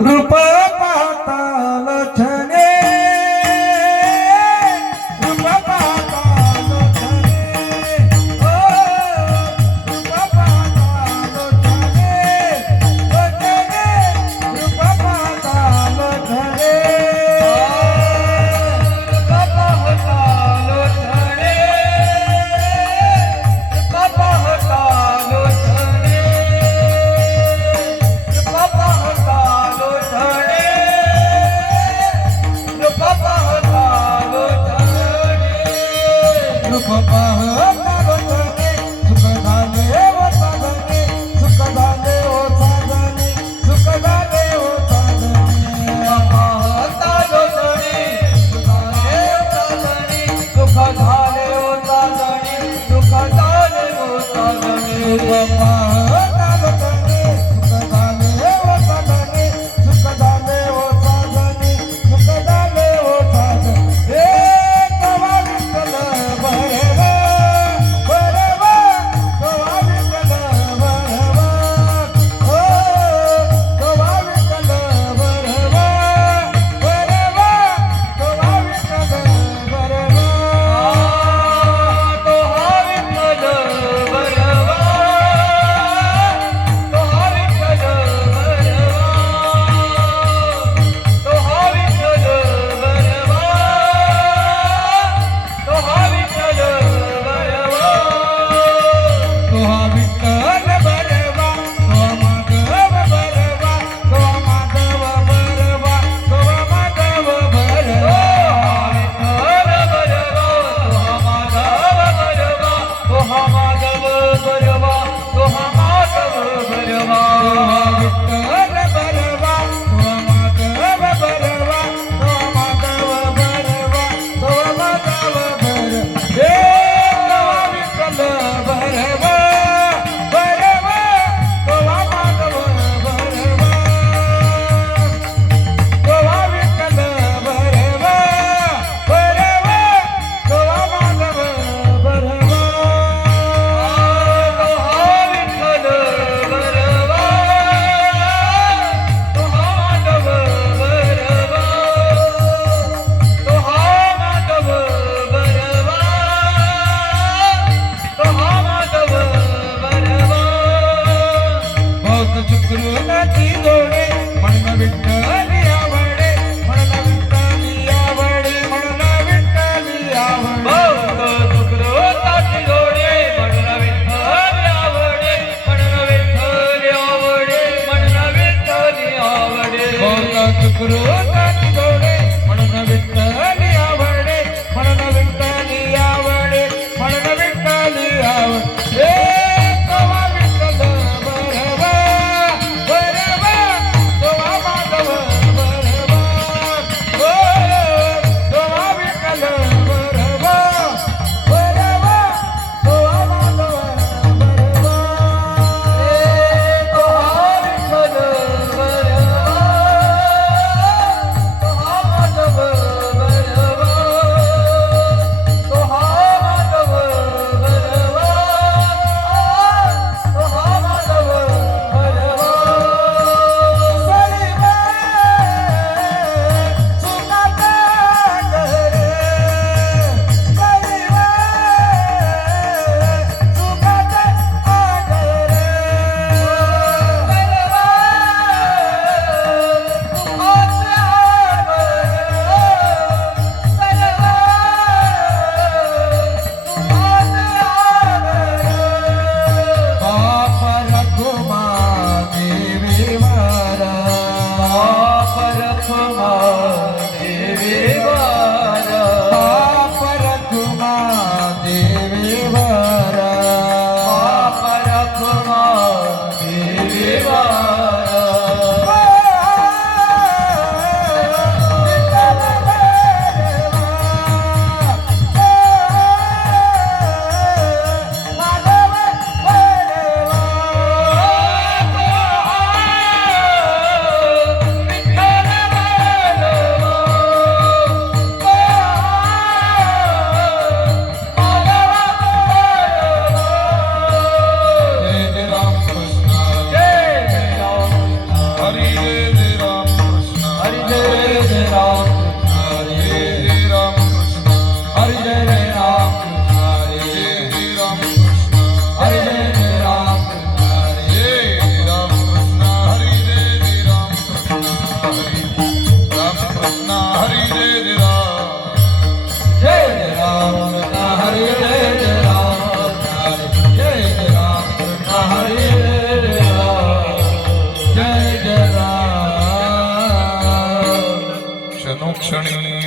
रूप पाताल छने रूप पाताल छने ओ रूप पाताल छने ओ छने रूप पाताल छने रूप पाताल छने रूप पाताल छने रूप पाताल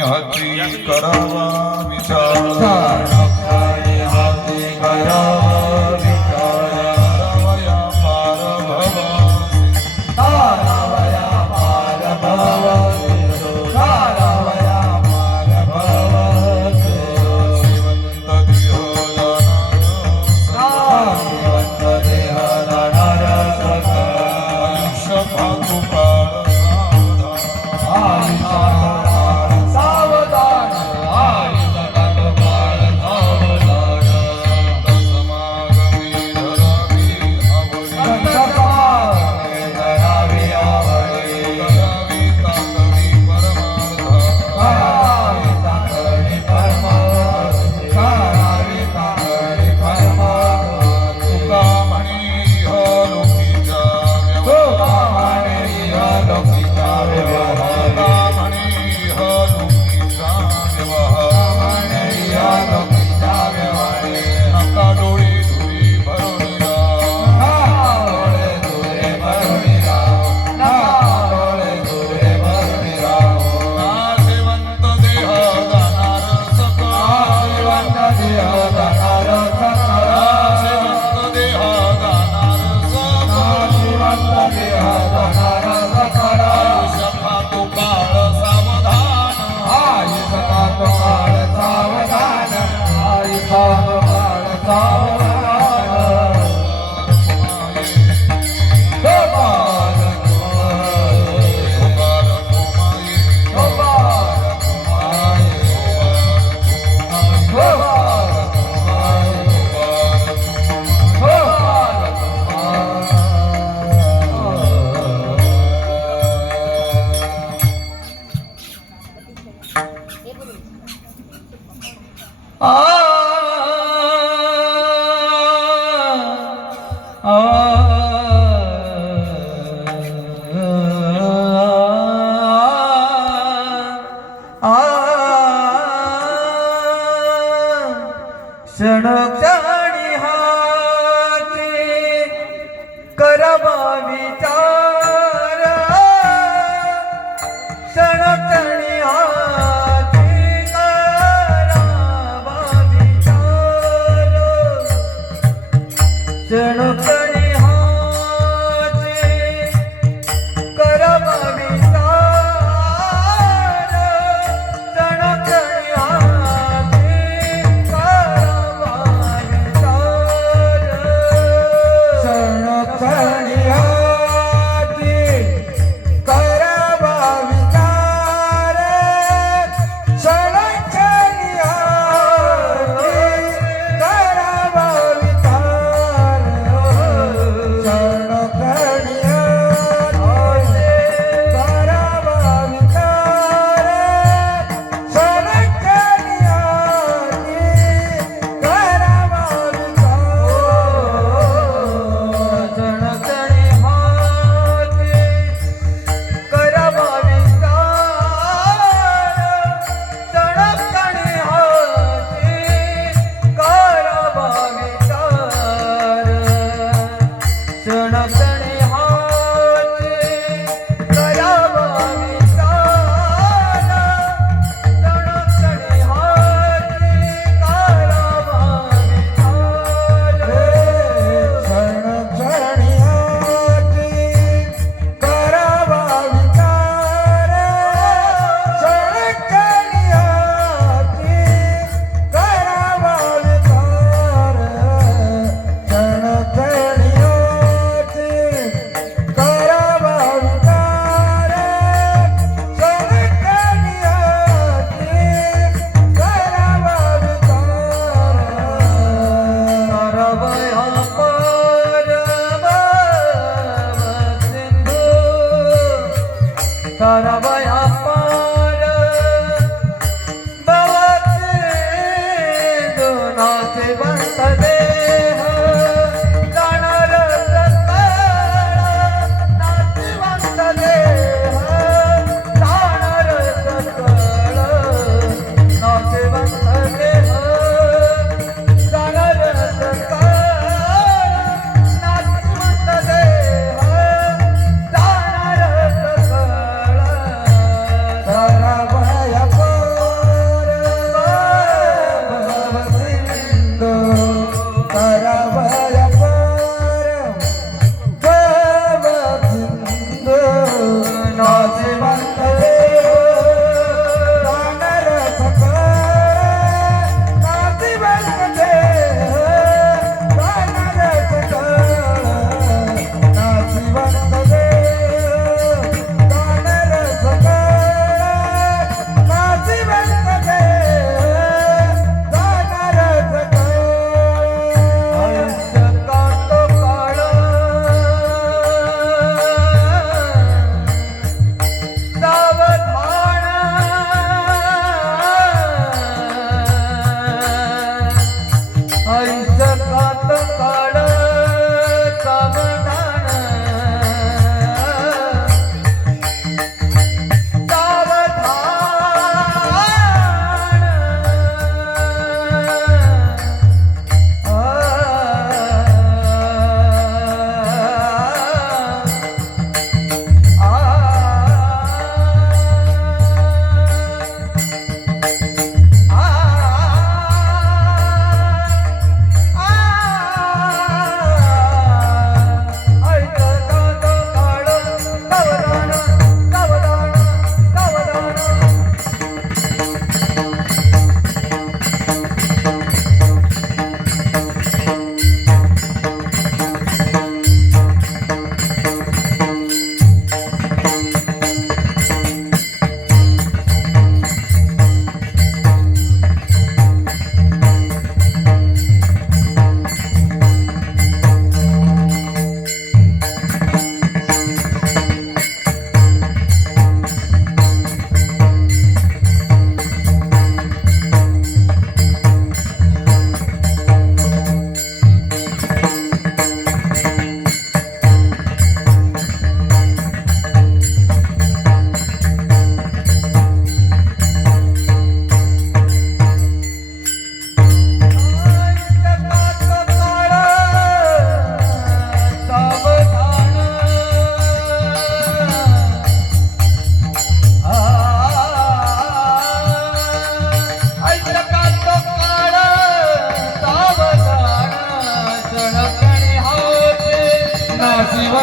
हाती करावा विचार क्षणी हाती करावा विचार तारावया पार भवासी तारावया पार भवासी तारावया पार भवासी श्रीमंत देह जाणार श्रीमंत देह जाणार सखा आयुष्य पाहतो काळ सावधान समागमी धरावी आवडी करावी ताकवी परमार्थ तुका म्हणी लोकीच्या नका डोळे धुरी भरून सेवंत देह जाणार सका सेवंत देह जाणार सका शपा तो काळ सावधान क्षणक्षणी हाती करावा विचार क्षणक्षणी हाती करावा विचार क्षणक्षणी हाती करावा विचार क्षणक्षणी हाती करावा विचार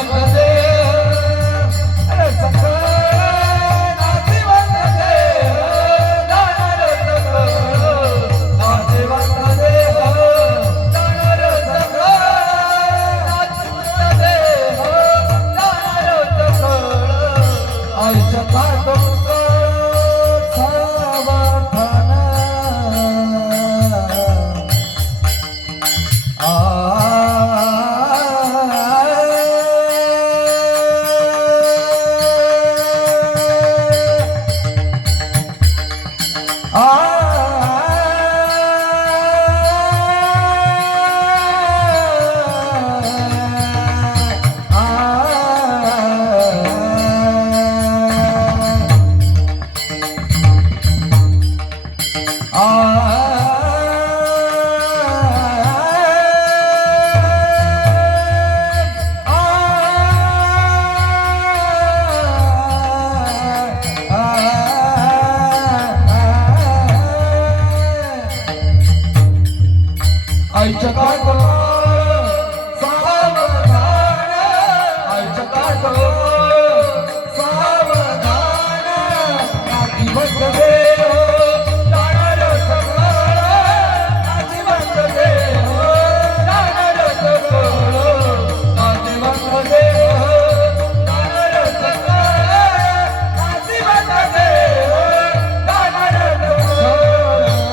नाशिवंत देह सकळ नाशिवंत देह जाणार सकळ नाशिवंत देह जाणार सकळ नाशिवंत देह जाणार सकळ आयुष्य काढून आईच्या काठोर सावधान आईच्या काठोर सावधान नाशिवंत देह जाणार सकळ नाशिवंत देह जाणार सकळ नाशिवंत देह जाणार सकळ नाशिवंत देह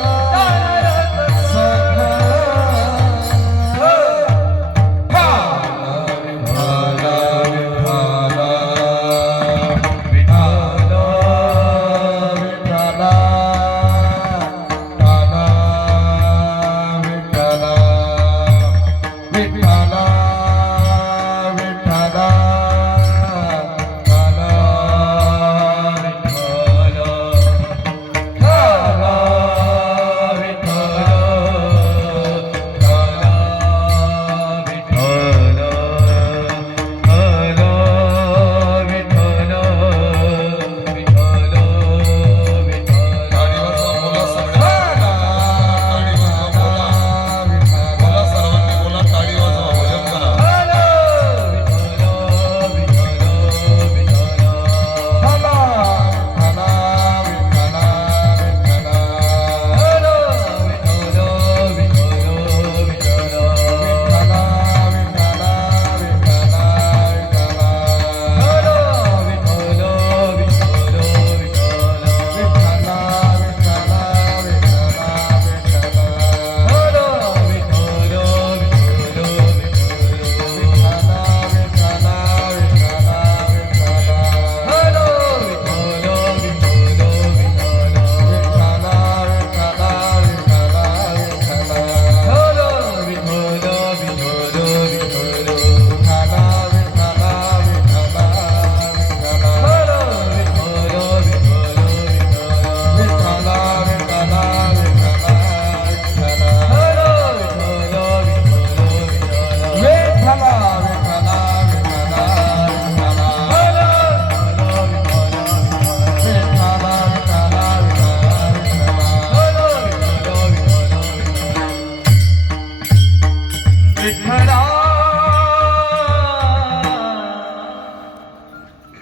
जाणार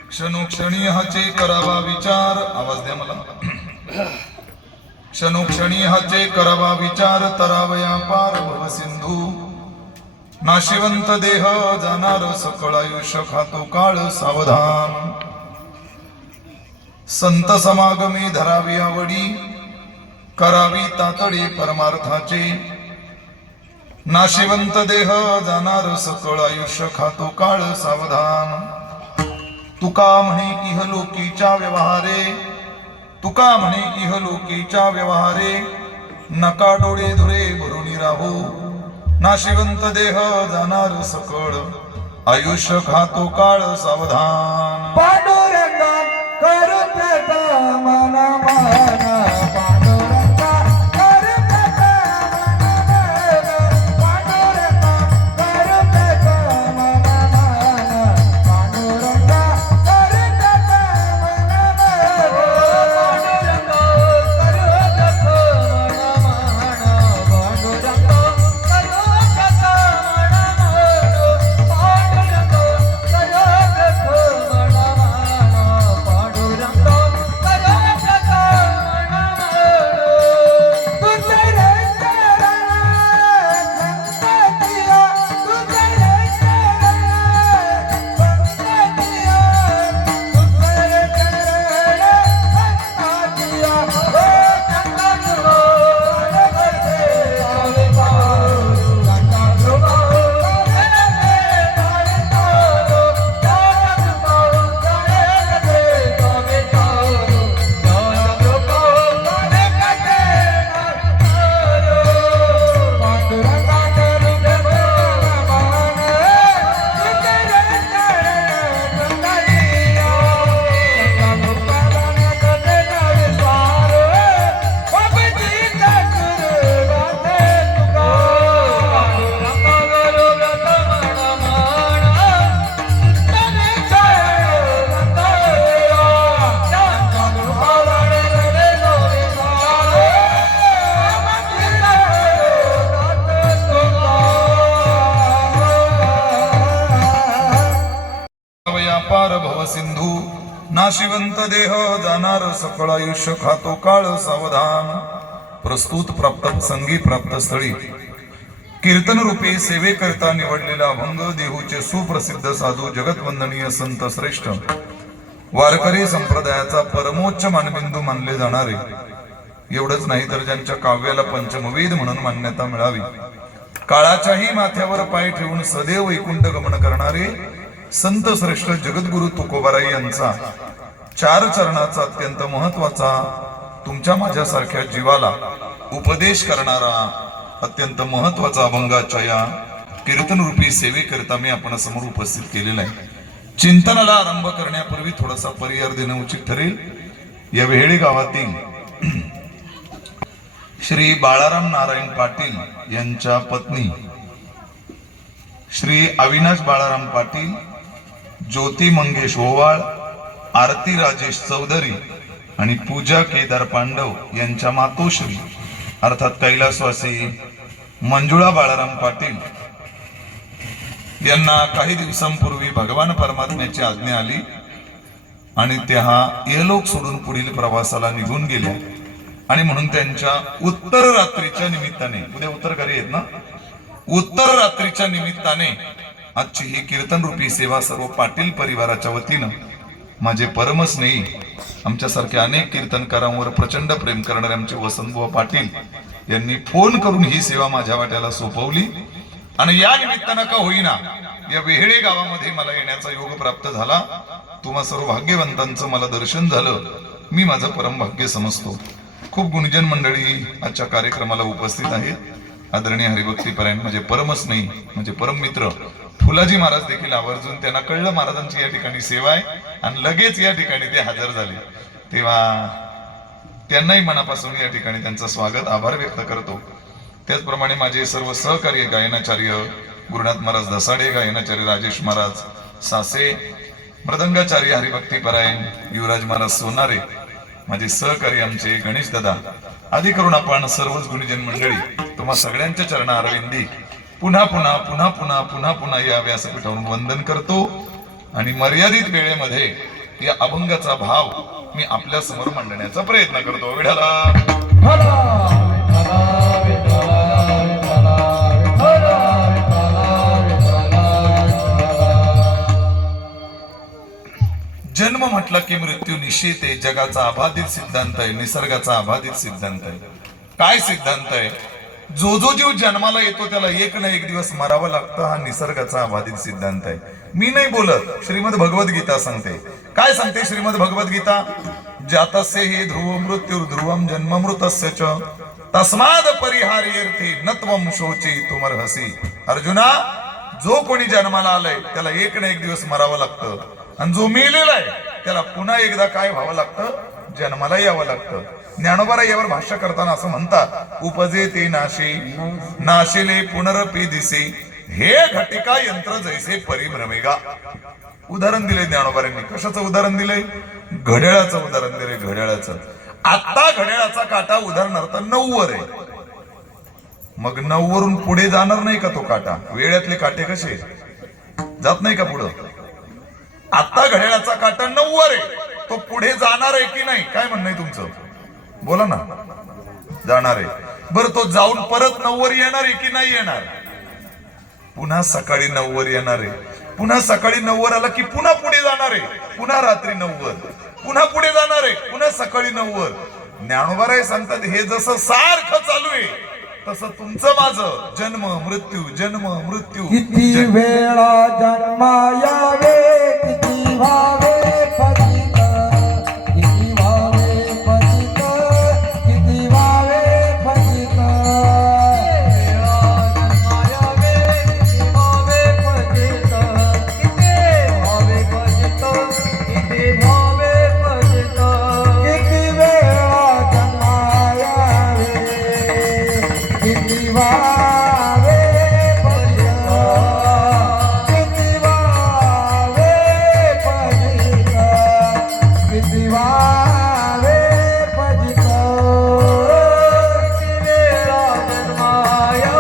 क्षणोक्षणी हाचे करावा विचार आवाज द्या मला क्षणोक्षणी हाचे करावा विचार तरावया पार भव सिंधू नाशिवंत देह जाणार सकळ आयुष्य खातो काळ सावधान संत समागमी धरावी आवडी करावी तातडी परमार्थाचे नाशिवंत देह जाणार सकळ आयुष्य खातो काळ सावधान तुका म्हणे इहलोकीच्या व्यवहारे तुका म्हणे इहलोकीच्या व्यवहारे नका डोळे धुरे भरुणी राहू नाशिवंत देह जाणार सकळ आयुष्य खातो काळ सावधान पांडुरंगा करुणा मन मन पांडुरंगा करुणा मन मन पांडुरंगा करुणा मन मन पांडुरंगा करुणा मन मन पांडुरंगा करुणा मन मन पांडुरंगा सिंधू नाशिवंत देह जाणार सकळ आयुष्य खातो काळ सावधान. प्रस्तुत प्राप्त संगी प्राप्त स्थळी कीर्तन रूपे सेवेकरिता निवडलेला अभंग देहूचे सुप्रसिद्ध साधू जगतवंदनीय संत श्रेष्ठ वारकरी संप्रदायाचा परमोच्च मानबिंदू मानले जाणारे, एवढंच नाही तर ज्यांच्या काव्याला पंचमवेद म्हणून मान्यता मिळावी, काळाच्याही माथ्यावर पाय ठेवून सदैव वैकुंठ गमन करणारे संत श्रेष्ठ जगद्गुरु तुकोबाराई यांचा 4 चरणाचा अत्यंत महत्वाचा तुमच्या माझ्यासारख्या जीवाला उपदेश करणारा अत्यंत महत्वाचा अभंगाच्या या कीर्तन रूपी सेवेकरिता मी आपण समोर उपस्थित केलेला आहे. चिंतनाला आरंभ करण्यापूर्वी थोडासा परिहार देणं उचित ठरेल. या वेहेळे गावातील श्री बाळाराम नारायण पाटील यांच्या पत्नी श्री अविनाश बाळाराम पाटील, ज्योती मंगेश ओवाळ, आरती राजेश चौधरी आणि पूजा केदार पांडव यांच्या मातोश्री अर्थात कैलासवासी मंजुळा बाळाराम पाटील यांना काही दिवसांपूर्वी भगवान परमात्म्याची आज्ञा आली आणि त्या इहलोक सोडून पुढील प्रवासाला निघून गेल्या. आणि म्हणून त्यांच्या उत्तर रात्रीच्या निमित्ताने, उद्या उत्तरकारी आहेत ना, उत्तर रात्रीच्या निमित्ताने आजची ही कीर्तन रूपी सेवा सर्व पाटील परिवाराच्या वतीनं माझे परमस्नेही आमच्यासारख्या अनेक कीर्तनकारांवर प्रचंड प्रेम करणारे आमचे वसंतबुवा पाटील यांनी फोन करून ही सेवा माझ्या वाट्याला सोपवली. आणि या निमित्तानं का होईना या वेहेळे गावामध्ये मला येण्याचा योग प्राप्त झाला. तुम्हा सर्व भाग्यवंतांचं मला दर्शन झालं, मी माझं परम भाग्य समजतो. खूप गुणजन मंडळी आजच्या कार्यक्रमाला उपस्थित आहेत. आदरणीय हरिभक्तीपरायण माझे परमस्नेही म्हणजे परम मित्र फुलाजी महाराज देखील आवर्जून, त्यांना कळलं महाराजांची या ठिकाणी सेवा आहे आणि लगेच या ठिकाणी ते हजर झाले, तेव्हा त्यांनाही मनापासून या ठिकाणी त्यांचं स्वागत आभार व्यक्त करतो. त्याचप्रमाणे माझे सर्व सहकार्य गायनाचार्य गुरुनाथ महाराज धसाडे, गायनाचार्य राजेश महाराज सासे, मृदंगाचार्य हरिभक्तीपरायण युवराज महाराज सोनारे, माझे सहकारी आमचे गणेश दादा, आदी करून आपण सर्वच गुणीजन मंडळी तुम्हा सगळ्यांच्या चरणा अरविंदी पुन्हा पुन्हा पुन्हा पुन्हा पुन्हा पुन्हा या व्यासपीठावरून वंदन करतो. आणि मर्यादित वेळेमध्ये या अभंगाचा भाव मी आपल्या समोर मांडण्याचा प्रयत्न करतो. विठाला जन्म म्हटलं की मृत्यू निश्चित आहे. जगाचा अबाधित सिद्धांत आहे, निसर्गाचा अबाधित सिद्धांत आहे. काय सिद्धांत आहे? जो जो जीव जन्माला येतो त्याला एक ना एक दिवस मरावं लागतं, हा निसर्गाचा अबाधित सिद्धांत आहे. मी नाही बोलत, श्रीमद भगवद्गीता सांगते. काय सांगते श्रीमद भगवद्गीता? जातस्य हे ध्रुव मृत्यू ध्रुवम जन्ममृतस्य च तस्माद परिहार्यर्थे नत्वम शोचितुमर्हसि. अर्जुना, जो कोणी जन्माला आलाय त्याला एक ना एक दिवस मरावं लागतं, आणि जो मेलेला आहे त्याला पुन्हा एकदा काय व्हावं लागतं? जन्माला यावं लागतं. ज्ञानोबा यावर भाष्य करताना असं म्हणतात, उपजे ते नाशे नाशिले पुनरपी दिसे हे घटिका यंत्र जैसे परिभ्रमेगा. उदाहरण दिले ज्ञानोबारांनी. कशाचं उदाहरण दिलंय? घड्याळाचं उदाहरण दिलंय. घड्याळाचं. आता घड्याळाचा काटा उदाहरणार्थ 9 वर आहे, मग 9 वरून पुढे जाणार नाही का तो काटा? वेळातले काटे कसे जात नाही का पुढं? आता घड्याळाचा काटा 9 वर आहे, तो पुढे जाणार आहे की नाही? काय म्हणणं आहे तुमचं? बोला ना. जाणार आहे. बरं, तो जाऊन परत 9 वर येणार आहे की नाही येणार? पुन्हा सकाळी 9 वर येणार आहे. पुन्हा सकाळी 9 वर आला की पुन्हा पुढे जाणार आहे, पुन्हा रात्री 9 वर, पुन्हा पुढे जाणार आहे, पुन्हा सकाळी 9 वर. ज्ञानोबा सांगतात हे जसं सारखं चालू आहे तसं तुमचं माझं जन्म मृत्यू जन्म मृत्यू. किती वेळा जन्मायावे, किती व्हावे पतित, किती व्हावे पतित, किती व्हावे पतित. जन्मायावे, किती व्हावे पतित, किती व्हावे पतित, किती व्हावे पतित. किती वेळा जन्मायावे, किती व्हावे पतित, किती व्हावे पतित, किती व्हावे पतित. किती वेळा जन्मायावे,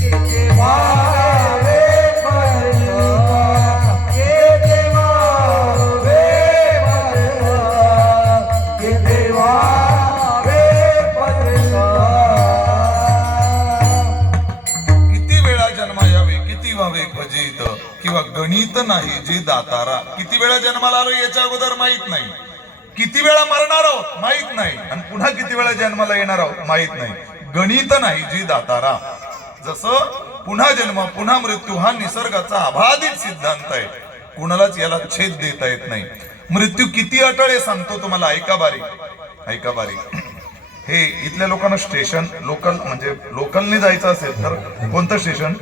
किती व्हावे पतित, किती व्हावे गणित नाही जी दातारा. किती वेळा जन्माला आलो याच्या अगोदर माहित नाही, किती वेळा मरणार आहोत माहित नाही, आणि पुन्हा किती वेळा जन्माला येणार आहोत माहित नाही. गणित नाही जी दातारा. जसं पुन्हा जन्म पुन्हा मृत्यू हा निसर्गाचा अबाधित सिद्धांत आहे, कुणालाच याला छेद देता येत नाही. मृत्यू किती अटळ आहे सांगतो तुम्हाला, ऐका बारी, ऐका बारी. हे इथल्या लोकांना स्टेशन लोकल म्हणजे लोकलने जायचं असेल तर कोणतं स्टेशन?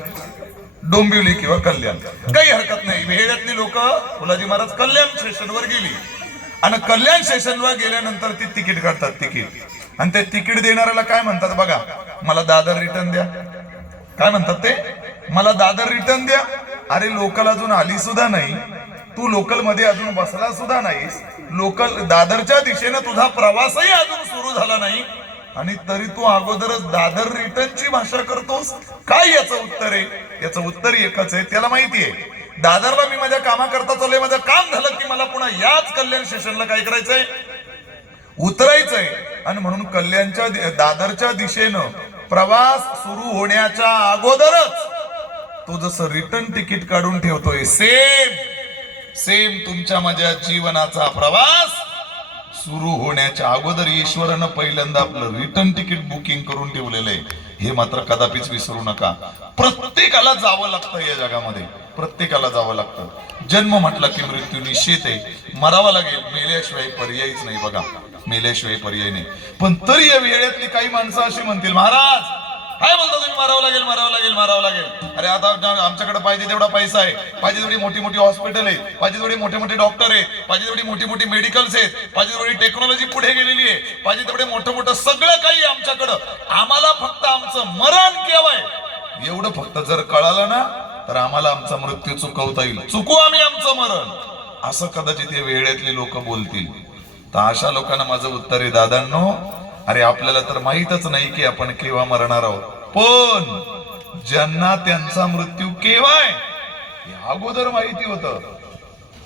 डोंबिवली किंवा कल्याण, काही हरकत नाही. वेळातली लोक फुलाजी महाराज कल्याण स्टेशनवर गेली आणि कल्याण स्टेशनवर गेल्यानंतर ती तिकीट काढतात, तिकीट. आणि ते तिकीट देणाऱ्याला काय म्हणतात बघा, मला दादर रिटर्न द्या. काय म्हणतात ते? मला दादर रिटर्न द्या. अरे लोकल अजून आली सुद्धा नाही, तू लोकल मध्ये अजून बसला सुद्धा नाहीस, लोकल दादरच्या दिशेने तुझा प्रवासही अजून सुरू झाला नाही, आणि तरी तू अगोदरच दादर रिटर्नची भाषा करतोस. काय याचं उत्तर आहे? याचं उत्तर एकच आहे, त्याला माहिती आहे दादरला मी माझ्या कामाकरता चाललोय, माझं काम झालं की मला पुन्हा याच कल्याण स्टेशनला काय करायचंय? उतरायचंय. आणि म्हणून कल्याणच्या दादरच्या दिशेनं प्रवास सुरू होण्याच्या अगोदरच तो जसं रिटर्न तिकीट काढून ठेवतोय, सेम सेम तुमच्या माझ्या जीवनाचा प्रवास सुरू होण्याच्या अगोदर ईश्वरानं पहिल्यांदा आपलं रिटर्न तिकीट बुकिंग करून ठेवलेलं आहे. हे मात्र कदापिच विसरू नका. प्रत्येकाला जावं लागतं या जगामध्ये, प्रत्येकाला जावं लागतं. जन्म म्हटला की मृत्यू निश्चित आहे, मरावा लागेल, मेल्याशिवाय पर्यायच नाही. बघा, मेल्याशिवाय पर्याय नाही. पण तरी या वेळेतली काही माणसं अशी म्हणतील, महाराज काय बोलता तुम्ही, मारावं लागेल, मारावं लागेल, मारावं लागेल. अरे आता आमच्याकडे पाहिजे तेवढा पैसा आहे, पाहिजे तेवढी मोठी मोठी हॉस्पिटल आहे, पाहिजे तेवढे मोठे मोठे डॉक्टर आहेत, पाहिजे तेवढी मोठी मोठी मेडिकल्स आहेत, पाहिजे तेवढी टेक्नॉलॉजी पुढे गेलेली आहे, पाहिजे तेवढे मोठं मोठं सगळं काही आमच्याकडं. आम्हाला फक्त आमचं मरण केव्हाय एवढं फक्त जर कळालं ना, तर आम्हाला आमचा मृत्यू चुकवता येईल. चुकू आम्ही आमचं मरण, असं कदाचित हे वेळेतली लोक बोलतील. तर अशा लोकांना माझं उत्तर आहे, दादांनो, अरे आपल्याला तर माहीतच नाही की आपण केव्हा मरणार आहोत, पण ज्यांना त्यांचा मृत्यू केव्हाय हे अगोदर माहिती होतं,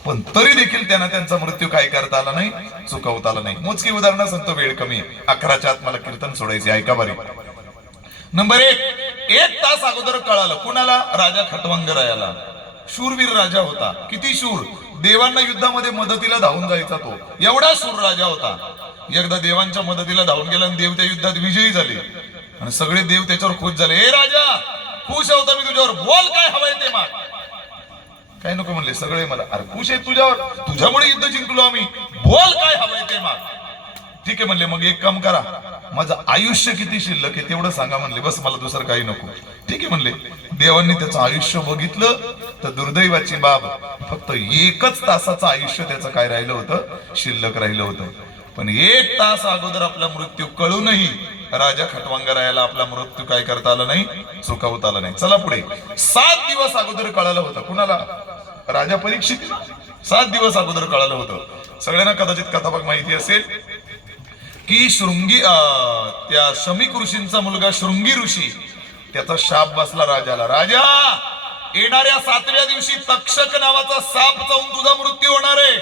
पण तरी देखील त्यांना त्यांचा मृत्यू काय करता आला नाही, चुकवता आला नाही. मोजकी उदाहरणं सांगतो, वेळ कमी आहे. 11च्या आत मला कीर्तन सोडायचे, ऐका बरी. नंबर 1 तास अगोदर कळालं कुणाला? राजा खटवंगरायाला. शूरवीर राजा होता. किती शूर, देवांना युद्धामध्ये मदतीला धावून जायचा तो, एवढा शूर राजा होता. एकदा देवांच्या मदतीला धावून गेला आणि देव त्या युद्धात विजयी झाले आणि सगळे देव त्याच्यावर खुश झाले. ए राजा, खुश होता मी तुझ्यावर, बोल काय हवंय ते माग. काय नको म्हणले सगळे, मला अरे खुश आहे तुझ्यावर, तुझ्यामुळे युद्ध जिंकलो आम्ही, बोल काय हवंय ते माग. ठीक आहे म्हणले, मग एक काम करा, माझं आयुष्य किती शिल्लक आहे तेवढं सांगा म्हणले, बस मला दुसरं काही नको. ठीक आहे म्हणले. देवांनी त्याचं आयुष्य बघितलं तर दुर्दैवाची बाब, फक्त 1च तासाचं आयुष्य त्याचं काय राहिलं होतं, शिल्लक राहिलं होतं. पण 1 तास अगोदर आपला मृत्यू कळूनही राजा खटवंगरायाला आपला मृत्यू काय करता आला नाही, चुकवता आला नाही. चला पुढे. 7 दिवस अगोदर कळालं होतं कुणाला? राजा परीक्षित. 7 दिवस अगोदर कळालं होतं. सगळ्यांना कदाचित कथाभाग माहिती असेल की त्या शमीक ऋषींचा मुलगा शृंगी ऋषी, त्याचा शाप बसला राजाला. राजा, येणाऱ्या 7व्या दिवशी तक्षक नावाचा साप चावून तुझा मृत्यू होणार आहे.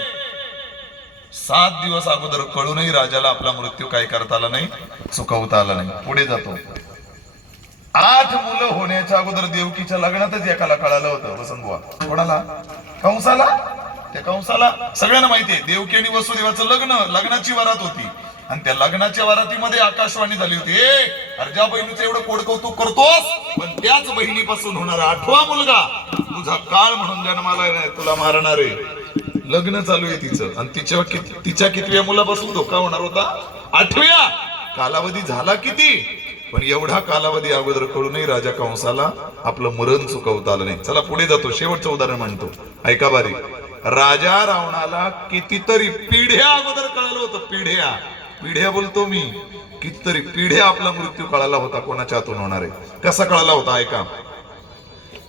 7 दिवस अगोदर कळूनही राजाला आपला मृत्यू काय करता आला नाही, चुकवता आला नाही. पुढे जातो. 8 मुलं होण्याच्या अगोदर देवकीच्या लग्नातच एकाला कळालं होतं, वसंत बुवा. कोणाला? कंसाला. त्या कंसाला सगळ्यांना माहितीये, देवकी आणि वसुदेवाचं लग्न, लग्नाची वरात होती आणि त्या लग्नाच्या वरातीमध्ये आकाशवाणी झाली होती, अरे ज्या बहिणीचं एवढं कोड कौतुक करतोस, पण त्याच बहिणीपासून होणारा 8वा मुलगा तुझा काळ म्हणून जन्माला येणार, तुला मारणार आहे. लग्न चालू आहे तिचं आणि तिच्या कितव्या मुलापासून धोका होणार होता? 8व्या. कालावधी झाला किती, पण एवढा कालावधी अगोदर कळूनही राजा कंसाला आपलं मरण चुकवता आलं नाही. चला पुढे जातो, शेवटचं उदाहरण म्हणतो, ऐका बारी. राजा रावणाला कितीतरी पिढ्या अगोदर कळालं होतं, पिढ्या पिढ्या बोलतो मी, कितीतरी पिढ्या आपला मृत्यू कळाला होता कोणाच्या हातून होणार आहे. कसा कळाला होता ऐका.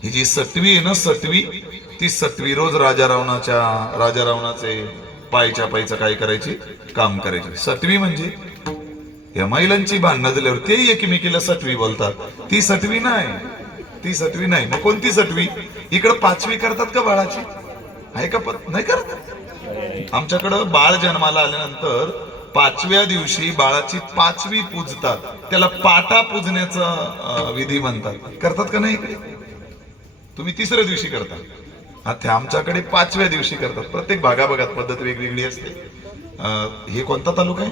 ही जी 7वी आहे ना, 7वी, ती 7वी रोज राजा रावणाचे पायच्या पायचं काय करायची, काम करायची. 7वी म्हणजे या महिलांची भांडणं झाल्यावर ते एकमेकीला 7वी बोलतात. ती 7वी नाही, ती 7वी नाही. मग कोणती 7वी? इकडे 5वी करतात का बाळाची? आहे का? नाही करत. आमच्याकडं बाळ जन्माला आल्यानंतर 5व्या दिवशी बाळाची 5वी पूजतात, त्याला पाटा पूजण्याचा विधी म्हणतात. करतात का नाही? तुम्ही 3ऱ्या दिवशी करता. आता आमच्याकडे 5व्या दिवशी करतात. प्रत्येक भागाभागात पद्धत वेगवेगळी असते. हे कोणता तालुका आहे?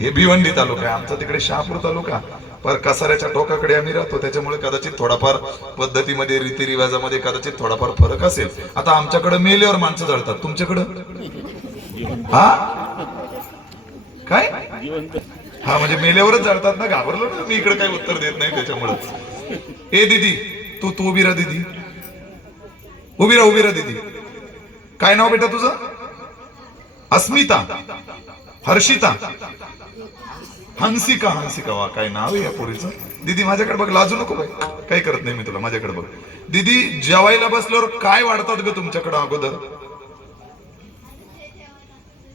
हे भिवंडी तालुका आहे. आमचा तिकडे शहापूर तालुका. पर कसाऱ्याच्या टोकाकडे आम्ही राहतो, त्याच्यामुळे कदाचित थोडाफार पद्धतीमध्ये रीतिरिवाजामध्ये कदाचित थोडाफार फरक असेल. आता आमच्याकडे मेल्यावर माणसं जळतात, तुमच्याकडं हा काय? हा म्हणजे मेल्यावरच जळतात ना. घाबरलो ना मी, इकडे काही उत्तर देत नाही त्याच्यामुळे. ए दीदी, तू तू उभी राहा दीदी, उभी राहा दीदी. काय नाव बेटा तुझं? अस्मिता, हर्षिता, हंसिका. हंसिका, वा काय नाव आहे या पोरीचं. दीदी माझ्याकडे बघ, लाजू नको बाई, काही करत नाही मी तुला. माझ्याकडे बघ दीदी, जेवायला बसल्यावर काय वाढतात ग तुमच्याकडे अगोदर?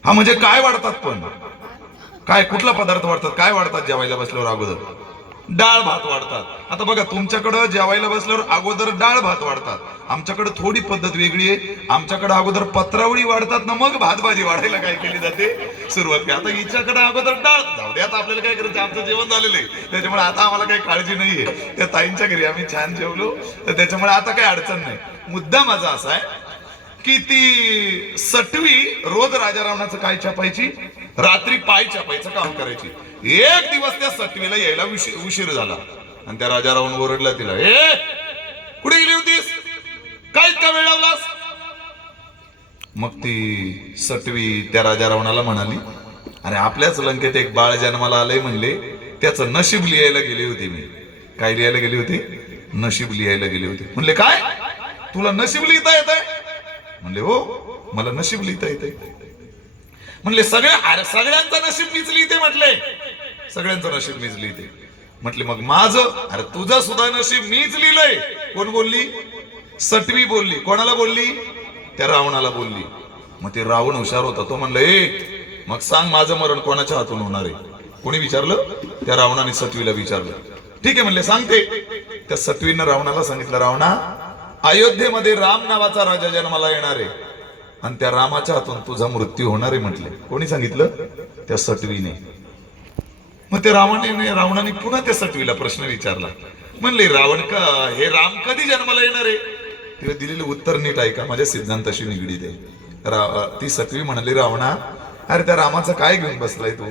हा म्हणजे काय वाढतात? पण काय, कुठला पदार्थ वाढतात? काय वाढतात जेवायला बसल्यावर अगोदर? डाळ भात वाढतात. आता बघा, तुमच्याकडे जेवायला बसल्यावर अगोदर डाळ भात वाढतात. आमच्याकडे थोडी पद्धत वेगळी आहे. आमच्याकडे अगोदर पत्रावळी वाढतात ना, मग भात भाजी वाढायला काय केली जाते सुरुवात. आता हिच्याकडे अगोदर डाळ. जाऊ दे, आता आपल्याला काय करायचं, आमचं जेवण झालेलं आहे त्याच्यामुळे आता आम्हाला काही काळजी नाहीये. त्या ताईंच्या घरी आम्ही छान जेवलो, तर त्याच्यामुळे आता काही अडचण नाही. मुद्दा माझा असा आहे की ती सटवी रोज राजा रावणाचं काय छापायची? रात्री पाय छापायचं काम करायची. एक दिवस त्या सटवीला यायला उशीर झाला आणि त्या राजा रावण ओरडला तिला, ए कुठे गेली होतीस? काय इतका वेळ लावलास? मग ती सटवी त्या राजा रावणाला म्हणाली, अरे आपल्याच लंकेत एक बाळ जन्माला आलंय म्हणले, त्याचं नशीब लिहायला गेली होती मी. काय लिहायला गेली होती? नशीब लिहायला गेली होती. म्हणले काय, तुला नशीब लिहिता येत आहे? म्हणले हो, मला नशीब लिहिता येते. म्हणले सगळ्यांचं नशीब मीच लिहिते. म्हटले सगळ्यांचं नशीब मीच लिहिते. म्हटले मग माझं? अरे तुझं सुद्धा नशीब मीच लिहिलंय. कोण बोलली? सटवी बोलली. कोणाला बोलली? त्या रावणाला बोलली. मग ते रावण हुशार होता, तो म्हणलं, ए मग सांग माझं मरण कोणाच्या हातून होणार आहे? कोणी विचारलं? त्या रावणाने सटवीला विचारलं. ठीक आहे म्हणले, सांगते. त्या सटवीनं रावणाला सांगितलं, रावणा, अयोध्येमध्ये राम नावाचा राजा जन्माला येणार आहे आणि त्या रामाच्या हातून तुझा मृत्यू होणार आहे म्हटले. कोणी सांगितलं? त्या सटवीने. मग ते रावणाने पुन्हा त्या सटवीला प्रश्न विचारला. म्हणले, रावण का हे राम कधी जन्माला येणार आहे? तेव्हा दिलेलं उत्तर नीट ऐका, माझ्या सिद्धांताशी निगडीत आहे. ती सटवी म्हणाली, रावणा, अरे त्या रामाचं काय घेऊन बसलाय तू?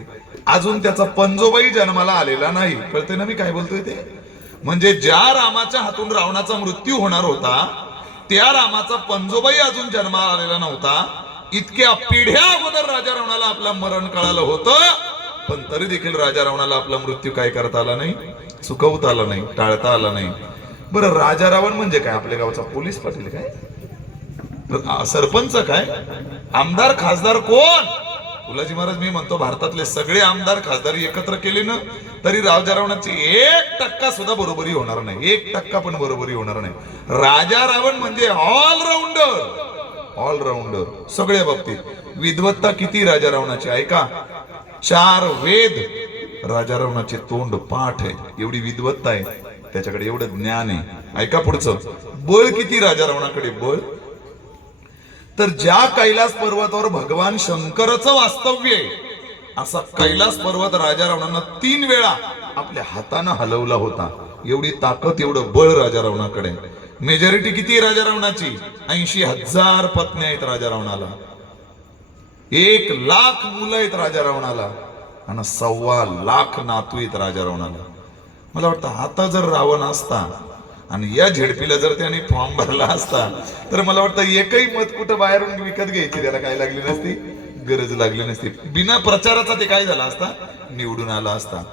अजून त्याचा पंजोबाई जन्माला आलेला नाही. कळते ना मी काय बोलतोय ते? म्हणजे ज्या रामाच्या हातून रावणाचा मृत्यू होणार होता, त्या रामाचा पंजोबाई अजून जन्माला आलेला नव्हता. इतक्या पिढ्या अगोदर राजा रावणाला आपलं मरण कळालं होतं, पण तरी देखील राजा रावणाला आपला मृत्यू काय करता आला नाही, चुकवता आला नाही, टाळता आला नाही. बरं, राजा रावण म्हणजे काय? आपल्या गावचा पोलीस पाटील काय? सरपंच काय? आमदार खासदार कोण? फुलाजी महाराज मी म्हणतो, भारतातले सगळे आमदार खासदार एकत्र केले ना, तरी राजा रावणाची 1% सुद्धा बरोबरी होणार नाही. 1% पण बरोबरी होणार नाही. राजा रावण म्हणजे ऑलराऊंडर सगळ्या बाबतीत. विद्वत्ता किती राजा रावणाची ऐका. 4 वेद राजा रावणाचे तोंड पाठ आहे, एवढी विद्वत्ता आहे त्याच्याकडे, एवढं ज्ञान आहे. ऐका पुढचं. बळ किती राजा रावणाकडे? बळ तर ज्या कैलास पर्वतावर भगवान शंकराचं वास्तव्य आहे, असा कैलास पर्वत राजा रावणानं 3 वेळा आपल्या हातानं हलवला होता. एवढी ताकद, एवढं बळ राजा रावणाकडे. मेजॉरिटी किती राजा रावणाची? 80,000 पत्नी आहेत राजा रावणाला. 1,00,000 मुलं आहेत राजा रावणाला आणि 1,25,00,000 नातू आहेत राजा रावणाला. मला वाटतं आता जर रावण असता आणि या झेडपीला जर त्याने फॉर्म भरला असता, तर मला वाटतं एकही मत कुठं बाहेरून विकत घ्यायची त्याला काय लागली नसती, गरज लागली नसती. बिना प्रचाराचा ते काय झाला असता, निवडून आला असता.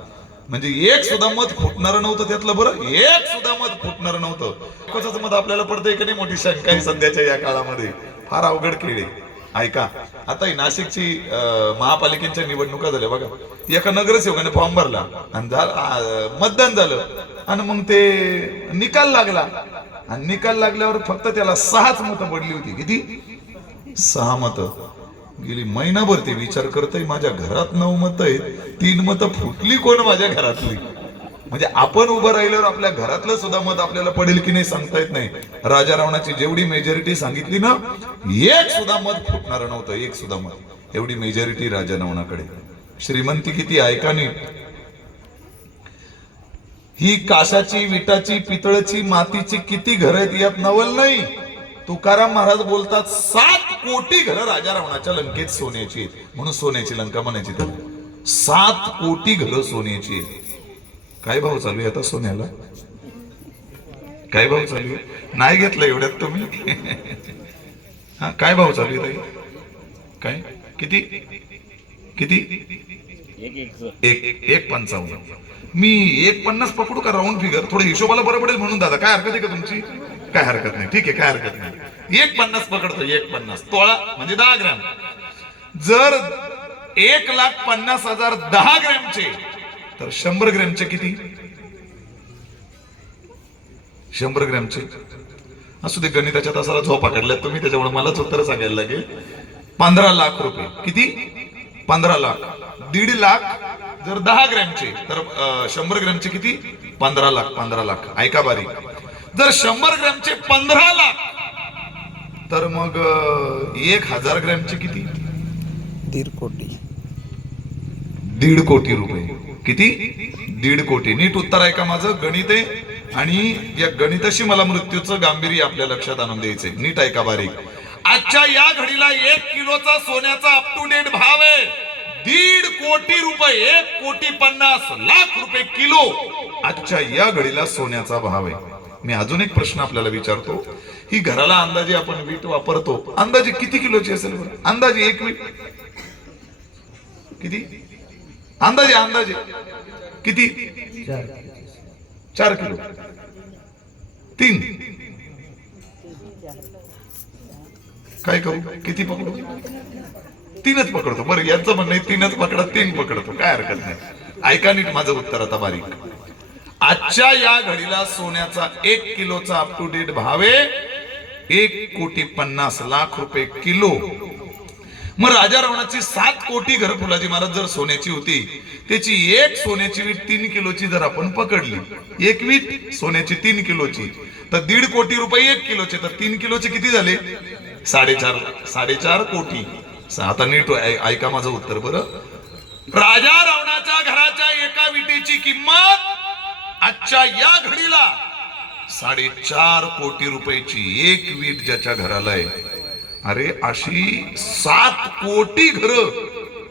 म्हणजे एक सुद्धा मत फुटणार नव्हतं त्यातलं. बरं, एक सुद्धा मत फुटणार नव्हतं. कोणाचं मत आपल्याला पडतंय की नाही, मोठी शंका आहे सध्याच्या या काळामध्ये. फार अवघड खेळ आहे. ऐका, आता नाशिकची महापालिकेच्या निवडणुका झाल्या बघा. एका नगरसेवकाने फॉर्म भरला आणि मतदान झालं आणि मग ते निकाल लागला आणि निकाल लागल्यावर फक्त त्याला 6च मतं पडली होती. किती? 6 मतं. गेली महिनाभर ते विचार करतय, माझ्या घरात 9 मतं आहेत, 3 मतं फुटली कोण माझ्या घरातली. म्हणजे आपण उभं राहिल्यावर आपल्या घरातलं सुद्धा मत आपल्याला पडेल की नाही सांगता येत नाही. राजा रावणाची जेवढी मेजॉरिटी सांगितली ना, एक सुद्धा मत फुटणार नव्हतं, एक सुद्धा मत. एवढी मेजॉरिटी राजा रावणाकडे. श्रीमंती किती ऐका नीट. ही काशाची, विटाची, पितळची, मातीची किती घर आहेत यात नवल नाही. तुकाराम महाराज बोलतात 7 कोटी घरं राजा रावणाच्या लंकेत सोन्याची आहेत, म्हणून सोन्याची लंका म्हणायची त्याला. 7 कोटी घरं सोन्याची आहेत. काय भाव चालू आहे आता सोन्याला? काय भाव चालू आहे? नाही घेतलं एवढ्यात तुम्ही? हा, काय भाव चालू आहे ताई? काय किती किती? 1.55. मी 1.50 पकडू का राऊंड फिगर? थोडं हिशोबाला बरं पडेल म्हणून दादा. काय हरकत आहे का तुमची? काय हरकत नाही, ठीक आहे, काय हरकत नाही. 1.50 पकडतो. 1.50 तोळा म्हणजे 10 ग्रॅम. जर 1,50,000 10 ग्रॅमचे, तर 100 ग्रॅमचे किती? 100 ग्रॅमचे असू दे. गणिताच्या तासाला झोपा काढल्यात तुम्ही, त्याच्यामुळे मलाच उत्तर सांगायला लागेल. 15 लाख रुपये. किती? 15 लाख. 1.5 लाख जर 10 ग्रॅमचे, तर 100 ग्रॅमचे किती? 15 लाख. 15 लाख. ऐका बारीक. जर 100 ग्रॅमचे 15 लाख, तर मग 1,000 ग्रॅमचे किती? 1.5 कोटी. 1.5 कोटी रुपये. किती? 1.5 कोटी. नीट उत्तर आहे का माझं? गणित आहे आणि या गणिताशी मला मृत्यूचं गांभीर्य आपल्या लक्षात आणून द्यायचंय. नीट आहे का बारीक? आजच्या या घडीला 1 किलोचा सोन्याचा अप टू डेट भाव आहे 1.5 कोटी रुपये. 1,50,00,000 रुपये किलो आजच्या या घडीला सोन्याचा भाव आहे. मी अजून एक प्रश्न आपल्याला विचारतो. ही घराला अंदाजे आपण वीट वापरतो, अंदाजे किती किलोची असेल बरं? अंदाजे एक वीट किती? अंदाजे किती? 4 किलो. 3. काय करू? किती पकडू? 3च पकडतो. बरं, याचं म्हणणं आहे 3च पकडा, 3 पकडतो, काय हरकत नाही. ऐका नीट माझं उत्तर आता बारीक. आजच्या या घडीला सोन्याचा 1 किलोचा अप टू डेट भाव आहे 1,50,00,000 रुपये किलो. मग राजा रावणाची 7 कोटी घर फुलाजी महाराज जर सोन्याची होती, त्याची एक सोन्याची वीट 3 किलोची जर आपण पकडली, एक वीट सोन्याची 3 किलोची, तर 1.5 कोटी रुपये 1 किलोचे, तर 3 किलोचे किती झाले? 4.5 कोटी. आता नीट ऐका माझं उत्तर बरं. राजा रावणाच्या घराच्या एका विटेची किंमत आजच्या या घडीला 4.5 कोटी रुपयाची एक वीट ज्याच्या घराला आहे. अरे अशी 7 कोटी घर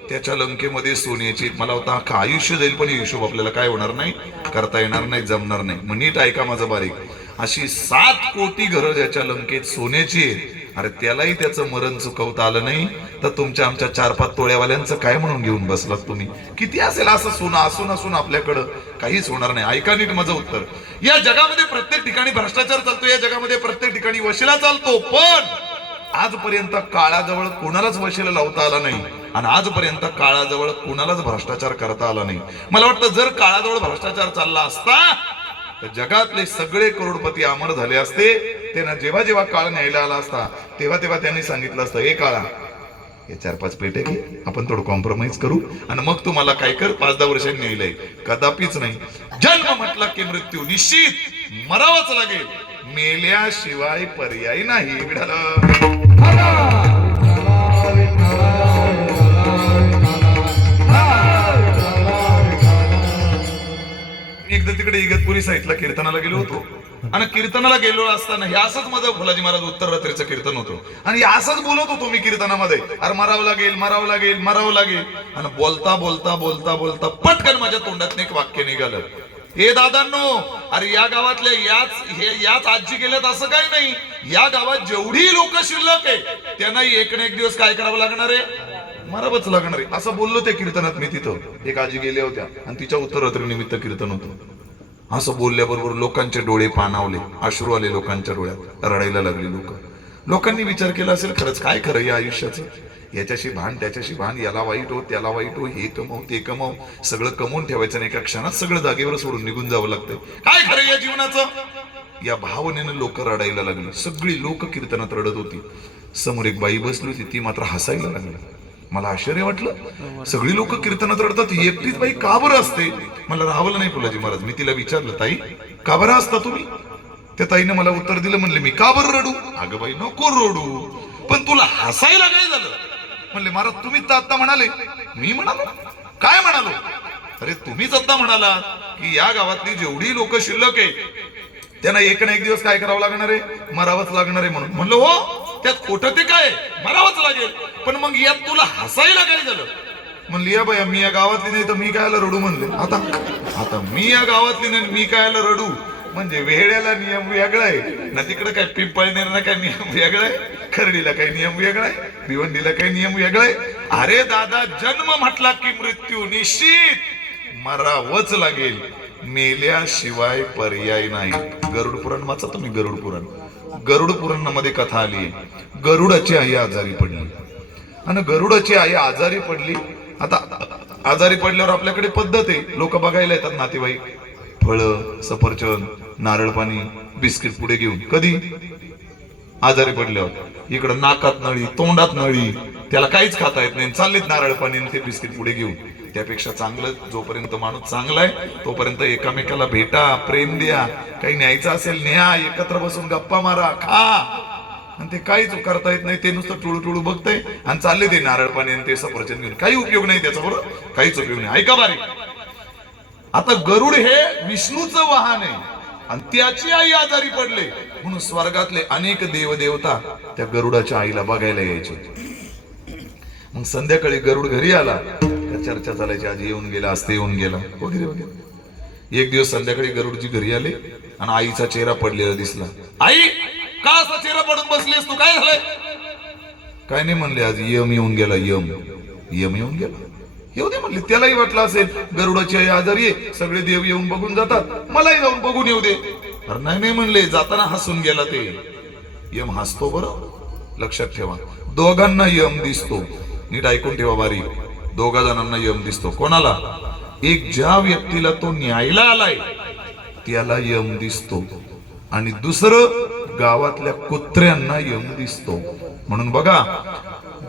त्याच्या लंकेमध्ये सोन्याची. मला होता अख्खा आयुष्य जाईल, पण हिशोब आपल्याला काय होणार नाही, करता येणार नाही, जमणार नाही. मग नीट ऐका माझं बारीक. अशी 7 कोटी घरं ज्याच्या लंकेत सोन्याची आहेत, अरे त्यालाही त्याचं मरण चुकवता आलं नाही, तर तुमच्या आमच्या 4-5 तोळ्यावाल्यांचं काय म्हणून घेऊन बसलात तुम्ही? किती असेल असं सोनं असून आपल्याकडं काहीच होणार नाही. ऐका नीट माझं उत्तर. या जगामध्ये प्रत्येक ठिकाणी भ्रष्टाचार चालतो, या जगामध्ये प्रत्येक ठिकाणी वशिला चालतो, पण आजपर्यंत काळाजवळ कोणालाच वशिला लावता आला नाही आणि आजपर्यंत काळाजवळ कोणालाच भ्रष्टाचार करता आला नाही. मला वाटतं जर काळाजवळ भ्रष्टाचार चालला असता तर जगातले सगळे करोडपती अमर झाले असते. त्यांना जेव्हा जेव्हा काळ न्यायला आला असता तेव्हा त्यांनी सांगितलं असतं, हे काळा, हे 4-5 पेटे घे, आपण थोडं कॉम्प्रोमाइज करू आणि मग तू मला काय कर, 5-10 वर्षांनी न्यायलंय. कदापिच नाही. जन्म म्हटला की मृत्यू निश्चित मरावाच लागेल, मेल्याशिवाय पर्याय नाही. एकदा तिकडे इगतपुरी साईडला कीर्तनाला गेलो होतो आणि कीर्तनाला गेलो असताना हे असंच माझं फुलाजी महाराज उत्तर रात्रीचं कीर्तन होतं आणि असंच बोलत होतो मी कीर्तनामध्ये, अरे मरावं लागेल. आणि बोलता पटकन माझ्या तोंडात एक वाक्य निघालं, हे दादांनो, अरे या गावातल्या याच आजी गेल्यात असं काही नाही. या गावात जेवढी लोक शिल्लक आहे त्यांनाही एक ना एक दिवस काय करावं लागणार आहे, मरावंच लागणार आहे. असं बोललो त्या कीर्तनात मी. तिथं एक आजी गेल्या होत्या आणि तिच्या उत्तरात्री निमित्त कीर्तन होतं. असं बोलल्याबरोबर लोकांचे डोळे पाणावले, अश्रू आले लोकांच्या डोळ्यात, रडायला लागले लोक. लोकांनी विचार केला असेल, खरंच काय खरं या आयुष्याचं, याच्याशी भान त्याच्याशी भान, याला वाईट हो त्याला वाईट हो, हे कमव ते कमव, सगळं कमवून ठेवायचं नाही, एका क्षणात सगळं जागेवर सोडून निघून जावं लागतंय, काय खरं या जीवनाचं. या भावनेनं लोक रडायला लागली. सगळी लोक कीर्तनात रडत होती. समोर एक बाई बसली होती, ती मात्र हसायला लागली. मला आश्चर्य वाटलं, सगळी लोक कीर्तनात रडतात, एकटीच बाई का बरं असते. मला राहावलं नाही फुलाजी महाराज. मी तिला विचारलं, ताई का बरं असता तुम्ही? त्या ताईने मला उत्तर दिलं, म्हणले मी का बरं रडू? अगं बाई नको रडू, पण तुला हसायला काय झालं? म्हणले महाराज तुम्हीच तर आता म्हणाले. मी म्हणालो काय म्हणालो? अरे तुम्हीच आता म्हणाला की या गावातली जेवढी लोक शिल्लक आहे त्यांना एक ना एक दिवस काय करावं लागणार आहे, मरावंच लागणार आहे. म्हणून म्हणलं हो त्यात खोटं ते काय, मरावंच लागेल. पण मग यात तुला हसायला काय झालं? म्हणली या बाया मी या गावातली नाही तर मी कायला रडू म्हणले. आता मी या गावातली नाही मी कायला रडू म्हणजे वेड्याला नियम वेगळा आहे ना, तिकडे काय पिंपळनेरला काय नियम वेगळा आहे, खर्डीला काही नियम वेगळा आहे, भिवंडीला काही नियम वेगळा आहे. अरे दादा जन्म म्हटला की मृत्यू निश्चित, मरावंच लागेल, मेल्याशिवाय पर्याय नाही. गरुड पुराण वाचा तुम्ही. गरुड पुराण, गरुड पुराणामध्ये कथा आली, गरुडाची आई आजारी पडली आणि गरुडाची आई आजारी पडली. आता आजारी पडल्यावर आपल्याकडे पद्धत आहे, लोक बघायला येतात नातेवाईक, फळं, सफरचंद, नारळ पाणी, बिस्किट पुढे घेऊन. कधी आजारी पडल्यावर इकडं नाकात नळी, तोंडात नळी, त्याला काहीच खाता येत नाही, चाललेत नारळ पाणी आणि ते बिस्किट पुढे घेऊन. त्यापेक्षा चांगलं, जोपर्यंत माणूस चांगला आहे तोपर्यंत एकामेकाला भेटा, प्रेम द्या, काही न्यायचं असेल न्या, एकत्र बसून गप्पा मारा, खा. आणि ते काहीच करता येत नाही, ते नुसतं टुळू टुळू बघतंय आणि चालले ते नारळ पाणी आणि ते सफरचंद घेऊन. काही उपयोग नाही त्याचा, बरोबर, काहीच उपयोग नाही. ऐका बारी, आता गरुड हे विष्णूचं वाहन आहे आणि त्याची आई आजारी पडले म्हणून स्वर्गातले अनेक देवदेवता त्या गरुडाच्या आईला बघायला यायचे. मग संध्याकाळी गरुड घरी आला, चर्चा चालायची, आज येऊन गेला, असते येऊन गेला वगैरे वगैरे. एक दिवस संध्याकाळी गरुडजी घरी आले आणि आईचा चेहरा पडलेला दिसला. आई का असा चेहरा पडून बसलीस तू, काय झालंय? काय नाही म्हणले, आज यम येऊन गेला, यम येऊन गेला. येऊ दे म्हणले, त्यालाही वाटलं असेल गरुडाची आई आजारी आहे, सगळे देव येऊन बघून जातात, मलाही जाऊन बघून येऊ दे. अरे नाही म्हणले, जाताना हसून गेला. ते यम हसतो, बरं लक्षात ठेवा. दोघांना यम दिसतो, नीट ऐकून ठेवा बारी. दोघा जणांना यम दिसतो. कोणाला? एक ज्या व्यक्तीला तो न्यायला आलाय त्याला यम दिसतो आणि दुसरं गावातल्या कुत्र्यांना यम दिसतो. म्हणून बघा,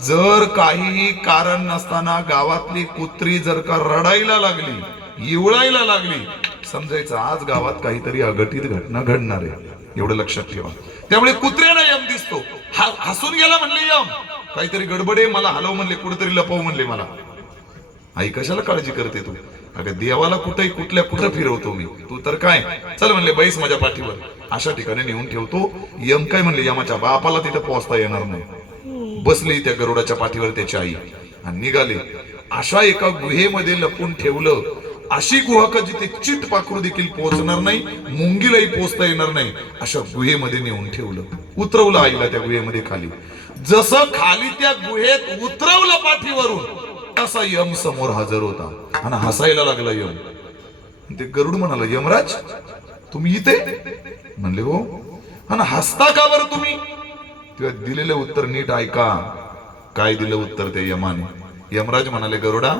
जर काहीही कारण नसताना गावातली कुत्री जर का रडायला लागली, इवळायला लागली, समजायचं आज गावात काहीतरी अघटित घटना घडणार आहे. एवढं लक्षात ठेवा. त्यामुळे कुत्र्यांना यम दिसतो. हसून गेला म्हणले यम, काहीतरी गडबड आहे, मला हलव म्हणले, कुठेतरी लपव म्हणले मला. आई कशाला काळजी करते तू? अगं देवाला कुठे कुठं फिरवतो मी, तू तर काय, चल म्हणले बैस माझ्या पाठीवर, अशा ठिकाणी नेऊन ठेवतो. यम काय म्हणले, यमाच्या बापाला तिथं पोहोचता येणार नाही. बसली त्या गरुडाच्या पाठीवर त्याची आई आणि निघाले. अशा एका गुहेमध्ये लपून ठेवलं, अशी गुहा का जिथे चिट पाखरू देखील पोहोचणार नाही, मुंगीलाही पोहोचता येणार नाही, अशा गुहेमध्ये नेऊन ठेवलं. उतरवलं आईला त्या गुहेमध्ये खाली. जसं खाली त्या गुहेत उतरवलं पाठीवरून, असा यम समोर हजर होता आणि हसायला लागला यम. ते गरुड म्हणाला, यमराज तुम्ही इथे? म्हणले हो. आणि हसता का बरं तुम्ही? तेव्हा दिलेलं उत्तर नीट ऐका. काय दिलं उत्तर ते यमाने? यमराज म्हणाले, गरुडा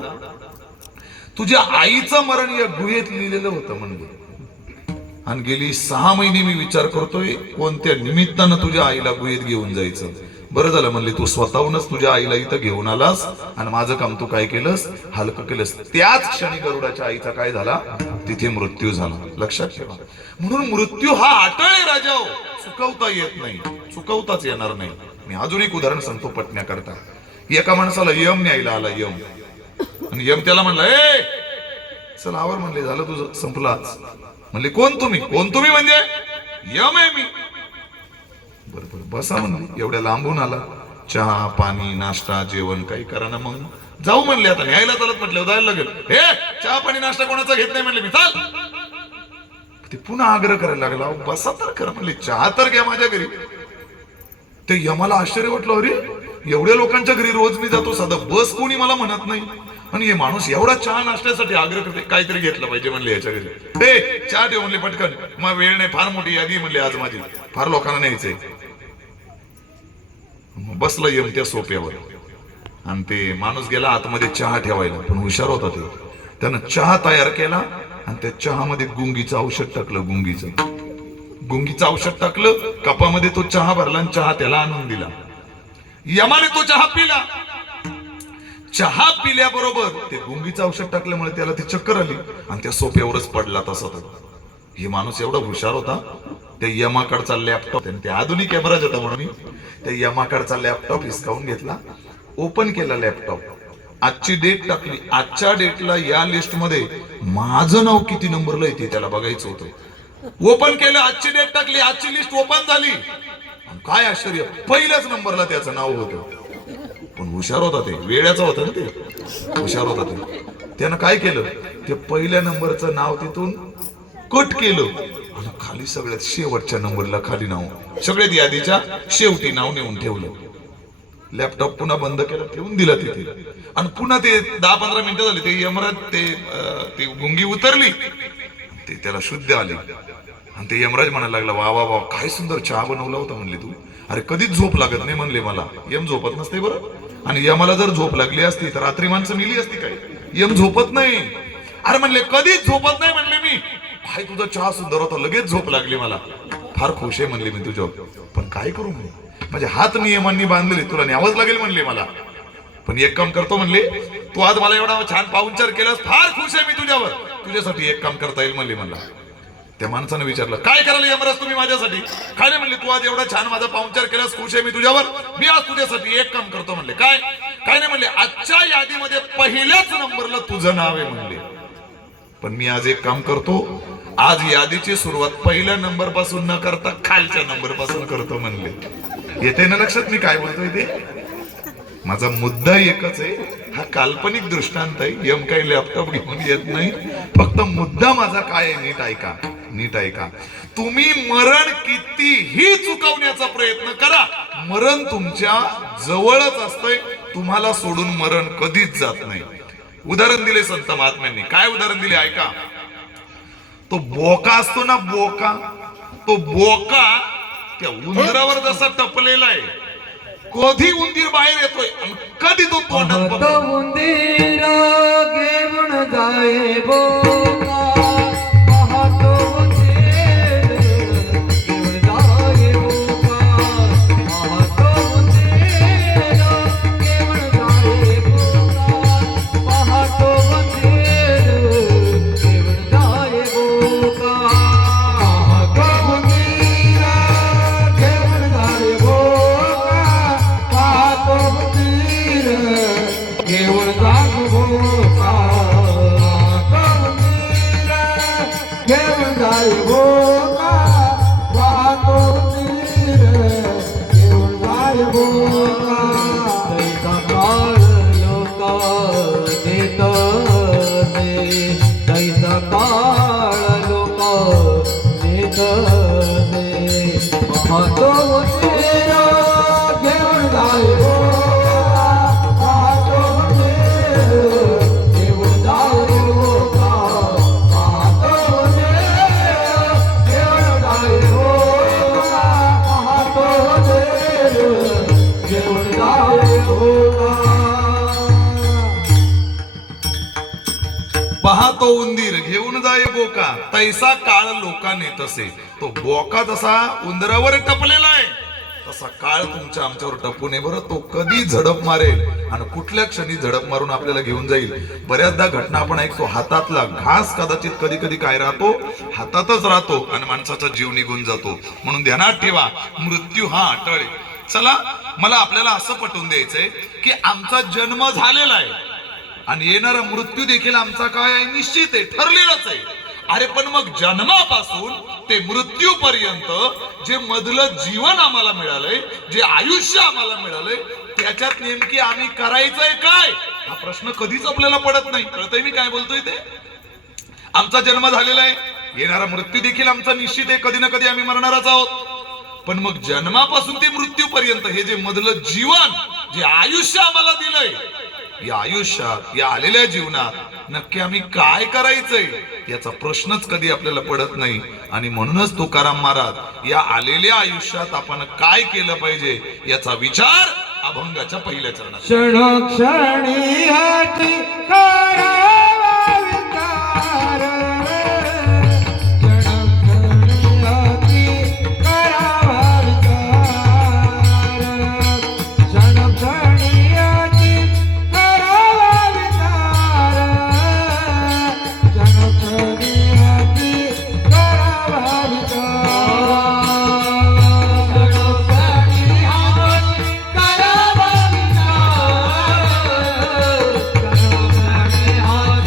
तुझ्या आईचं मरण या गुहेत लिहिलेलं होतं म्हणले, आणि गेली 6 महिने मी विचार करतोय कोणत्या निमित्तानं तुझ्या आईला गुहेत घेऊन जायचं. बरं झालं म्हणले, तू स्वतःहूनच तुझ्या आईला इथं घेऊन आलास आणि माझं काम तू काय केलंस, हलकं केलंस. त्याच क्षणी गरुडाच्या आईचा काय झाला, तिथे मृत्यू झाला. लक्षात ठेवा. म्हणून मृत्यू हा अटळ आहे राजाओ, चुकवता येत नाही, चुकवताच येणार नाही. मी अजून एक उदाहरण सांगतो पटण्याकरता. एका माणसाला यम न्यायला आला, यम, आणि यम त्याला म्हणला, ए चल आवर म्हणले, झालं तुझं संपलाच. म्हणले, कोण तुम्ही? कोण तुम्ही म्हणजे? यम आहे मी. बरोबर बसा म्हणले. एवढ्या लांबून आला, चहा पाणी नाश्ता जेवण काही करा ना, मग जाऊ म्हणले. आता न्यायला चालत म्हटलं जायला लागेल. हे चहा पाणी नाश्ता कोणाचा घेत नाही म्हणले मी, चाल. ते पुन्हा आग्रह करायला लागला, बसा तर खरं म्हणले, चहा तर घ्या माझ्या घरी. ते यमाला आश्चर्य वाटलं, अरे एवढ्या लोकांच्या घरी रोज मी जातो, साधं बस कोणी मला म्हणत नाही, आणि हे माणूस एवढा चहा नाश्त्यासाठी आग्रह करते, काहीतरी घेतलं पाहिजे म्हणले याच्या घरी. हे चहा ठेव म्हणले पटकन, मग वेळ नाही, फार मोठी यादी म्हणले आज माझी, फार लोकांना न्यायचंय. बसला यम त्या सोप्यावर आणि ते माणूस गेला आतमध्ये चहा ठेवायला. पण हुशार होता ते, त्यानं चहा तयार केला आणि त्या चहामध्ये गुंगीचं औषध टाकलं. गुंगीचं औषध टाकलं, कपामध्ये तो चहा भरला आणि चहा त्याला आणून दिला. यमाने तो चहा पिला. चहा पिल्याबरोबर ते गुंगीचं औषध टाकल्यामुळे त्याला ती चक्कर आली आणि त्या सोप्यावरच पडला तसा. हे माणूस एवढा हुशार होता, त्या यमाकडचा लॅपटॉप, ते आधुनिक कॅमेरा होता म्हणून त्या यमाकडचा लॅपटॉप हिसकावून घेतला, ओपन केला लॅपटॉप, आजची डेट टाकली. आजच्या डेटला या लिस्ट मध्ये माझं नाव किती नंबरला येते त्याला बघायचं होतं. ओपन केलं, आजची डेट टाकली, आजची लिस्ट ओपन झाली. आणि काय आश्चर्य, पहिल्याच नंबरला त्याचं नाव होतं. पण हुशार होता ते, वेळाचा होता ना ते, हुशार होता ते. त्यानं काय केलं, ते पहिल्या नंबरचं नाव तिथून कट केलं आणि खाली सगळ्यात शेवटच्या नंबरला खाली नाव, सगळ्यात यादीच्या शेवटी नाव नेऊन ठेवलं. लॅपटॉप पुन्हा बंद केला, ठेवून दिला तिथे. आणि पुन्हा ते 10-15 मिनिटं झाली, ते यमराज ते गुंगी उतरली, ते त्याला शुद्ध आली. आणि ते यमराज म्हणायला लागला, वा वा वा, काय सुंदर चहा बनवला होता म्हणले तू. अरे कधीच झोप लागत नाही म्हणले मला. यम झोपत नसते बरं. आणि यमाला जर झोप लागली असती तर रात्री माणसं मिली असती काय. यम झोपत नाही. अरे म्हणले कधीच झोपत नाही म्हणले मी. भाई तुझा चहा सुंदर होता, लगेच झोप लागली मला. फार खुश आहे म्हणले मी तुझ्यावर. पण काय करू मी, म्हणजे हात नियमांनी बांधलेले, तुला न्यावंच लागेल म्हणले मला. पण एक काम करतो म्हणले, तू आज मला एवढा छान पाहुणचार केलास, फार खुश आहे मी तुझ्यावर. तुझ्यासाठी एक काम करता येईल म्हणले मला. त्या माणसानं विचारलं, काय करायला यमराज तुम्ही माझ्यासाठी. काय नाही म्हणले, तू आज एवढा छान माझा पाहुणचार केलास, खुश आहे मी तुझ्यावर. मी आज तुझ्यासाठी एक काम करतो म्हणले. काय काय नाही म्हणले, आजच्या यादीमध्ये पहिल्याच नंबरला तुझं नाव आहे म्हणले. पण मी आज एक काम करतो, आज यादीची सुरुवात पहिल्या नंबर पासून न करता खालच्या नंबर पासून करतो म्हणले. येते ना लक्षात मी काय बोलतोय ते. माझा मुद्दा एकच आहे, हा काल्पनिक दृष्टांत आहे. यम काही लॅपटॉप घेऊन येत नाही, फक्त मुद्दा माझा काय आहे नीट ऐका, नीट ऐका. तुम्ही मरण कितीही चुकवण्याचा प्रयत्न करा, मरण तुमच्या जवळच असतंय. तुम्हाला सोडून मरण कधीच जात नाही. उदाहरण दिले संत महात्म्यांनी. काय उदाहरण दिले ऐका. तो बोका असतो ना, बोका, तो बोका त्या उंदरावर जसा टपलेला आहे, कधी उंदीर बाहेर येतोय आणि कधी तो तोंडात तो उंदीर घेऊन जाये बोका, पाहतो उंदीर घेऊन जाये बोका, पाहतो उंदीर घेऊन जाये बोका, पाहतो उंदीर घेऊन जाये बोका, पाहतो उंदीर घेऊन जाये बोका, पाहतो उंदीर घेऊन जाये बोका, घेऊन जाय बोका, वाहतो उंदीर घेऊन जाय बोका. दैसा काळ लोका देत दे, दैसा काळ लोका देत दे, वाहतो उंदीर घेऊन जाय बोका, वाहतो उंदीर घेऊन जाय बोका, पाहतो उंदीर घेऊन जाय बोका, तैसा काळ लोकांनी तसे. तो बोका जसा उंदरावर टपलेला आहे, तसा काळ तुमच्या आमच्यावर टपू नये बरं. तो कधी झडप मारेल आणि कुठल्या क्षणी झडप मारून आपल्याला घेऊन जाईल. बऱ्याचदा घटना आपण ऐकतो, हातातला घास कदाचित कधी कधी काय राहतो, हातातच राहतो आणि माणसाचा जीव निघून जातो. म्हणून ध्यानात ठेवा, मृत्यू हा अटळ आहे. चला, मला आपल्याला असं पटवून द्यायचंय की आमचा जन्म झालेला आहे आणि येणारा मृत्यू देखील आमचा काय आहे, निश्चित आहे, ठरलेलाच आहे. अरे पण मग जन्मापासून ते मृत्यूपर्यंत जे मधलं जीवन आम्हाला मिळालंय, जे आयुष्य आम्हाला मिळालंय, त्याच्यात नेमकी आम्ही करायचंय काय, हा प्रश्न कधीच आपल्याला पडत नाही. कळतंय मी काय बोलतोय ते. आमचा जन्म झालेला आहे, येणारा मृत्यू देखील आमचा निश्चित आहे, कधी ना कधी आम्ही मरणारच आहोत. पण मग जन्मापासून ते मृत्यूपर्यंत हे जे मधलं जीवन, जे आयुष्य आम्हाला दिलंय, या आयुष्यात, या आलेल्या जीवनात नक्की आम्ही काय करायचंय याचा प्रश्नच कधी आपल्याला पडत नाही. आणि म्हणूनच तुकाराम महाराज या आलेल्या आयुष्यात आपण काय केलं पाहिजे याचा विचार अभंगाच्या पहिल्या चरणात. क्षण क्षणी हाती करावा विचार, क्षण क्षणी हाती करावा विचार, क्षण क्षणी हाती करावा विचार, क्षण क्षणी हाती करावा विचार, क्षण क्षणी हाती करावा विचार, क्षण क्षणी हाती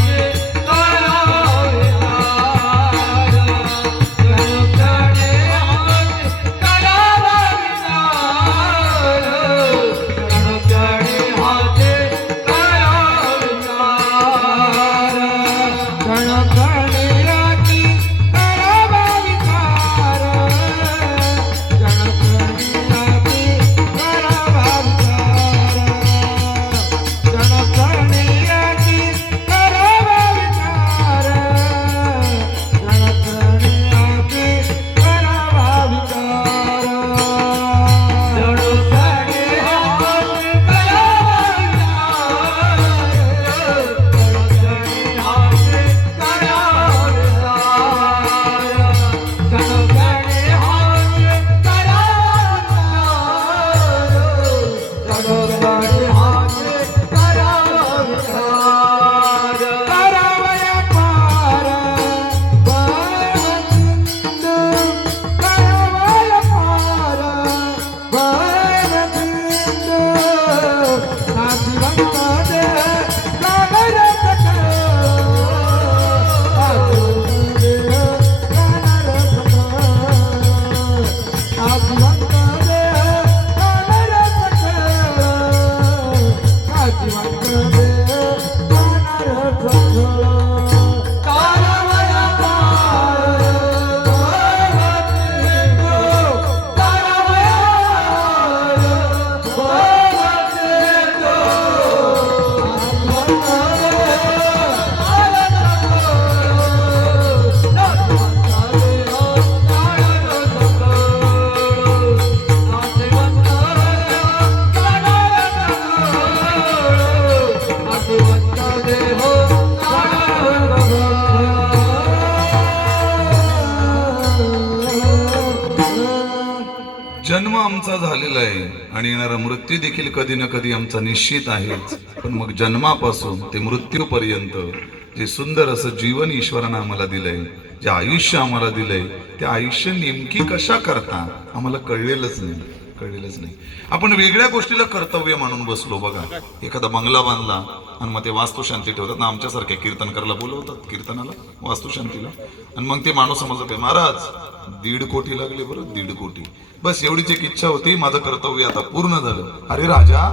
जन्म आमचा झालेला आहे आणि येणारा मृत्यू देखील कधी ना कधी आमचा निश्चित आहेच. पण मग जन्मापासून ते मृत्यूपर्यंत जे सुंदर असं जीवन ईश्वरानं आम्हाला दिलंय, जे आयुष्य आम्हाला दिलंय, ते आयुष्य नेमकी कशा करता आम्हाला कळलेलंच नाही. आपण वेगळ्या गोष्टीला कर्तव्य मानून बसलो. बघा, एखादा बंगला बांधला आणि मग ते वास्तुशांती ठेवतात ना, आमच्यासारख्या कीर्तनकाराला बोलवतात कीर्तनाला, वास्तुशांतीला, आणि मग ते माणूस समजत महाराज 1.5 कोटी लागले, बरं 1.5 कोटी, बस एवढीच एक इच्छा होती, माझं कर्तव्य आता पूर्ण झालं. अरे राजा,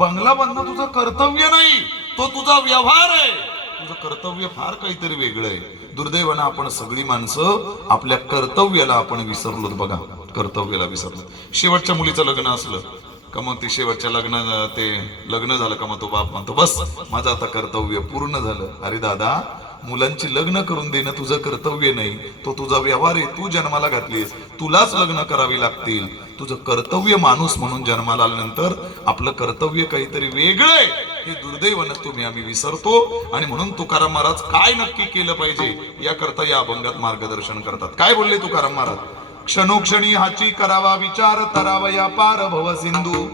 बंगला बांधणं तुझं कर्तव्य नाही, तो तुझा व्यवहार आहे. तुझं कर्तव्य फार काहीतरी वेगळं आहे. दुर्दैवानं आपण सगळी माणसं आपल्या कर्तव्याला आपण विसरलो. बघा, कर्तव्याला विसरलो. शेवटच्या मुलीचं लग्न असलं का मग ते शेवटच्या लग्न झालं का मग तो बाप म्हणतो बस माझं आता कर्तव्य पूर्ण झालं. अरे दादा, मुलांची लग्न करून देणं तुझं कर्तव्य नाही, तो तुझा व्यवहार आहे. तू जन्माला घातलीस, तुलाच लग्न करावी लागतील. तुझं कर्तव्य माणूस म्हणून जन्माला आल्यानंतर आपलं कर्तव्य काहीतरी वेगळं आहे, हे दुर्दैवानं आम्ही विसरतो. आणि म्हणून तुकाराम महाराज काय नक्की केलं पाहिजे याकरता या अभंगात मार्गदर्शन करतात. काय बोलले तुकाराम महाराज? क्षणोक्षणी हाची करावा विचार, तरावया पार भव सिंधू.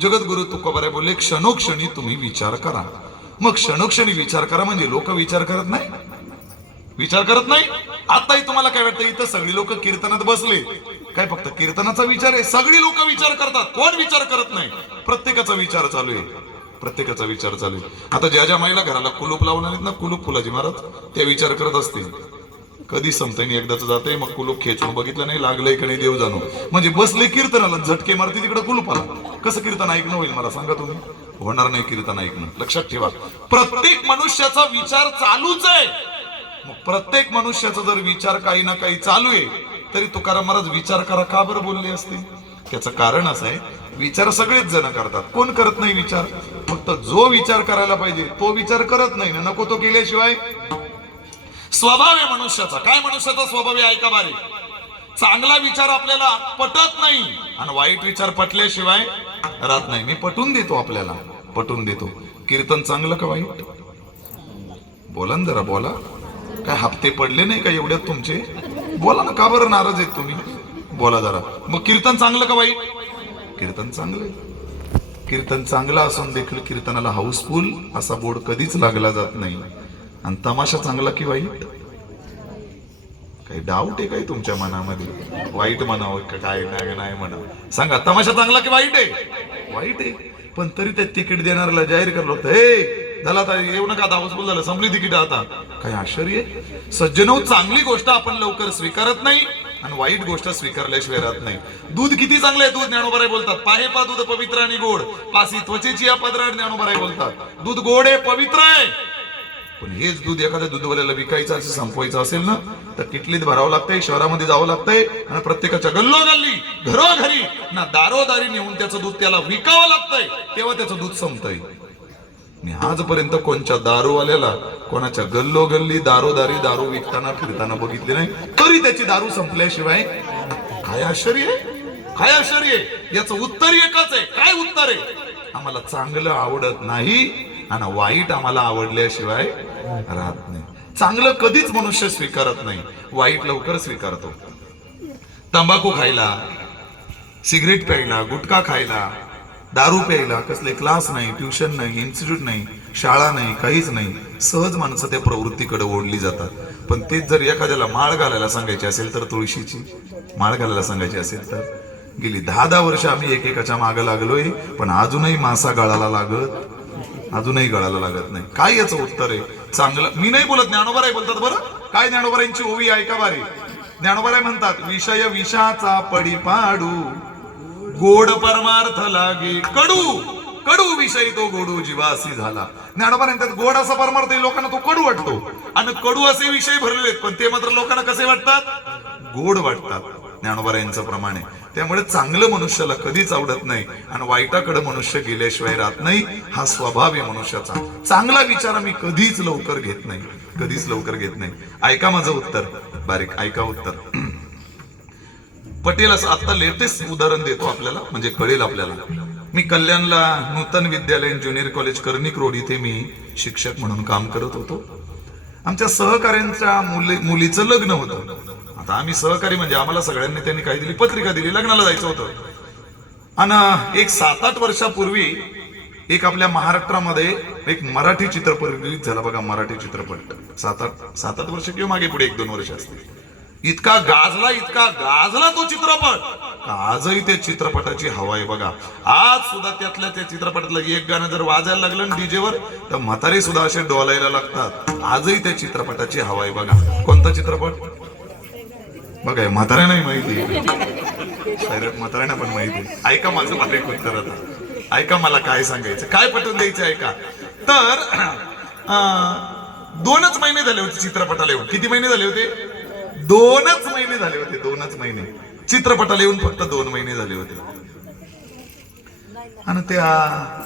जगद्गुरु तुकोबारे बोलले क्षणोक्षणी तुम्ही विचार करा. मग क्षणोक्षणी विचार करा म्हणजे लोक विचार करत नाही. आताही तुम्हाला काय वाटतं, इथं सगळी लोक कीर्तनात बसले, काय फक्त कीर्तनाचा विचार आहे? सगळी लोक विचार करतात, कोण विचार करत नाही? प्रत्येकाचा विचार चालू आहे. आता ज्या महिला घराला कुलूप लावणार आहेत ना, कुलूप फुलाजी महाराज, त्या विचार करत असतील कधी संपतानी एकदाच जाते, मग कुलूप खेचून बघितलं नाही, लागलंय का नाही देव जाणो. म्हणजे बसले कीर्तनाला, झटके मारते तिकडे कुलूपाला. कसं कीर्तन ऐकणं होईल मला सांगा तुम्ही? होणार नाही कीर्तन ऐकणं. लक्षात ठेवा, प्रत्येक मनुष्याचा विचार चालूच आहे. मग प्रत्येक मनुष्याचा जर विचार काही ना काही चालू आहे, तरी तुकाराम महाराज विचार करा का बरं बोलले असते? त्याचं कारण असं आहे, विचार सगळेच जण करतात, कोण करत नाही विचार? फक्त जो विचार करायला पाहिजे तो विचार करत नाही ना, नको तो केल्याशिवाय. स्वभाव आहे मनुष्याचा. काय मनुष्याचा स्वभाव आहे? ऐका बारे. चांगला विचार आपल्याला पटत नाही आणि वाईट विचार पटल्याशिवाय राहत नाही. मी पटवून देतो, आपल्याला पटवून देतो. कीर्तन चांगलं का वाईट? बोला ना जरा, बोला. काय हप्ते पडले नाही का एवढ्यात तुमचे? बोला ना, का बरं नाराज आहेत तुम्ही? बोला जरा. मग कीर्तन चांगलं का वाईट? कीर्तन चांगलं. कीर्तन चांगलं असून देखील कीर्तनाला हाऊसफुल असा बोर्ड कधीच लागला जात नाही. आणि तमाशा चांगला की वाईट? काही डाऊट आहे काय तुमच्या मनामध्ये? वाईट म्हणावं का काय नाही म्हणावं? सांगा, तमाशा चांगला की वाईट आहे? वाईट आहे. पण तरी त्या तिकीट देणाऱ्याला जाहीर करलं होतं, हे झाला आता येऊ नका, आता हाऊसफुल झालं, संपली तिकीट आता. काही आश्चर्य? सज्जनो, चांगली गोष्ट आपण लवकर स्वीकारत नाही आणि वाईट गोष्ट स्वीकारल्याशिवाय राहत नाही. दूध किती चांगलं आहे, दूध ज्ञानोबाराय बोलतात, पाहे पा दूध पवित्र आणि गोड, पासी त्वचेची या पदराड ज्ञानोबाराय बोलतात. दूध गोड आहे, पवित्र आहे. पण हेच दूध एखाद्या दूधवाल्याला विकायचं असेल, संपवायचं असेल ना, तर किटलीत भरावं लागतंय, शहरामध्ये जावं लागतंय आणि प्रत्येकाच्या गल्लोगल्ली घरोघरी ना दारोदारी नेऊन त्याचं दूध त्याला विकावं लागतंय, तेव्हा त्याचं दूध संपतंय. मी आजपर्यंत कोणच्या दारूवाल्याला कोणाच्या गल्लोगल्ली दारोदारी दारू विकताना फिरताना बघितले नाही, तरी त्याची दारू संपल्याशिवाय. काय आश्चर्य, काय आश्चर्य. याचं उत्तर एकच आहे. काय उत्तर आहे? आम्हाला चांगलं आवडत नाही आणि वाईट आम्हाला आवडल्याशिवाय राहत नाही. चांगलं कधीच मनुष्य स्वीकारत नाही, वाईट लवकर स्वीकारतो. तंबाखू खायला, सिगरेट प्यायला, गुटखा खायला, दारू प्यायला कसले क्लास नाही, ट्युशन नाही, इन्स्टिट्यूट नाही, शाळा नाही, काहीच नाही. सहज माणसं त्या प्रवृत्तीकडे ओढली जातात. पण तेच जर एखाद्याला माळ घालायला सांगायची असेल तर, तुळशीची माळ घालायला सांगायची असेल तर, गेली 10-10 वर्ष आम्ही एकेकाच्या मागे लागलोय, पण अजूनही मासा गळाला लागत नाही. काय याचं उत्तर आहे? चांगलं मी नाही बोलत, ज्ञानोबाराय बोलतात. बरं, काय ज्ञानोबारायांची ओवी ऐका बारे. ज्ञानोबाराय म्हणतात, विषय विषाचा पडी पाडू, गोड परमार्थ लागे कडू, कडू विषयी तो गोडू जीवासी झाला. ज्ञानोबाराय म्हणतात, गोड असा परमार्थ लोकांना तो कडू वाटतो आणि कडू असे विषय भरलेले, पण ते मात्र लोकांना कसे वाटतात? गोड वाटतात. ज्ञानोबारायांचं प्रमाणे. त्यामुळे चांगलं मनुष्याला कधीच आवडत नाही आणि वाईटाकडे मनुष्य गेल्याशिवाय राहत नाही. हा स्वभाव आहे मनुष्याचा. चांगला विचार आम्ही कधीच लवकर घेत नाही. ऐका माझं उत्तर, बारीक ऐका उत्तर. पटेल असं आता लेटेस्ट उदाहरण देतो आपल्याला, म्हणजे कळेल आपल्याला. मी कल्याणला नूतन विद्यालय ज्युनियर कॉलेज कर्णिक रोड इथे मी शिक्षक म्हणून काम करत होतो. आमच्या सहकार्यांच्या मुलीचं लग्न होतं. आता आम्ही सहकारी म्हणजे आम्हाला सगळ्यांनी त्यांनी काय दिली, पत्रिका दिली, लग्नाला जायचं होतं. आणि एक 7-8 वर्षापूर्वी एक आपल्या महाराष्ट्रामध्ये एक मराठी चित्रपट रिलीज झाला बघा. मराठी चित्रपट 7-8 वर्ष किंवा मागे पुढे 1-2 वर्ष असते. इतका गाजला तो चित्रपट. आजही त्या चित्रपटाची हवा आहे बघा. आज सुद्धा त्या चित्रपटातलं एक गाणं जर वाजायला लागलं ना डीजेवर तर म्हातारे सुद्धा असे डोलायला लागतात. आजही त्या चित्रपटाची हवा आहे बघा. कोणता चित्रपट बघा. म्हाताऱ्या नाही माहिती, म्हाताऱ्यांना पण माहिती. ऐका माझं बारीक उत्तर आता. ऐका मला काय सांगायचं, काय पटवून द्यायचं ऐका. तर 2च महिने झाले होते चित्रपटाला येऊन. किती महिने झाले होते? 2च महिने झाले होते. 2च महिने चित्रपटाला येऊन फक्त 2 महिने झाले होते. आणि त्या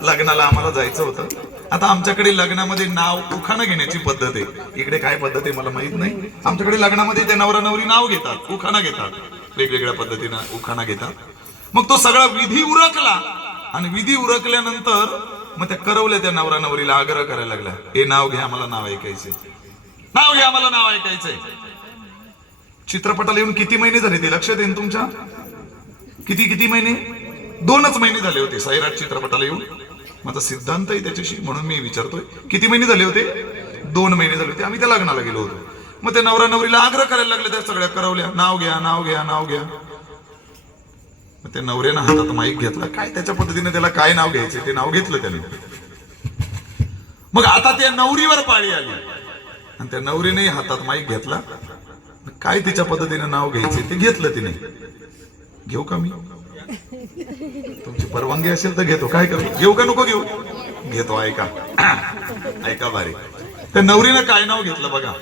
लग्नाला आम्हाला जायचं होतं. आता आमच्याकडे लग्नामध्ये नाव उखाणा घेण्याची पद्धत आहे. इकडे काय पद्धत आहे मला माहित नाही. आमच्याकडे लग्नामध्ये ते नवरा नवरी नाव घेतात, उखाणा घेतात, वेगवेगळ्या पद्धतीनं उखाणा घेतात. मग तो सगळा विधी उरकला आणि विधी उरकल्यानंतर मग त्या करवल्या त्या नवरा नवरीला आग्रह करायला लागला, हे नाव घ्या, आम्हाला नाव ऐकायचंय, नाव घ्या, आम्हाला नाव ऐकायचंय. चित्रपटाला येऊन किती महिने झाले ते लक्षात येईल तुमच्या? किती महिने? 2च महिने झाले होते सैराट चित्रपटाला येऊन. माझा सिद्धांत आहे त्याच्याशी, म्हणून मी विचारतोय किती महिने झाले होते? 2 महिने झाले होते. आम्ही त्या लग्नाला गेलो होतो. मग त्या नवरा नवरीला आग्रह करायला लागले त्या सगळ्या करवल्या, नाव घ्या, नाव घ्या, नाव घ्या. मग त्या नवऱ्यानं हातात माईक घेतला. काय त्याच्या पद्धतीने त्याला काय नाव घ्यायचे ते नाव घेतलं त्याने. मग आता त्या नवरीवर पाळी आली आणि त्या नवरीने हातात माईक घेतला. काय तिच्या पद्धतीने नाव घ्यायचे ते घेतलं तिने. घेऊ का मी? तुमची परवानगी असेल तर घेतो. काय करू? घेऊ का नको घेऊ? घेतो. ऐका ऐका बारी. त्या नवरीनं काय नाव घेतलं बघा.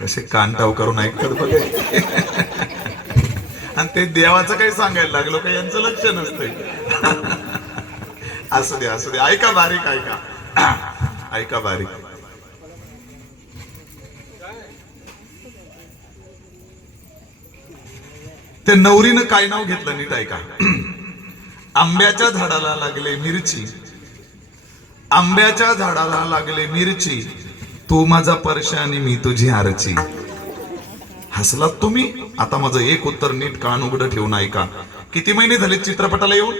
कसे कान टाव करून ऐकतात बघा. आणि ते देवाचं काही सांगायला लागलो का यांचं लक्ष नसतंय. असू दे असू दे. ऐका बारीक ऐका ऐका बारीक. ते नवरीनं काय नाव घेतलं नीट ऐका. आंब्याच्या झाडाला लागले मिरची, आंब्याच्या झाडाला लागले मिरची, तू माझा परशा आणि मी तुझी आरची. हसलात तुम्ही? आता माझं एक उत्तर नीट कान उघडं ठेवून ऐका. किती महिने झाले चित्रपटाला येऊन?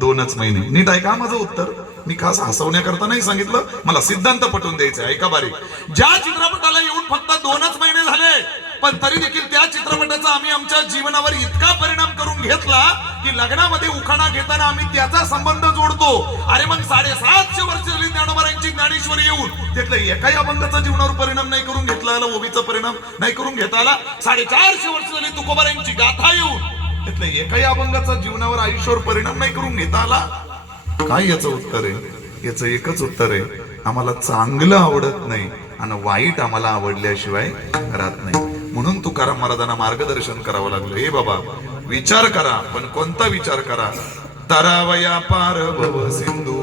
2च महिने. नीट ऐका माझं उत्तर. मी खास हसवण्याकरता नाही सांगितलं, मला सिद्धांत पटवून द्यायचा. ऐका बारी. ज्या चित्रपटाला येऊन फक्त 2च महिने झाले पण तरी देखील त्या चित्रपटाचा आम्ही आमच्या जीवनावर इतका परिणाम करून घेतला की लग्नामध्ये उखाणा घेताना आम्ही त्याचा संबंध जोडतो. अरे मग 750 वर्ष झाली ज्ञानोबारांची ज्ञानेश्वरी येऊन त्यातलं एकाही अभंगाचा जीवनावर परिणाम नाही करून घेतला आला, ओवीचा परिणाम नाही करून घेता आला. 450 वर्ष झाली तुकोबारांची गाथा येऊन त्यातलं एकाही अभंगाचा जीवनावर आयुष्यावर परिणाम नाही करून घेता आला. काय याचं उत्तर आहे? याचं एकच उत्तर आहे, आम्हाला चांगलं आवडत नाही आणि वाईट आम्हाला आवडल्याशिवाय राहत नाही. म्हणून तुकाराम महाराजांना मार्गदर्शन करावं लागलं. हे बाबा विचार करा, पण कोणता विचार करा? तरावया पार भवसिंधू,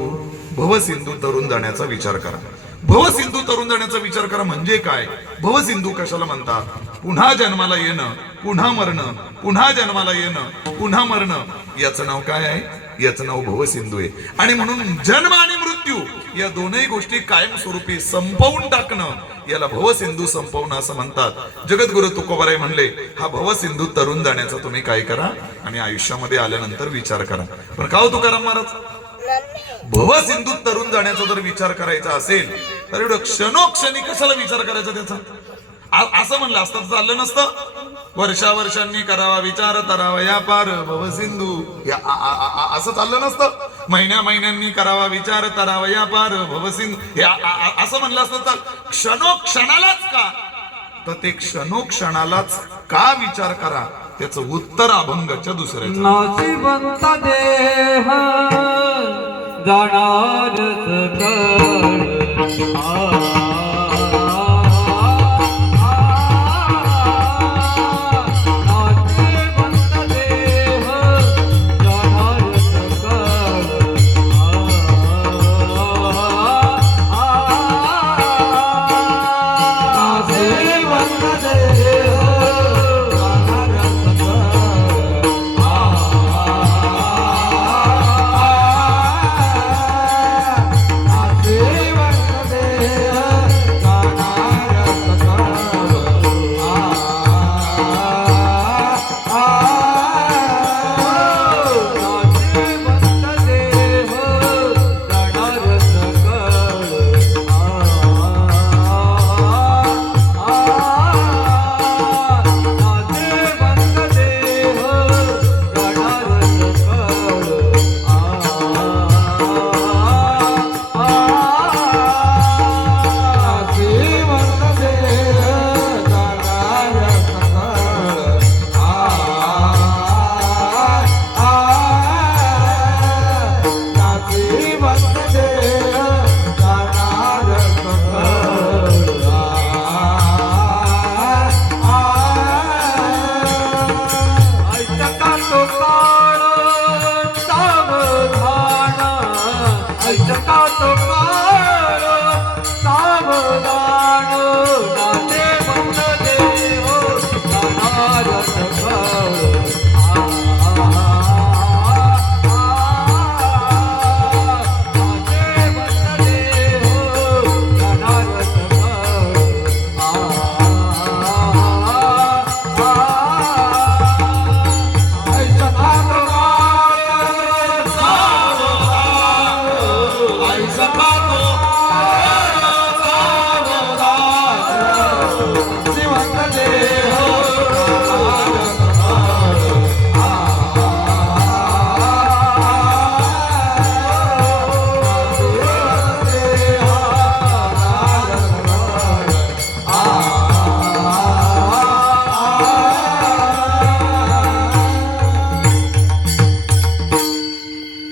भवसिंधू तरुण जाण्याचा विचार करा. भवसिंधू तरुण जाण्याचा विचार करा म्हणजे काय? भवसिंधू कशाला म्हणतात? पुन्हा जन्माला येणं, पुन्हा मरणं, पुन्हा जन्माला येणं, पुन्हा मरणं, याचं नाव काय आहे? याचं नाव भवसिंधू आहे. आणि म्हणून जन्म आणि मृत्यू या दोनही गोष्टी कायमस्वरूपी संपवून टाकणं याला भवसिंधू संपवणं असं म्हणतात. जगद्गुरु तुकोबाराय म्हणले, हा भवसिंधू तरुण जाण्याचा तुम्ही काय करा आणि आयुष्यामध्ये आल्यानंतर विचार करा. पण का हो तुकाराम महाराज, भवसिंधू तरुण जाण्याचा जर विचार करायचा असेल तर एवढं क्षणोक्षणी कशाला विचार करायचा त्याचा? असं म्हणलं असतं तर चाललं नसतं. वर्षावर्षांनी करावा विचार तरावा या पार भवसिंधू, असं चाललं नसतं. महिन्यांनी करावा विचार तरावा या पार भवसिंधू, असं म्हणलं असतं तर क्षणोक्षणालाच का? तर ते क्षणोक्षणालाच का विचार करा त्याचं उत्तर अभंगाच्या दुसऱ्याचं. नाशिवंत देह जाणार खातो जिवंत देह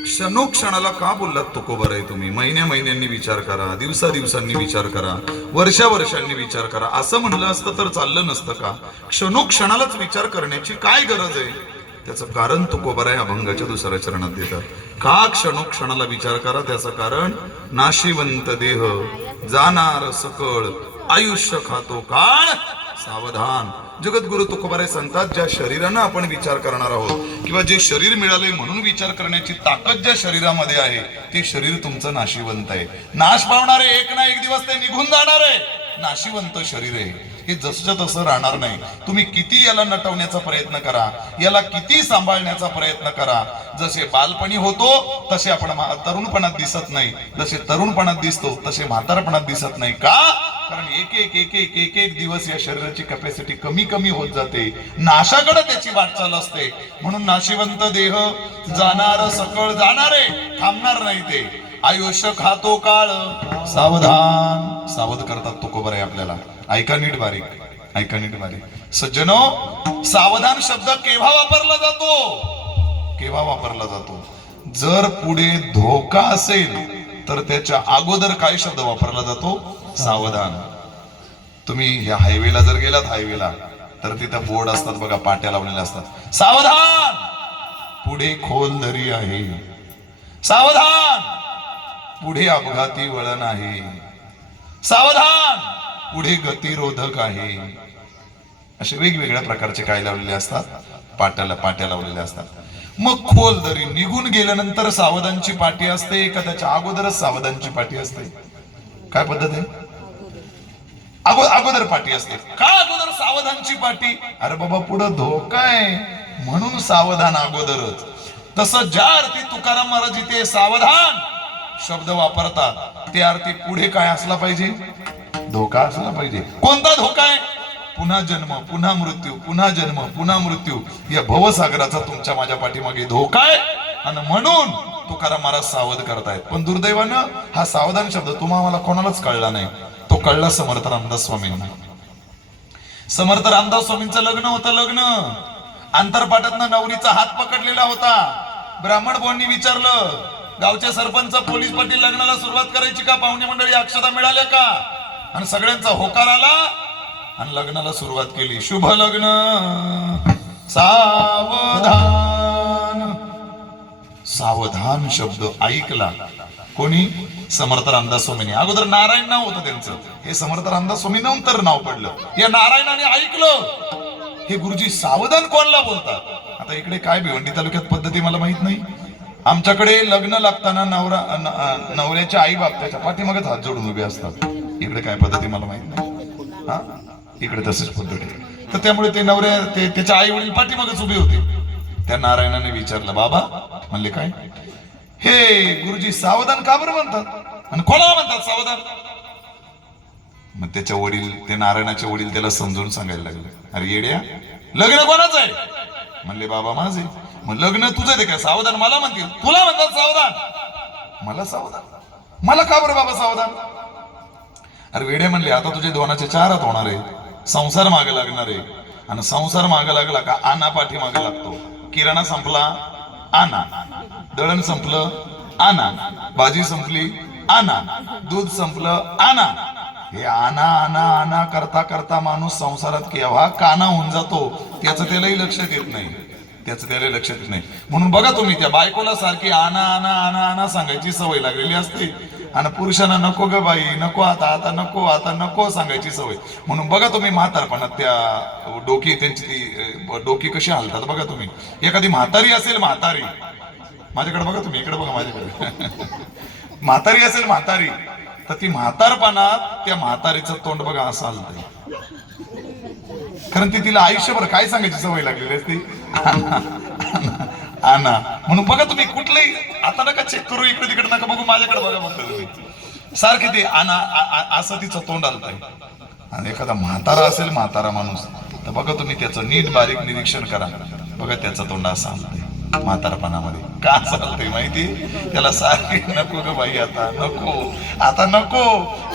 क्षणोक्षणाला का बोललात तुकोबर आहे तुम्ही? महिन्या महिन्यांनी विचार करा, दिवसा दिवसांनी विचार करा, वर्षा वर्षांनी विचार करा. असं म्हणलं असतं तर चाललं नसतं का? क्षणोक्षणालाच विचार करण्याची काय गरज आहे? त्याचं कारण तुकोबर आहे अभंगाच्या दुसऱ्या चरणात देतात. का क्षणोक्षणाला विचार करा? त्याचं कारण नाशिवंत देह जाणार सकळ आयुष्य खातो काळ सावधान. जगद्गुरु तुकोबाराय सांगतात, ज्या शरीरानं आपण विचार करणार आहोत किंवा जे शरीर मिळाले म्हणून विचार करण्याची ताकद ज्या शरीरामध्ये आहे ते शरीर तुमचं नाशिवंत आहे. नाश पावणारे एक ना एक दिवस ते निघून जाणार आहे. नाशिवंत शरीर आहे, हे जसंच्या तसं राहणार नाही. तुम्ही किती याला नटवण्याचा प्रयत्न करा, याला किती सांभाळण्याचा प्रयत्न करा, जसे बालपणी होतो तसे आपण तरुणपणात दिसत नाही, जसे तरुणपणात दिसतो तसे म्हातारपणात दिसत नाही. का? कारण एक एक एक एक एक एक दिवस या शरीराची कॅपॅसिटी कमी कमी होत जाते, नाशाकडे त्याची वाटचाल असते. म्हणून नाशिवंत देह जाणार सकळ जाणारे थांबणार नाही ते. आयुष्य खातो काळ सावधान. सावध करतात तुकोबर आहे आपल्याला. ऐका नीट बारीक, ऐका नीट बारीक. सज्जनो, सावधान शब्द केव्हा वापरला जातो? केव्हा वापरला जातो? जर पुढे धोका असेल तर त्याच्या अगोदर काय शब्द वापरला जातो? सावधान. तुम्ही ह्या हायवेला जर गेलात, हायवेला, तर तिथं बोर्ड असतात बघा, पाट्या लावलेल्या असतात. सावधान, पुढे खोल दरी आहे. सावधान, पुढे अपघाती वळण आहे. सावधान, पुढे गतिरोधक आहे. असे वेगवेगळ्या प्रकारचे काय लावलेले असतात? पाट्या लावलेल्या असतात. मग खोल दरी निघून गेल्यानंतर सावधानची पाटी असते का त्याच्या अगोदरच सावधानची पाटी असते? काय पद्धत आहे? अगोदर पाटी असते. का अगोदर सावधानची पाटी? अरे बाबा, पुढं धोका आहे म्हणून सावधान अगोदरच. तसं ज्या अर्थी तुकाराम महाराज इथे सावधान शब्द वापरतात त्या अर्थी पुढे काय असला पाहिजे? धोका असला पाहिजे. कोणता धोका आहे? पुन्हा जन्म, पुन्हा मृत्यू, पुन्हा जन्म, पुन्हा मृत्यू, या भवसागराचा तुमच्या माझ्या पाठीमागे धोका आहे. आणि म्हणून तुकाराम महाराज सावध करतायत. पण दुर्दैवानं हा सावधान शब्द तुम्हाला कोणालाच कळला नाही. तो कळला समर्थ रामदास स्वामींना. समर्थ रामदास स्वामींचं लग्न होतं. लग्न आंतरपाटातनं नवरीचा हात पकडलेला होता. ब्राह्मण भाऊंनी विचारलं, गावचे सरपंच, पोलीस पाटील, लग्नाला सुरुवात करायची का? पाहुणे मंडळी अक्षता मिळाल्या का? आणि सगळ्यांचा होकार आला आणि लग्नाला सुरुवात केली. शुभ लग्न सावधान. सावधान शब्द ऐकला कोणी? समर्थ रामदास स्वामींनी. अगोदर नारायण नाव होतं त्यांचं, हे समर्थ रामदास स्वामी नंतर नाव पडलं. या नारायणाने ऐकलं हे गुरुजी सावधान कोणाला बोलतात. आता इकडे काय भिवंडी तालुक्यात पद्धती मला माहित नाही. आमच्याकडे लग्न लागताना नवऱ्याच्या आई बाप त्याच्या पाठीमागेच हात जोडून उभे असतात. इकडे काय पद्धती मला माहित नाही. हा, इकडे तसेच पद्धती. तर त्यामुळे ते त्याच्या आई वडील पाठीमागेच उभे होते. त्या नारायणाने विचारलं, बाबा, म्हणले काय? हे गुरुजी सावधान का बरं म्हणतात आणि कोणाला म्हणतात सावधान? मग त्याच्या वडील, ते नारायणाचे वडील त्याला समजून सांगायला लागले, अरे येड्या, लग्न कोणाचं आहे? म्हणले, बाबा माझे. मग लग्न तुझं ते काय सावधान मला म्हणतील? तुला म्हणतात सावधान, मला सावधान, मला का बरं बाबा सावधान? अरे वेड्या, म्हणले आता तुझे दोनाचे चार हात होणार आहे, संसार मागे लागणार आहे. आणि संसार मागे लागला का आना पाठी मागे लागतो. किराणा संपला, आना. दळण संपलं, आना. भाजी संपली, आना. दूध संपलं, आना. हे आना आना आना करता करता माणूस संसारात केव्हा काना होऊन जातो त्याचं त्यालाही लक्षात येत नाही. त्याचं त्याला लक्षात येत नाही. म्हणून बघा तुम्ही, त्या बायकोला सारखी आना आना आना आना सांगायची सवय लागलेली असते. आणि पुरुषांना नको ग बाई, नको आता, आता नको, आता नको सांगायची सवय. म्हणून बघा तुम्ही म्हातारपणात त्या डोकी, त्यांची ती डोकी कशी हालतात बघा तुम्ही. एखादी म्हातारी असेल, म्हातारी, माझ्याकडे बघा तुम्ही, इकडे बघा माझ्याकडे, म्हातारी असेल, म्हातारी, तर ती म्हातारपणात त्या म्हातारीचं तोंड बघा असं हलतंय. कारण ती तिला आयुष्यभर काय सांगायची सवय लागलेली असते? आणा. म्हणून बघा तुम्ही कुठलेही आता नका चेक करू, इकडे तिकडे नका बघू, माझ्याकडे बघा फक्त तुम्ही. सारखे ते आणा असं तिचं तोंड आलतंय. आणि एखादा म्हातारा असेल, म्हातारा माणूस, तर बघा तुम्ही त्याचं नीट बारीक निरीक्षण करा. बघा त्याचं तोंड असं आलतंय म्हातारपणामध्ये. का चालतंय माहिती? त्याला सारखी नको ग बाई, आता नको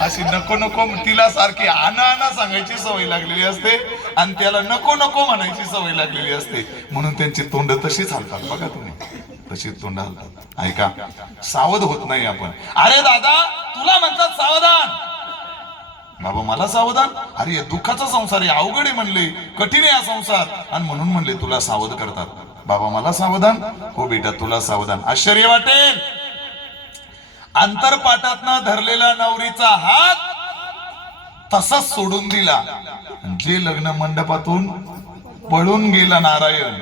अशी नको नको तिला सारखी आणा सांगायची सवय लागलेली असते आणि त्याला नको नको म्हणायची सवय लागलेली असते. म्हणून त्यांची तोंड तशीच हालतात. बघा तुम्ही, तशीच तोंड हालतात. ऐका, सावध होत नाही आपण. अरे दादा, तुला म्हणतात सावधान. बाबा मला सावधान? अरे दुःखाचा संसार आहे, अवघड आहे म्हणले, कठीण आहे हा संसार, आणि म्हणून म्हणले तुला सावध करतात. बाबा मला सावधान? हो बेटा तुला सावधान. आश्चर्य वाटेल, अंतरपाटातनं धरलेला नवरीचा हात तसाच सोडून दिला. जे लग्न मंडपातून पळून गेला नारायण,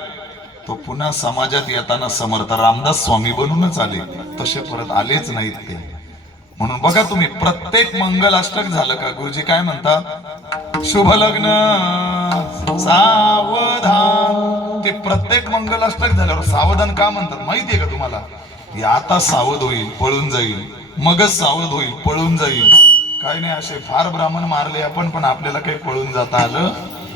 तो पुन्हा समाजात येताना समर्थ रामदास स्वामी बनूनच आले. तसे परत आलेच नाहीत ते. म्हणून बघा तुम्ही, प्रत्येक मंगलाष्टक झालं का गुरुजी काय म्हणतात? शुभ लग्न सावधान. ते प्रत्येक मंगलाष्टक झाल्यावर सावधान का म्हणतात माहितीये का तुम्हाला? हे आता सावध होईल, पळून जाईल, मगच सावध होईल, पळून जाईल. काय नाही, असे फार ब्राह्मण मारले आपण, पण आपल्याला काही पळून जाता आलं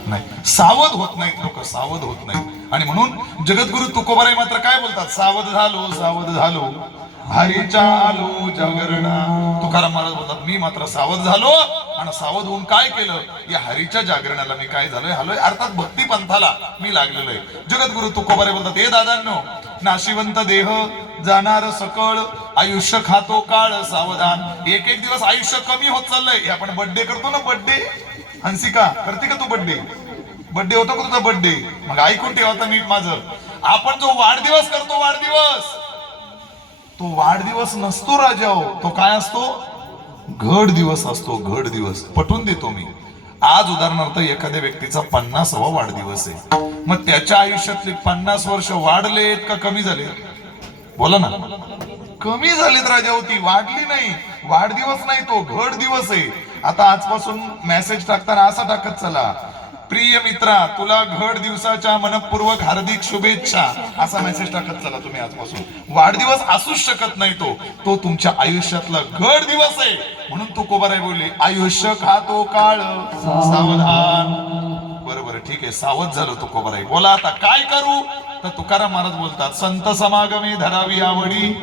नाही. सावध होत नाहीत लोक, सावध होत नाहीत. आणि म्हणून जगद्गुरु तुकोबाराय मात्र काय बोलतात? सावध झालो, सावध झालो, हरीच्या आलो जागरणा. तुकाराम महाराज बोलतात, मी मात्र सावध झालो आणि सावध होऊन काय केलं? या हरीच्या जागरणाला मी काय झालोय, हलोय, अर्थात भक्ती पंथाला मी लागलेलो आहे. जगद्गुरु तुकोबाराय बोलतात, हे दादांनो, नाशिवंत देह जाणार सकळ, आयुष्य खातो काळ सावधान. एक एक दिवस आयुष्य कमी होत चाललंय. आपण बर्थडे करतो ना, बर्थडे, हंसिका करते का तू बर्थडे? बर्थडे होतो का तुझा बर्थडे? मग ऐकून ठेवा नीट माझं. आपण जो वाढदिवस करतो, वाढदिवस, तो वाढदिवस नसतो राजा, तो काय असतो? घड दिवस असतो, घड दिवस. पटवून देतो मी. आज उदाहरणार्थ एखाद्या व्यक्तीचा 50वा वाढदिवस आहे, मग त्याच्या आयुष्यातले 50 वर्ष वाढलेत का कमी झाले? बोला ना. कमी झालीत राजा होती, वाढली नाही. वाढदिवस नाही, तो घड दिवस आहे. आता आजपासून मेसेज टाकताना असा टाकत चला, प्रिय मित्रा, तुला घड दिवसाच्या मनपूर्वक हार्दिक शुभेच्छा, असा मेसेज टाकत चला तुम्ही आजपासून. वाढदिवस असूच शकत नाही, तो तुमच्या आयुष्यातला घड दिवस आहे. म्हणून तुकोबाराय बोलले, आयुष्य खातो काळ सावधान. बरोबर, ठीक आहे, सावध झालो तुकोबाराय. बोला आता काय करू? तर तुकाराम महाराज बोलतात, संत समागमे धरावी आवडी,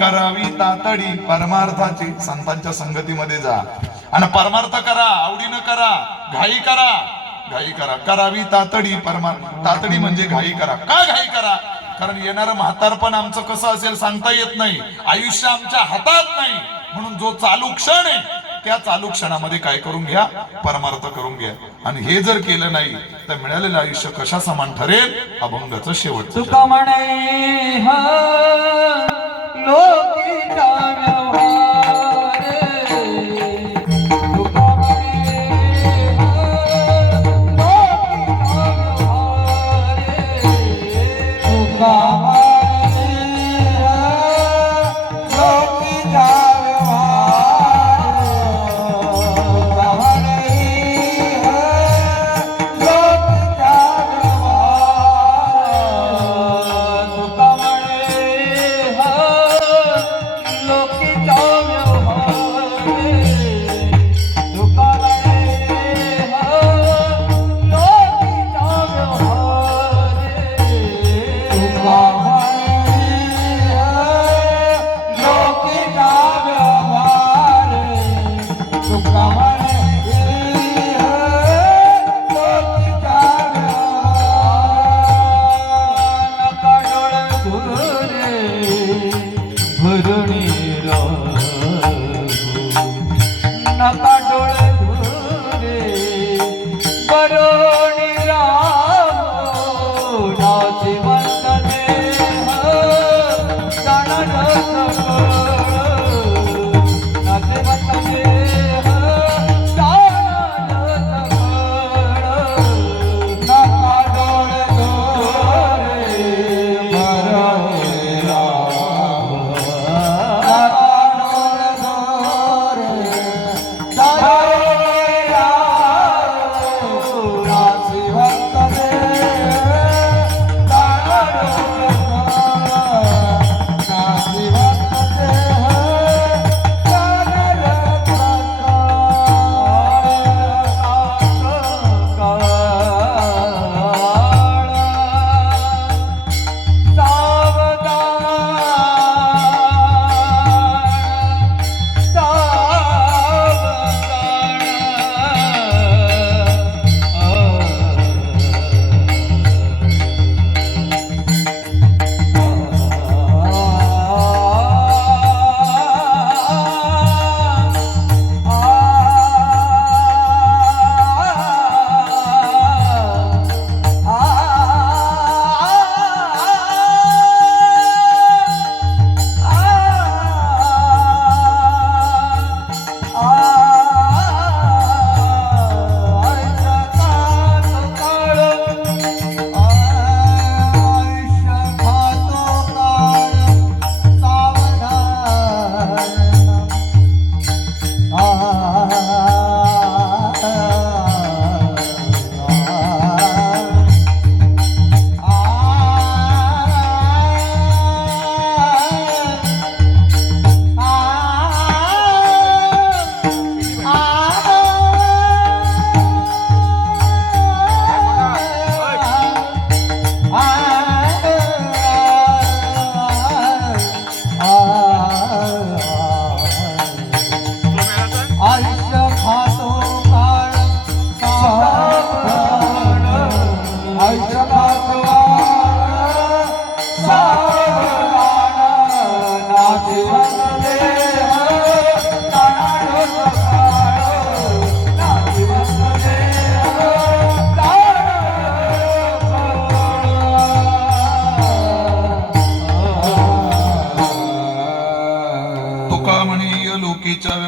करावी तातडी परमार्थाची. संतांच्या संगतीमध्ये जा आणि परमार्थ करा, आवडीनं करा, घाई करा, घाई करा. करावी तातडी तातडी म्हणजे घाई करा. का घाई करा? कारण येणारं म्हातारपण आमचं कसं असेल सांगता येत नाही. आयुष्य आमच्या हातात नाही. म्हणून जो चालू क्षण आहे, त्या चालू क्षणामध्ये काय करून घ्या? परमार्थ करून घ्या. आणि हे जर केलं नाही तर मिळालेलं आयुष्य कशा समान ठरेल? अभंगाचं शेवट. तुका म्हणे हा लोकीचा व्यवहार, तुका म्हणे नका डोळे धुरे बरोणी राम नाशिवंत देह जाणार नाशिवंत देह जाणार नका डोळे धुरे बरोणी राम नका डोळे धुरे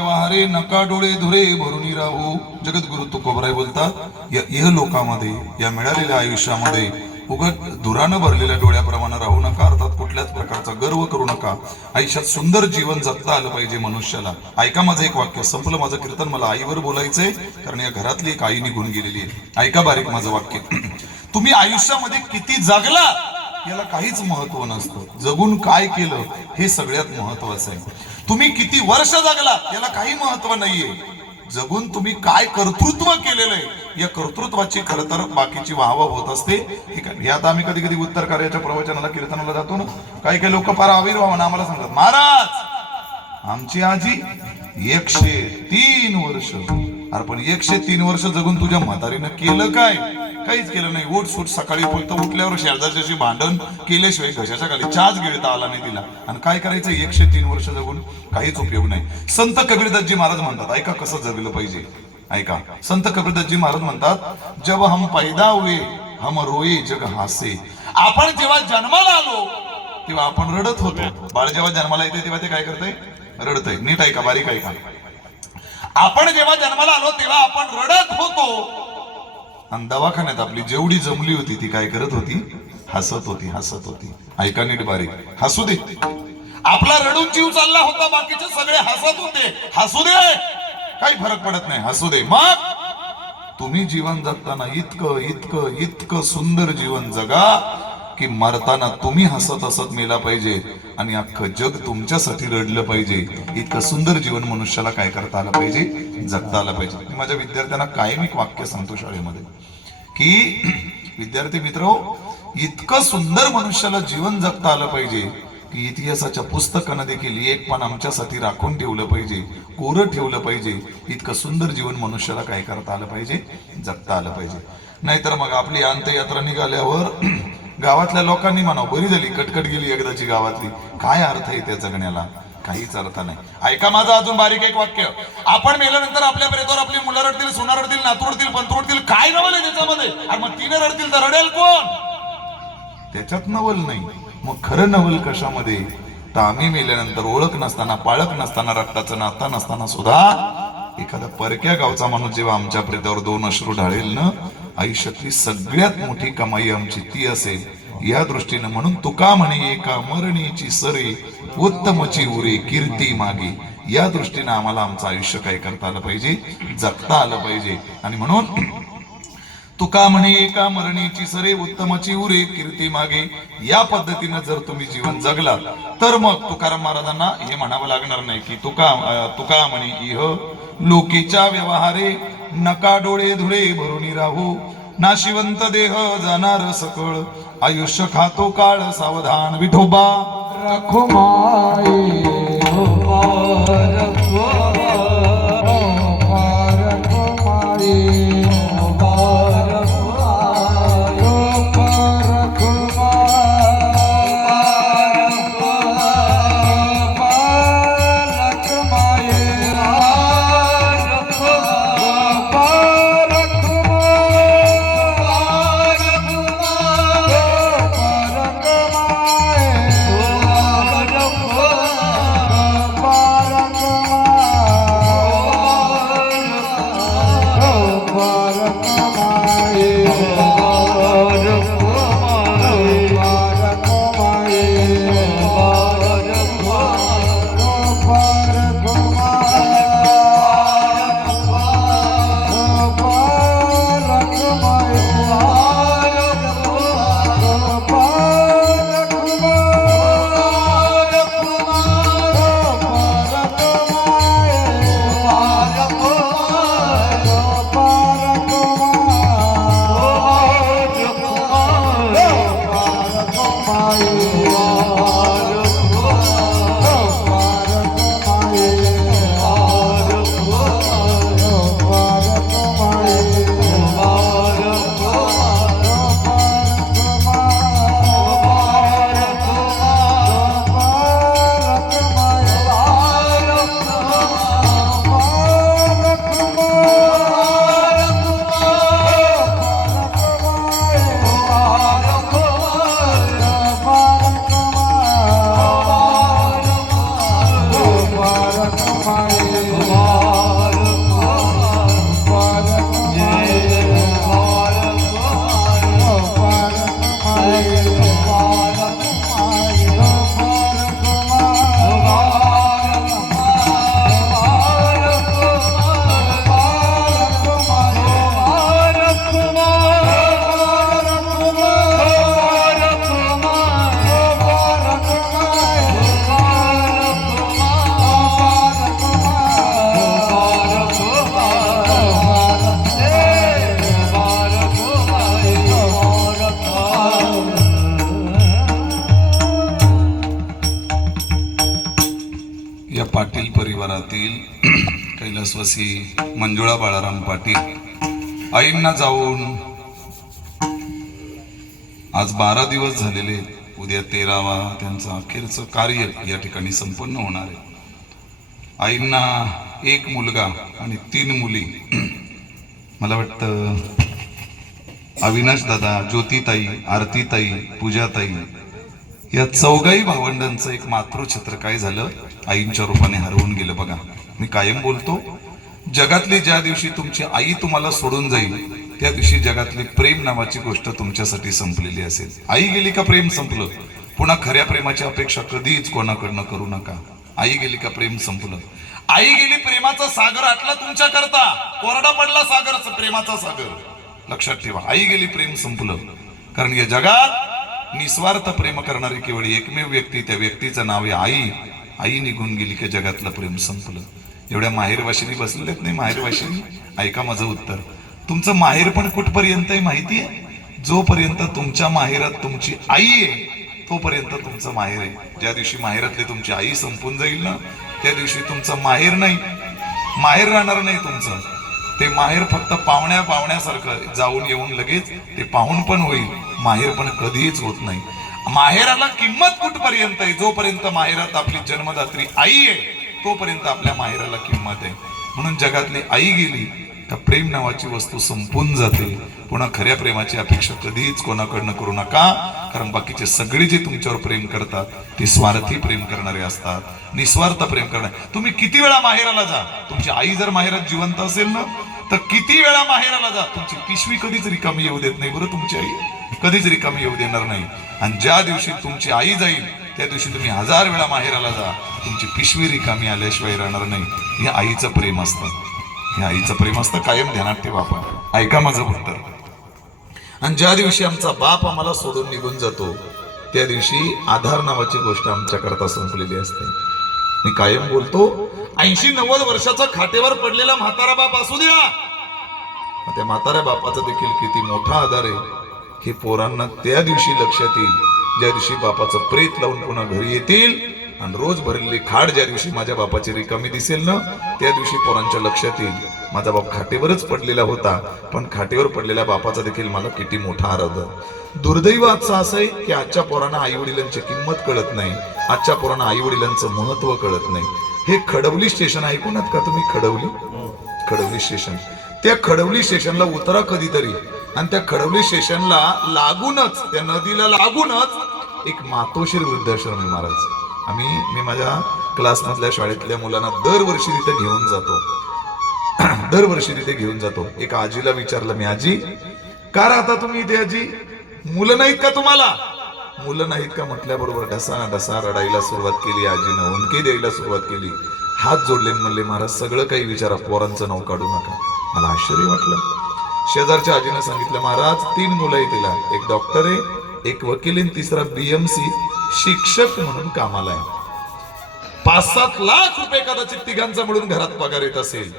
व्यवहारे नका डोळे धुरे भरून राहू. जगद्गुरु तुकोबराय बोलतात, या इह लोकामध्ये, या मिळालेल्या आयुष्यामध्ये उगत धुरानं भरलेल्या डोळ्याप्रमाणे राहू नका. अर्थात कुठल्याच प्रकारचा गर्व करू नका. आयुष्यात सुंदर जीवन जगता आलं पाहिजे मनुष्याला. ऐका माझं एक वाक्य, संपलं माझं कीर्तन. मला आईवर बोलायचंय, कारण या घरातली एक आई निघून गेलेली आहे. ऐका बारीक माझं वाक्य. तुम्ही आयुष्यामध्ये किती जगला याला काहीच महत्व नसतं. जगून काय केलं हे सगळ्यात महत्वाचं आहे. तुम्ही किती वर्ष जगला याला काही महत्व नाहीये. जगून तुम्ही काय कर्तृत्व केलेलं आहे या कर्तृत्वाची खरं तर बाकीची वाहवा होत असते. ठीक आहे. हे आता आम्ही कधी कधी उत्तर कार्याच्या प्रवचनाला कीर्तनाला जातो ना, काही काही लोक फार आविर्भावानं आम्हाला सांगतात, महाराज आमची आजी 103 वर्ष. अरे पण 103 वर्ष जगून तुझ्या म्हातारीनं केलं काय? काहीच केलं नाही. उठ सूट सकाळी फक्त उठल्यावर शेजारच्याशी भांडण केल्याशिवाय घशाच्या खाली चहाच गिळता आला नाही तिला. आणि काय करायचं 103 वर्ष जगून? काहीच उपयोग नाही. संत कबीरदासजी महाराज म्हणतात, ऐका कसं जगलं पाहिजे. ऐका, संत कबीरदासजी महाराज म्हणतात, जब हम पैदा हुए हम रोए जग हासे. आपण जेव्हा जन्माला आलो तेव्हा आपण रडत होतो. बाळ जेव्हा जन्माला येते तेव्हा ते काय करतंय? रडतंय. नीट ऐका, बारीक ऐका. आपण जेव्हा जन्माला आलो तेव्हा आपण रडत होतो. आणि दवाखान्यात आपली जेवढी जमली होती ती काय करत होती? हसत होती, हसत होती. ऐका नीट बारीक, हसू दे. आपला रडून जीव चालला होता, बाकीचे सगळे हसत होते. हसू दे, काही फरक पडत नाही, हसू दे. मग तुम्ही जीवन जगताना इतकं इतकं इतकं सुंदर जीवन जगा की मरताना तुम्ही हसत हसत मेला पाहिजे आणि अख्खं जग तुमच्यासाठी रडलं पाहिजे. इतकं सुंदर जीवन मनुष्याला काय करता आलं पाहिजे? जगता आलं पाहिजे. मी माझ्या विद्यार्थ्यांना कायम एक वाक्य सांगतो शाळेमध्ये की विद्यार्थी मित्र, इतकं सुंदर मनुष्याला जीवन जगता आलं पाहिजे की इतिहासाच्या पुस्तकानं देखील एक पण आमच्यासाठी राखून ठेवलं पाहिजे, कोरं ठेवलं पाहिजे. इतकं सुंदर जीवन मनुष्याला काय करता आलं पाहिजे? जगता आलं पाहिजे. नाहीतर मग आपली अंत्ययात्रा निघाल्यावर गावातल्या लोकांनी म्हणावं, बरी झाली कटकट गेली एकदाची गावातली. काय अर्थ आहे त्या जगण्याला? काहीच अर्थ नाही. ऐका माझं अजून बारीक एक वाक्य. आपण मेल्यानंतर आपल्या प्रेतावर आपली मुलं रडतील, सुना रडतील, नातू रडतील, पंतू रडतील. काय नवल आहे त्याच्यामध्ये? आणि मग तिने रडतील तर रडेल कोण? त्याच्यात नवल नाही. मग खरं नवल कशामध्ये? तर आम्ही मेल्यानंतर ओळख नसताना, पाळख नसताना, रक्ताचं नाता नसताना सुद्धा एखादा परक्या गावचा माणूस जेव्हा आमच्या प्रेतावर 2 अश्रू ढाळेल ना, आयुष्यातली सगळ्यात मोठी कमाई आमची ती असेल. या दृष्टीनं म्हणून तुका म्हणे एका मरणीची सरे उत्तमची उरे कीर्ती मागे. या दृष्टीनं आम्हाला आमचं आयुष्य काय करता आलं पाहिजे? जगता आलं पाहिजे. आणि म्हणून तुका म्हणे एका मरणीची सरे उत्तमची उरे कीर्ती मागे. या पद्धतीनं जर तुम्ही जीवन जगला तर मग तुकाराम महाराजांना हे म्हणावं लागणार नाही की तुका म्हणे इह लोकेच्या व्यवहारे नका डोळे धुरे भरून राहू. नाशिवंत देह जाणार सकळ आयुष्य खातो काळ सावधान. विठोबा रखुमाई सरस्वती मंजुळा बाळाराम पाटील आईंना जाऊन आज 12 दिवस झालेले, उद्या 13वा त्यांचं अखेरचं कार्य या ठिकाणी संपन्न होणार आहे. आईंना 1 मुलगा आणि 3 मुली. मला वाटतं अविनाश दादा, ज्योतिताई, आरतीताई, पूजाताई या 4घी भावंडांचं एक मातृछत्र काय झालं, आईंच्या रूपाने हरवून गेलं. बघा, मी कायम बोलतो, जगातली ज्या दिवशी तुमची आई तुम्हाला सोडून जाईल त्या दिवशी जगातली प्रेम नावाची गोष्ट तुमच्यासाठी संपलेली असेल. आई गेली का प्रेम संपलं. पुन्हा खऱ्या प्रेमाची अपेक्षा कधीच कोणाकडनं करू नका. आई गेली का प्रेम संपलं. आई गेली, प्रेमाचा सागर आटला तुमच्या करता, कोरडा पडला सागर, प्रेमाचा सागर. लक्षात ठेवा, आई गेली प्रेम संपलं. कारण या जगात निस्वार्थ प्रेम करणारी केवळ एकमेव व्यक्ती, त्या व्यक्तीचं नाव आहे आई. आई निघून गेली की जगातलं प्रेम संपलं. एवढ्या माहेरवाशिनी बसलेत नाही, माहेरवाशिनी ऐका माझं उत्तर. तुमचं माहेर पण कुठपर्यंत आहे माहिती आहे. जोपर्यंत तुमच्या माहेरात तुमची आई आहे तोपर्यंत तुमचं माहेर आहे. ज्या दिवशी माहेरातली तुमची आई संपून जाईल ना, त्या दिवशी तुमचं माहेर नाही, माहेर राहणार नाही तुमचं. ते माहेर फक्त पाहुण्यासारखं जाऊन येऊन लगेच ते पाहून पण होईल, माहेर पण कधीच होत नाही. माहेराला किंमत कुठपर्यंत आहे, जोपर्यंत माहेरात आपली जन्मदात्री आई आहे तोपर्यंत आपल्या माहेराला किंमत आहे. म्हणून जगातली आई गेली का प्रेम नावाची वस्तू संपून जाते. पुन्हा खऱ्या प्रेमाची अपेक्षा कधीच कोणाकडनं करू नका. कारण बाकीचे सगळे जे तुमच्यावर प्रेम करतात ते स्वार्थी प्रेम करणारे असतात, निस्वार्थ प्रेम करणारे. तुम्ही किती वेळा माहेराला जा, तुमची आई जर माहेरात जिवंत असेल ना तर किती वेळा माहेराला जा, तुमची पिशवी कधीच रिकामी येऊ देत नाही. बरं, तुमची आई कधीच रिकामी येऊ देणार नाही. आणि ज्या दिवशी तुमची आई जाईल त्या दिवशी तुम्ही 1000 वेळा माहेराला जा, तुमची पिशवी रिकामी आल्याशिवाय राहणार नाही. हे आईचं प्रेम असतं, हे आईचं प्रेम असतं. कायम ध्यानात ठेवा. आपण ऐका माझं उत्तर. आणि ज्या दिवशी आमचा बाप आम्हाला सोडून निघून जातो त्या दिवशी आधार नावाची गोष्ट आमच्या करता संपलेली असते. मी कायम बोलतो, 80-90 वर्षाचा खाटेवर पडलेला म्हातारा बाप असू द्या, त्या म्हाताऱ्या बापाचा देखील किती मोठा आधार आहे हे पोरांना त्या दिवशी लक्षात येईल, ज्या दिवशी बापाचं प्रेत लावून पुन्हा घरी येतील. आणि रोज भरलेली खाड ज्या दिवशी माझ्या बापाची रिकामी दिसेल ना त्या दिवशी पोरांच्या लक्षात येईल, माझा बाप खाटेवरच पडलेला होता, पण खाटेवर पडलेल्या बापाचा देखील मला किती मोठा आदर. दुर्दैव आजचं असं आहे की आजच्या पोरांना आई वडिलांची किंमत कळत नाही, आजच्या पोरांना आई वडिलांचं महत्व कळत नाही. हे खडवली स्टेशन ऐकून का तुम्ही? खडवली स्टेशन, त्या खडवली स्टेशनला उतरा कधीतरी. आणि त्या खडवली स्टेशनला लागूनच, त्या नदीला लागूनच एक मातोश्री वृद्धाश्रम आहे महाराज. मी माझ्या क्लासमधल्या शाळेतल्या मुलांना दरवर्षी तिथे घेऊन जातो. एका आजीला विचारलं मी, आजी का राहता तुम्ही इथे? आजी, मुलं नाहीत का तुम्हाला? मुलं नाहीत का म्हटल्याबरोबर ढसा रडायला सुरुवात केली. आजीनं हुंदके द्यायला सुरुवात केली. हात जोडले, म्हणले महाराज सगळं काही विचारा, पोरांचं नाव काढू नका. मला आश्चर्य वाटलं. शेजारच्या आजीनं सांगितलं, महाराज 3 मुलं आहे तिला, एक डॉक्टर आहे, एक वकील आहे, 3रा BMC शिक्षक म्हणून कामाला आहे. 5-7 लाख रुपये कदाचित तिघांचा मिळून घरात पगार येत असेल.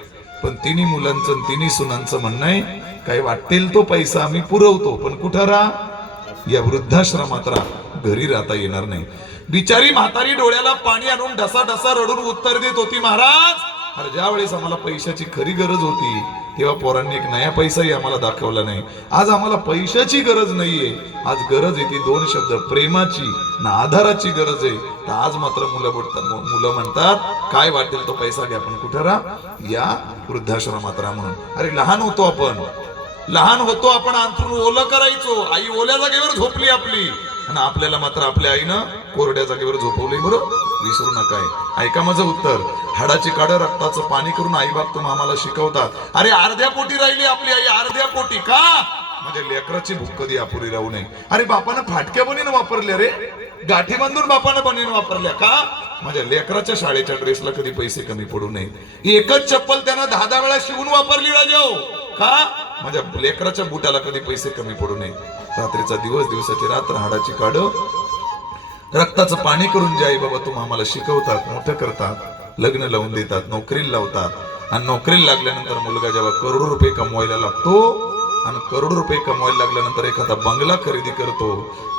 पण 3 मुलांचं 3 सुनांचं म्हणणं आहे, काही वाटेल तो पैसा आम्ही पुरवतो, पण कुठं राहा? या वृद्धाश्रमात राहा, घरी राहता येणार नाही. बिचारी म्हातारी डोळ्याला पाणी आणून ढसा रडून उत्तर देत होती, महाराज अरे ज्या वेळेस आम्हाला पैशाची खरी गरज होती तेव्हा पोरांनी एक नया पैसाही आम्हाला दाखवला नाही. आज आम्हाला पैशाची गरज नाहीये, आज गरज आहे ती 2 शब्द प्रेमाची ना आधाराची गरज आहे. तर आज मात्र मुलं म्हणतात काय वाटेल तो पैसा घ्या, पण कुठं राहा? या वृद्धाश्रमात राहा म्हणून. अरे लहान होतो आपण अंथरून ओलं करायचो, आई ओल्या जागेवर झोपली आपली, आणि आपल्याला मात्र आपल्या आईनं कोरड्या जागेवर झोपवलंय. बरं, विसरू नका. ऐका माझं उत्तर. हाडाची काढं रक्ताचं पाणी करून आई बाप तुम्ही आम्हाला शिकवतात. अरे अर्ध्या पोटी राहिली आपली आई, अर्ध्या पोटी का? म्हणजे लेकराची भूक कधी अपुरी राहू नये. अरे बापानं फाटक्या बनीनं वापरल्या रे, गाठी बांधून बापानं बनीनं वापरल्या का? माझ्या लेकराच्या शाळेच्या ड्रेसला कधी पैसे कमी पडू नये. एकच चप्पल त्यानं 10 वेळा शिवून वापरली राजाओ का? माझ्या लेकराच्या बुटाला कधी पैसे कमी पडू नये. रात्रीचा दिवस, दिवसाची रात्र, हाडाची काढं रक्ताचं पाणी करून जे आई बाबा तुम्ही आम्हाला शिकवतात, मोठं करतात, लग्न लावून देतात, नोकरीला लावतात. आणि नोकरीला लागल्यानंतर मुलगा जेव्हा करोडो रुपये कमवायला लागतो आणि करोडो रुपये कमवायला लागल्यानंतर एखादा बंगला खरेदी करतो,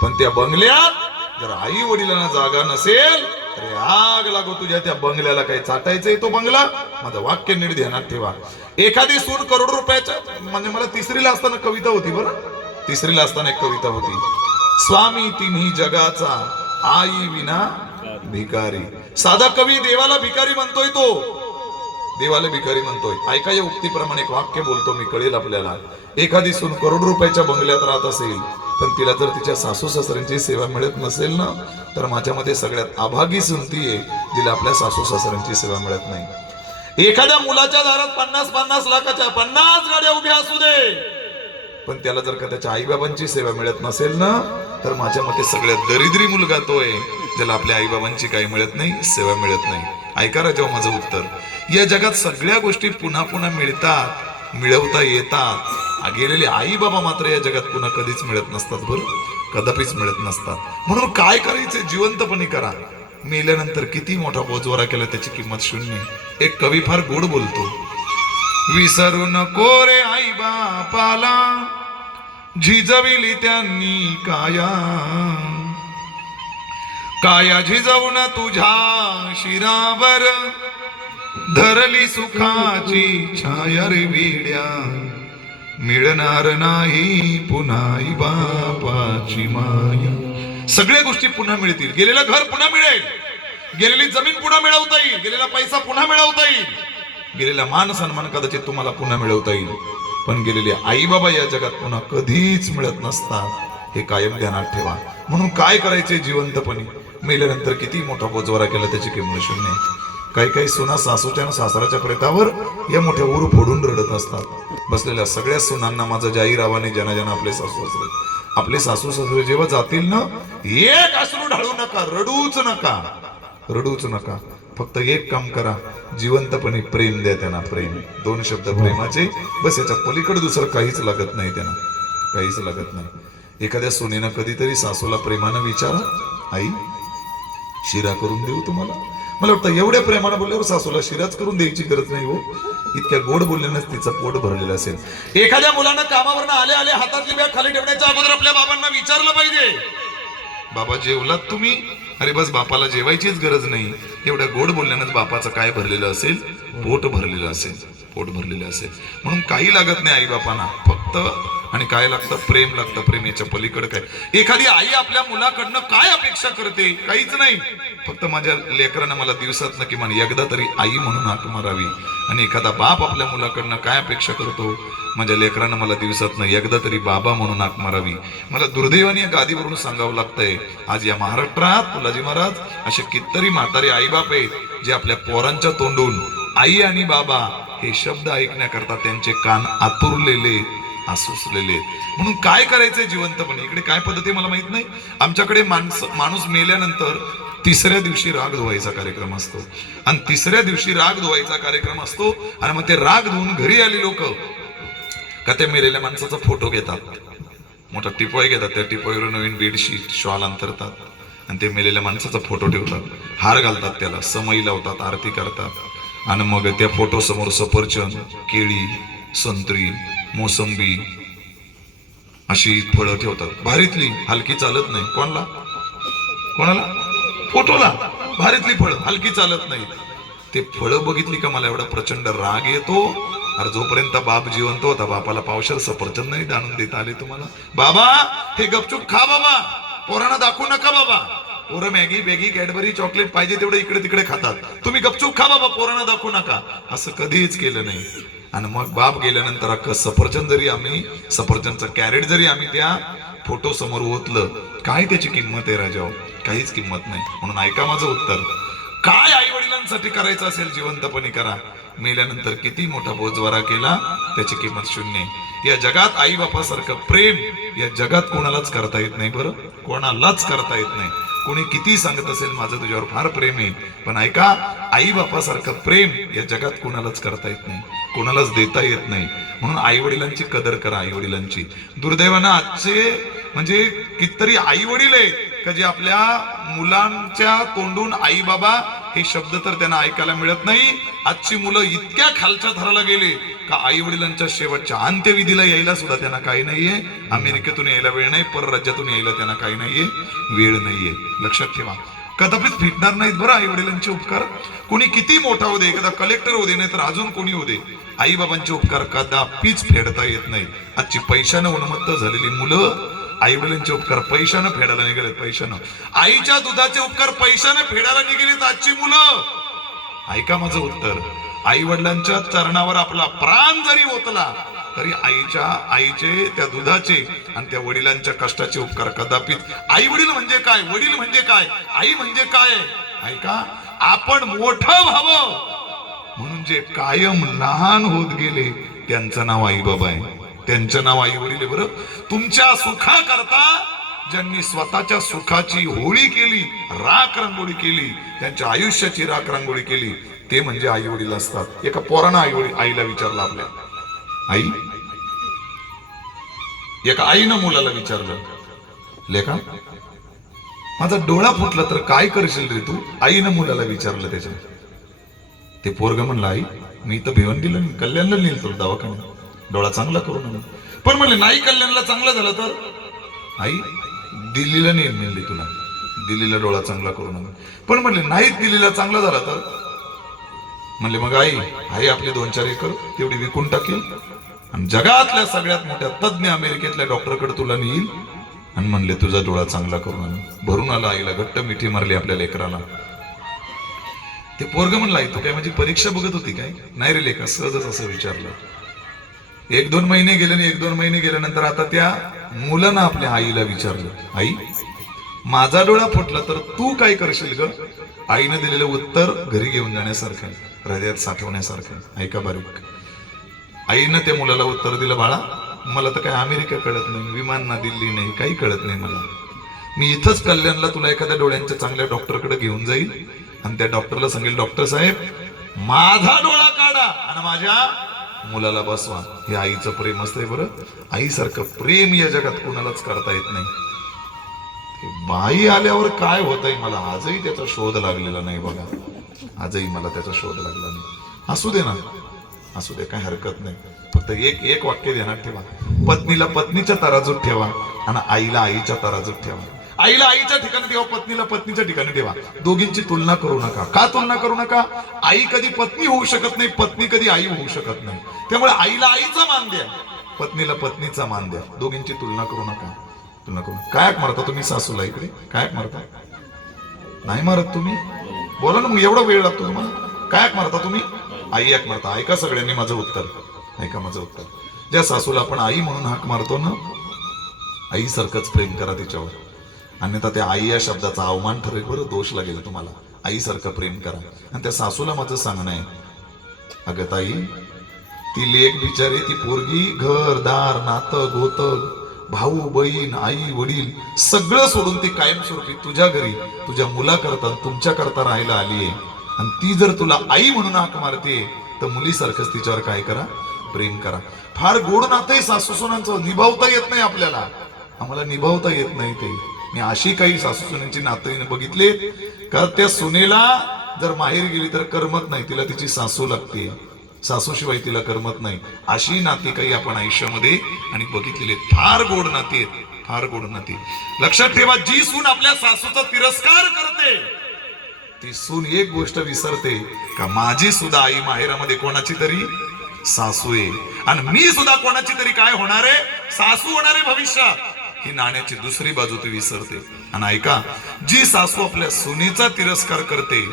पण त्या बंगल्यात जर आई वडिलांना जागा नसेल अरे आग लागो तुझ्या त्या बंगल्याला काही चाटायचंय तो बंगला. माझं वाक्य नीट ध्यानात ठेवा. एखादी सून करोड रुपयाच्या, म्हणजे मला तिसरीला असताना कविता होती बरं, तिसरीला असताना एक कविता होती. स्वामी तिन्ही जगाचा आई विना भिकारी. साधा कवी देवाला भिकारी म्हणतोय, तो देवाला भिकारी म्हणतोय. ऐका या उक्तीप्रमाणे एक वाक्य बोलतो मी, कळेल आपल्याला. एखादी सून करोड रुपयाच्या बंगल्यात राहत असेल, पण तिला जर तिच्या सासू सासऱ्यांची सेवा मिळत नसेल ना, तर माझ्यामध्ये सगळ्यात अभागी सून ती आहे जिला आपल्या सासू सासऱ्यांची सेवा मिळत नाही. एखाद्या मुलाच्या दारात 50-50 लाखाच्या 50 गाड्या उभ्या असू दे, पण त्याला जर का त्याच्या आईबाबांची सेवा मिळत नसेल ना, तर माझ्या मते सगळ्यात दरिद्री मुलगा तो आहे ज्याला आपल्या आईबाबांची काही मिळत नाही, सेवा मिळत नाही. ऐका राजा माझं उत्तर. या जगात सगळ्या गोष्टी पुन्हा पुन्हा मिळतात, मिळवता येतात. गेलेले आई बाबा मात्र या जगात पुन्हा कधीच मिळत नसतात बरं, कदापिच मिळत नसतात. म्हणून काय करायचं, जिवंतपणे करा. मेल्यानंतर किती मोठा बोजवारा केला त्याची किंमत शून्य. एक कवी फार गोड बोलतो. विसरू नको रे आई बापाला, झिजविली त्यांनी काया, काया झिजवून तुझ्या शिरावर, धरली सुखाची छाया रे वेड्या, मिळणार नाही पुन्हा आई बापाची माया. सगळ्या गोष्टी पुन्हा मिळतील. गेलेलं घर पुन्हा मिळेल, गेलेली जमीन पुन्हा मिळवता येईल, गेलेला पैसा पुन्हा मिळवता येईल, गेलेला मान सन्मान कदाचित तुम्हाला पुन्हा मिळवता येईल, पण गेलेले आई बाबा या जगात पुन्हा कधीच मिळत नसतात. हे कायम ध्यानात ठेवा. म्हणून काय करायचे जिवंतपणे. मेल्यानंतर किती मोठा बोजवारा केला त्याची किंमत शून्य. काही काही सुना सासूच्या आणि सासराच्या प्रेतावर या मोठ्या ऊर फोडून रडत असतात. बसलेल्या सगळ्या सुनांना माझं जाहीर आव्हान, ज्यांना ज्यांना आपले सासू सासरे, आपले सासू सासरे जेव्हा जातील ना, एक अश्रू ढाळू नका, रडूच नका, रडूच नका. फक्त एक काम करा, जिवंतपणे प्रेम द्या त्यांना. प्रेम, 2 शब्द प्रेमाचे, बस. याच्या पलीकडे दुसरं काहीच लागत नाही त्यांना, काहीच लागत नाही. एखाद्या सुनेनं कधीतरी सासूला प्रेमानं विचारा, आई शिरा करून देऊ तुम्हाला. मला वाटतं एवढ्या प्रेमानं बोलल्यावर सासूला शिराच करून द्यायची गरज नाही हो. इतक्या गोड बोलल्यानंच तिचं पोट भरलेलं असेल. एखाद्या मुलानं कामावरनं आले आले हातातली बॅग खाली ठेवण्याच्या अगोदर आपल्या बाबांना विचारलं पाहिजे, बाबा जेवलात तुम्ही? अरे बस, बापाला जेवायचीच गरज नाही. एवढ्या गोड बोलल्यानंच बापाचं काय भरलेलं असेल, पोट भरलेलं असेल, पोट भरलेलं असेल. म्हणून काही लागत नाही आई बापांना, फक्त आणि काय लागतं, प्रेम लागतं. प्रेम याच्या पलीकडे काय. एखादी आई आपल्या मुलाकडनं काय अपेक्षा करते, काहीच नाही. फक्त माझ्या लेकरांना मला दिवसात किमान एकदा तरी आई म्हणून हाक मारावी. आणि एखादा बाप आपल्या मुलाकडनं काय अपेक्षा करतो, माझ्या लेकरांना मला दिवसात एकदा तरी बाबा म्हणून हाक मारावी. मला दुर्दैवाने या गादीवरून सांगावं लागतंय, आज या महाराष्ट्रात तुलाजी महाराज असे कितीतरी म्हातारे आई बाप आहेत जे आपल्या पोरांच्या तोंडून आई आणि बाबा हे शब्द ऐकण्याकरता त्यांचे कान आतुरलेले, आसुसलेले. म्हणून काय करायचंय जिवंतपणे. इकडे काय पद्धती मला माहित नाही. आमच्याकडे माणूस मेल्यानंतर 3ऱ्या दिवशी राग धुवायचा कार्यक्रम असतो, आणि 3ऱ्या दिवशी राग धुवायचा कार्यक्रम असतो. आणि मग ते राग धुवून घरी आली लोक का त्या मेलेल्या माणसाचा फोटो घेतात, मोठा टिपॉय घेतात, त्या टिपॉयवर नवीन बेडशीट शॉल अंतरतात, आणि ते मेलेल्या माणसाचा फोटो ठेवतात, हार घालतात, त्याला समई लावतात, आरती करतात. आणि मग त्या फोटो समोर सफरचंद, केळी, संत्री, मोसंबी अशी फळं ठेवतात. भारीतली, हलकी चालत नाही. कोणाला फोटोला भारीतली फळं हलकी चालत नाही. ते फळं बघितली का मला एवढा प्रचंड राग येतो. अरे जोपर्यंत बाप जिवंत होता, बापाला पावशर सफरचंद नाही आणून देता आले तुम्हाला. बाबा हे गपचूप खा बाबा, पोरांना दाखवू नका बाबा. पोरं मॅगी बेगी कॅडबरी चॉकलेट पाहिजे तेवढं इकडे तिकडे खातात, तुम्ही गपचूप खा बाबा, पोरांना दाखवू नका. असं कधीच केलं नाही. आणि मग बाप गेल्यानंतर अख्खं सफरचंद जरी आम्ही, सफरचंदचं कॅरेट जरी आम्ही त्या फोटो समोर ओतलं, काय त्याची किंमत आहे राजाओ? काहीच किंमत नाही. म्हणून ऐका माझं उत्तर. काय आई वडिलांसाठी करायचं असेल जिवंतपणे करा. मेल्यानंतर किती मोठा बोजवारा केला त्याची किंमत शून्य. या जगात आई बापासारखं प्रेम या जगात कोणालाच करता येत नाही. बरं, कोणालाच करता येत नाही. कोणी किती सांगत असेल माझं तुझ्यावर फार प्रेम आहे, पण ऐका, आई बापासारखं प्रेम या जगात कोणालाच करता येत नाही, कोणालाच देता येत नाही. म्हणून आई वडिलांची कदर करा. आई वडिलांची. दुर्दैवानं आजचे म्हणजे कितीतरी आई वडील आहेत का जे आपल्या मुलांच्या तोंडून आई बाबा हे शब्द तर त्यांना ऐकायला मिळत नाही. आजची मुलं इतक्या खालच्या थराला गेले का आई वडिलांच्या शेवटच्या अंत्यविधीला यायला सुद्धा त्यांना काही नाहीये. अमेरिकेतून यायला वेळ नाही, परराज्यातून यायला त्यांना काही नाहीये, वेळ नाहीये. लक्षात ठेवा. कदापिच फिटणार नाहीत बरं आई वडिलांचे उपकार. कोणी किती मोठा होऊ दे, एखादा कलेक्टर होऊ दे, नाही तर अजून कोणी होऊ दे, आई बाबांचे उपकार कदापिच फेडता येत नाही. आजची पैशानं उन्मत्त झालेली मुलं आई वडिलांचे उपकार पैशानं फेडायला निघालेत. पैशानं आईच्या दुधाचे उपकार पैशानं फेडायला निघालेत आजची मुलं. ऐका माझं उत्तर. आई वडिलांच्या चरणावर आपला प्राण जरी ओतला तरी आईचे त्या दुधाचे आणि त्या वडिलांच्या कष्टाचे उपकार कदापित. आई वडील म्हणजे काय, वडील म्हणजे काय, आई म्हणजे काय. ऐका, आपण मोठं व्हावं म्हणून जे कायम लहान होत गेले त्यांचं नाव आई बाबा आहे, त्यांचं नाव आई वडील आहे. बरं, तुमच्या सुखाकरता ज्यांनी स्वतःच्या सुखाची होळी केली, राख रांगोळी केली, त्यांच्या आयुष्याची राख रांगोळी केली, ते म्हणजे आई वडील असतात. एका पोरानं आईला विचारलं, आपल्या आई, एका आईनं मुलाला विचारलं, लेखा माझा डोळा फुटला तर काय करशील रे तू. आईनं मुलाला विचारलं. त्याच्या ते पोरग म्हणलं, आई मी तर भिवंडीला कल्याणला नेल तुला दवाखान्यात, डोळा चांगला करून. पण म्हणले नाही कल्याणला चांगला झाला तर. आई दिल्लीला नेली तुला, दिल्लीला डोळा चांगला करून. पण म्हणले नाही दिल्लीला चांगला झाला तर. म्हणले मग आई आपली 2-4 एकर तेवढी विकून टाकेल आणि जगातल्या सगळ्यात मोठ्या तज्ञ अमेरिकेतल्या डॉक्टरकडे तुला नेईल आणि म्हणले तुझा डोळा चांगला करून आण. भरून आला. आईला घट्ट मिठी मारली आपल्या लेकराला. ते पोरग म्हणलं, आई तू काय माझी परीक्षा बघत होती काय. नाही रे लेका, सहजच असं विचारलं. 1-2 महिने गेले आणि 1-2 महिने गेल्यानंतर आता त्या मुलानं आपल्या आईला विचारलं, आई माझा डोळा फुटला तर तू काय करशील ग. आईनं दिलेलं उत्तर घरी घेऊन जाण्यासारखं, हृदयात साठवण्यासारखं. ऐका बारीक. आईनं त्या मुलाला उत्तर दिलं, बाळा मला तर काय अमेरिका कळत नाही, विमान ना दिल्ली नाही, काही कळत नाही मला. मी इथंच कल्याणला तुला एखाद्या डोळ्यांच्या चांगल्या डॉक्टरकडे घेऊन जाईल आणि त्या डॉक्टरला सांगेल, डॉक्टर साहेब माझा डोळा काढा आणि माझ्या मुलाला बसवा. हे आईचं प्रेम असतंय. बरं, आईसारखं प्रेम या जगात कोणालाच करता येत नाही. बाई आल्यावर काय होतंय मला आजही त्याचा शोध लागलेला नाही बघा, आजही मला त्याचा शोध लागला नाही. असू दे ना, असू दे, काय हरकत नाही. फक्त एक वाक्य ध्यानात ठेवा, पत्नीला पत्नीच्या तराजूत ठेवा आणि आईला आईच्या तराजूत ठेवा. आईला आईच्या ठिकाणी ठेवा, पत्नीला पत्नीच्या ठिकाणी ठेवा. दोघींची तुलना करू नका. का तुलना करू नका. आई कधी पत्नी होऊ शकत नाही, पत्नी कधी आई होऊ शकत नाही. त्यामुळे आईला आईचा मान द्या, पत्नीला पत्नीचा मान द्या. दोघींची तुलना करू नका. तुलना करू. काय मारता तुम्ही सासूला इकडे, काय मारता. नाही मारत तुम्ही, बोला ना मग, एवढा वेळ लागतो तुम्हाला. काय मारता तुम्ही, आई एक मारता. ऐका सगळ्यांनी माझं उत्तर, ऐका माझं उत्तर. ज्या सासूला आपण आई म्हणून हाक मारतो ना, आई सारखंच प्रेम करा तिच्यावर. अन्यथा त्या आई या शब्दाचा अवमान ठरेल बरं, दोष लागेल तुम्हाला. आई सारखं प्रेम करा. आणि त्या सासूला माझं सांगणं आहे, अगं ताई ती लेक बिचारी, ती पोरगी घरदार नातं गोतं भाऊ बहीण आई वडील सगळं सोडून ती कायमस्वरूपी तुझ्या घरी तुझ्या मुलाकरता तुमच्या करता राहायला आलीये. आणि ती जर तुला आई म्हणून हाक मारते तर मुलीसारखंच तिच्यावर काय करा, प्रेम करा. फार गोड नातं सासू सुनांचं, निभावता येत नाही आपल्याला, आम्हाला निभावता येत नाही ते. मी अशी काही सासू सुनांची नातं बघितले का त्या सुनेला जर माहेर गेली तर करमत नाही, तिला तिची सासू लागते, सासूशिवाय तिला करमत नाही. अशी नाती काही आपण आयुष्यामध्ये आणि बघितलेले. फार गोड नाती आहेत, फार गोड नाती. लक्षात ठेवा, जी सून आपल्या सासूचा तिरस्कार करते ती सून एक गोष्ट विसरते का माझी सुद्धा आई माहेरामध्ये कोणाची तरी सासू आहे आणि मी सुद्धा कोणाची तरी काय होणार आहे, सासू होणार आहे भविष्यात. ही नाण्याची दुसरी बाजू ती विसरते. आणि ऐका, जी सासू आपल्या सुनेचा तिरस्कार करते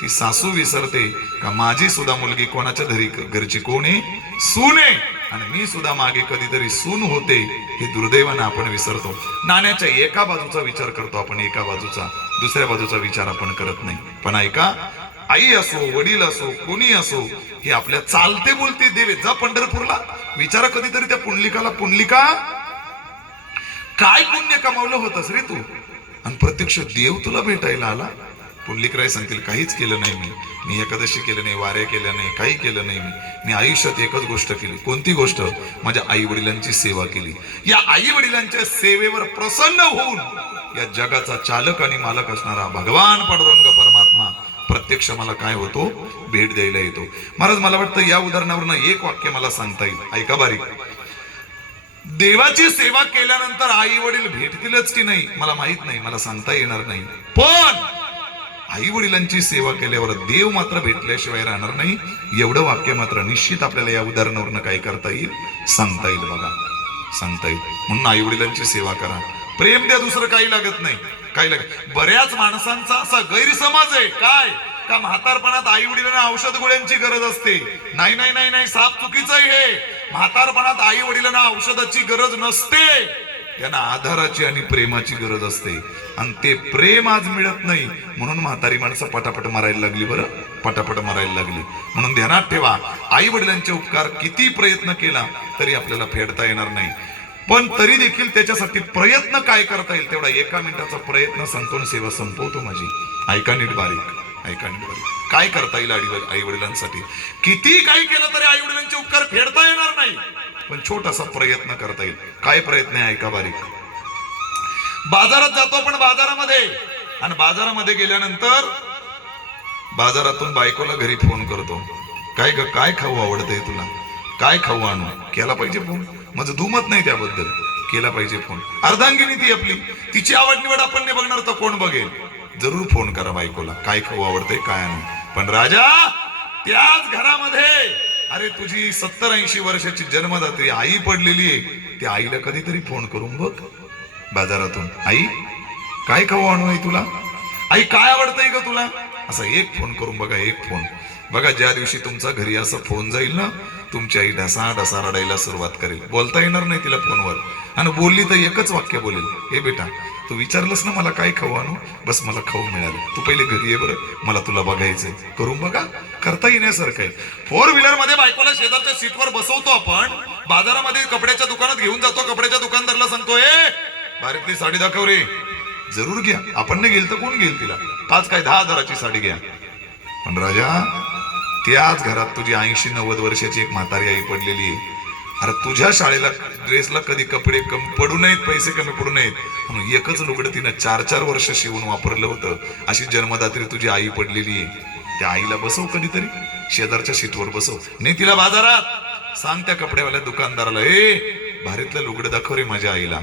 ती सासू विसरते का माझी सुद्धा मुलगी कोणाच्या घरची कोण आहे, सून आहे. आणि मी सुद्धा मागे कधीतरी सून होते, हे दुर्दैवानं आपण विसरतो. नाण्याच्या एका बाजूचा विचार करतो आपण, एका बाजूचा, दुसऱ्या बाजूचा विचार आपण करत नाही. पण ऐका, आई असो वडील असो कोणी असो, हे आपल्या चालते बोलते देवे. जा पंढरपूरला, विचारा कधीतरी त्या पुंडलिकाला, पुंडलिका काय पुण्य कमावलं होतस रे तू, आणि प्रत्यक्ष देव तुला भेटायला आला. पुंडलिकराय सांगतील, काहीच केलं नाही मी एकादशी केलं नाही, वाऱ्या केल्या नाही, काही केलं नाही. मी आयुष्यात एकच गोष्ट केली. कोणती गोष्ट, माझ्या आई वडिलांची सेवा केली. या आई वडिलांच्या सेवेवर प्रसन्न होऊन या जगाचा चालक आणि मालक असणारा भगवान पांडुरंग परमात्मा प्रत्यक्ष मला काय होतो, भेट द्यायला येतो. महाराज मला वाटतं या उदाहरणावरनं एक वाक्य मला सांगता येईल. ऐका बारीक. देवाची सेवा केल्यानंतर आई वडील भेटतीलच की नाही मला माहित नाही, मला सांगता येणार नाही. पण आई वडिलांची सेवा केल्यावर देव मात्र भेटल्याशिवाय राहणार नाही, एवढं वाक्य मात्र निश्चित आपल्याला या उदाहरणावरनं काय करता येईल, सांगता येईल बघा, सांगता येईल. म्हणून आई वडिलांची सेवा करा, प्रेम द्या, दुसरं काही लागत नाही, काही लागत. बऱ्याच माणसांचा असा गैरसमज आहे काय का म्हातारपणात आई वडिलांना औषध गोळ्यांची गरज असते. नाही नाही नाही नाही, साफ चुकीचं आहे हे. म्हातारपणात आई वडिलांना औषधाची गरज नसते, त्यांना आधाराची आणि प्रेमाची गरज असते. आणि ते प्रेम आज मिळत नाही, म्हणून म्हातारी माणसं पटापट मारायला लागली, बरं पटापट मारायला लागली. म्हणून ध्यानात ठेवा, आई वडिलांचे उपकार किती प्रयत्न केला तरी आपल्याला फेडता येणार नाही, पण तरी देखील त्याच्यासाठी प्रयत्न काय करता येईल तेवढा 1 मिनिटाचा प्रयत्न संतोन सेवा संपवतो माझी. ऐका नीट बारीक, ऐका नीट बारीक. काय करता येईल आई वडिलांसाठी? किती काही केलं तरी आई वडिलांचे उपकार फेडता येणार नाही, पण छोटासा प्रयत्न करता येईल. काय प्रयत्न आहे ऐका बारीक. बाजारात जातो आपण, बाजारामध्ये, आणि बाजारामध्ये गेल्यानंतर बाजारातून बायकोला घरी फोन करतो, काय ग, काय खाऊ आवडतंय तुला, काय खाऊ आणू, केला पाहिजे फोन. माझं दुमत नाही त्याबद्दल, केला पाहिजे फोन. अर्धांगिनी ती आपली, तिची आवड निवड आपण नाही बघणार तर कोण बघेल. जरूर फोन करा बायकोला, काय खाऊ आवडतंय, काय आणू. पण राजा, त्याच घरामध्ये अरे तुझी 70-80 वर्षाची जन्मदात्री आई पडलेली आहे, त्या आईला कधीतरी फोन करून बघ बाजारातून, आई काय खाऊ आणू आहे तुला, आई काय आवडतंय ग तुला, असा एक फोन करून बघा, एक फोन. बघा, ज्या दिवशी तुमचा घरी असा फोन जाईल ना, तुमची आई ढसा ढसा रडायला सुरुवात करेल. बोलता येणार नाही तिला फोनवर, आणि बोलली तर एकच वाक्य बोलेल, हे बेटा तू विचारलंस ना मला काय खाऊ आणू, बस मला खाऊ मिळालं, तू पहिले घरी ये बरं, मला तुला बघायचंय. करून बघा, करता येण्यासारखं आहे. 4 व्हीलर मध्ये बायकोला शेजारच्या सीटवर बसवतो आपण, बाजारामध्ये कपड्याच्या दुकानात घेऊन जातो, कपड्याच्या दुकानदाराला सांगतो, भारीतली साडी दाखव रे, जरूर घ्या. आपण नाही गेल तर कोण घेईल तिला, 5 काय 10 हजाराची साडी घ्या. पण राजा, त्याच घरात तुझी 80-90 वर्षाची एक म्हातारी आई पडलेली आहे. अरे तुझ्या शाळेला ड्रेसला कधी कपडे कमी पडू नयेत, पैसे कमी पडू नयेत म्हणून एकच लुगडं तिनं 4-4 वर्ष शिवून वापरलं होतं. अशी जन्मदात्री तुझी आई पडलेली आहे. त्या आईला बसव कधीतरी, शेजारच्या सीटवर बसव, नाही तिला बाजारात सांग त्या कपड्यावाल्या दुकानदाराला, भारीतलं लुगडं दाखव रे माझ्या आईला.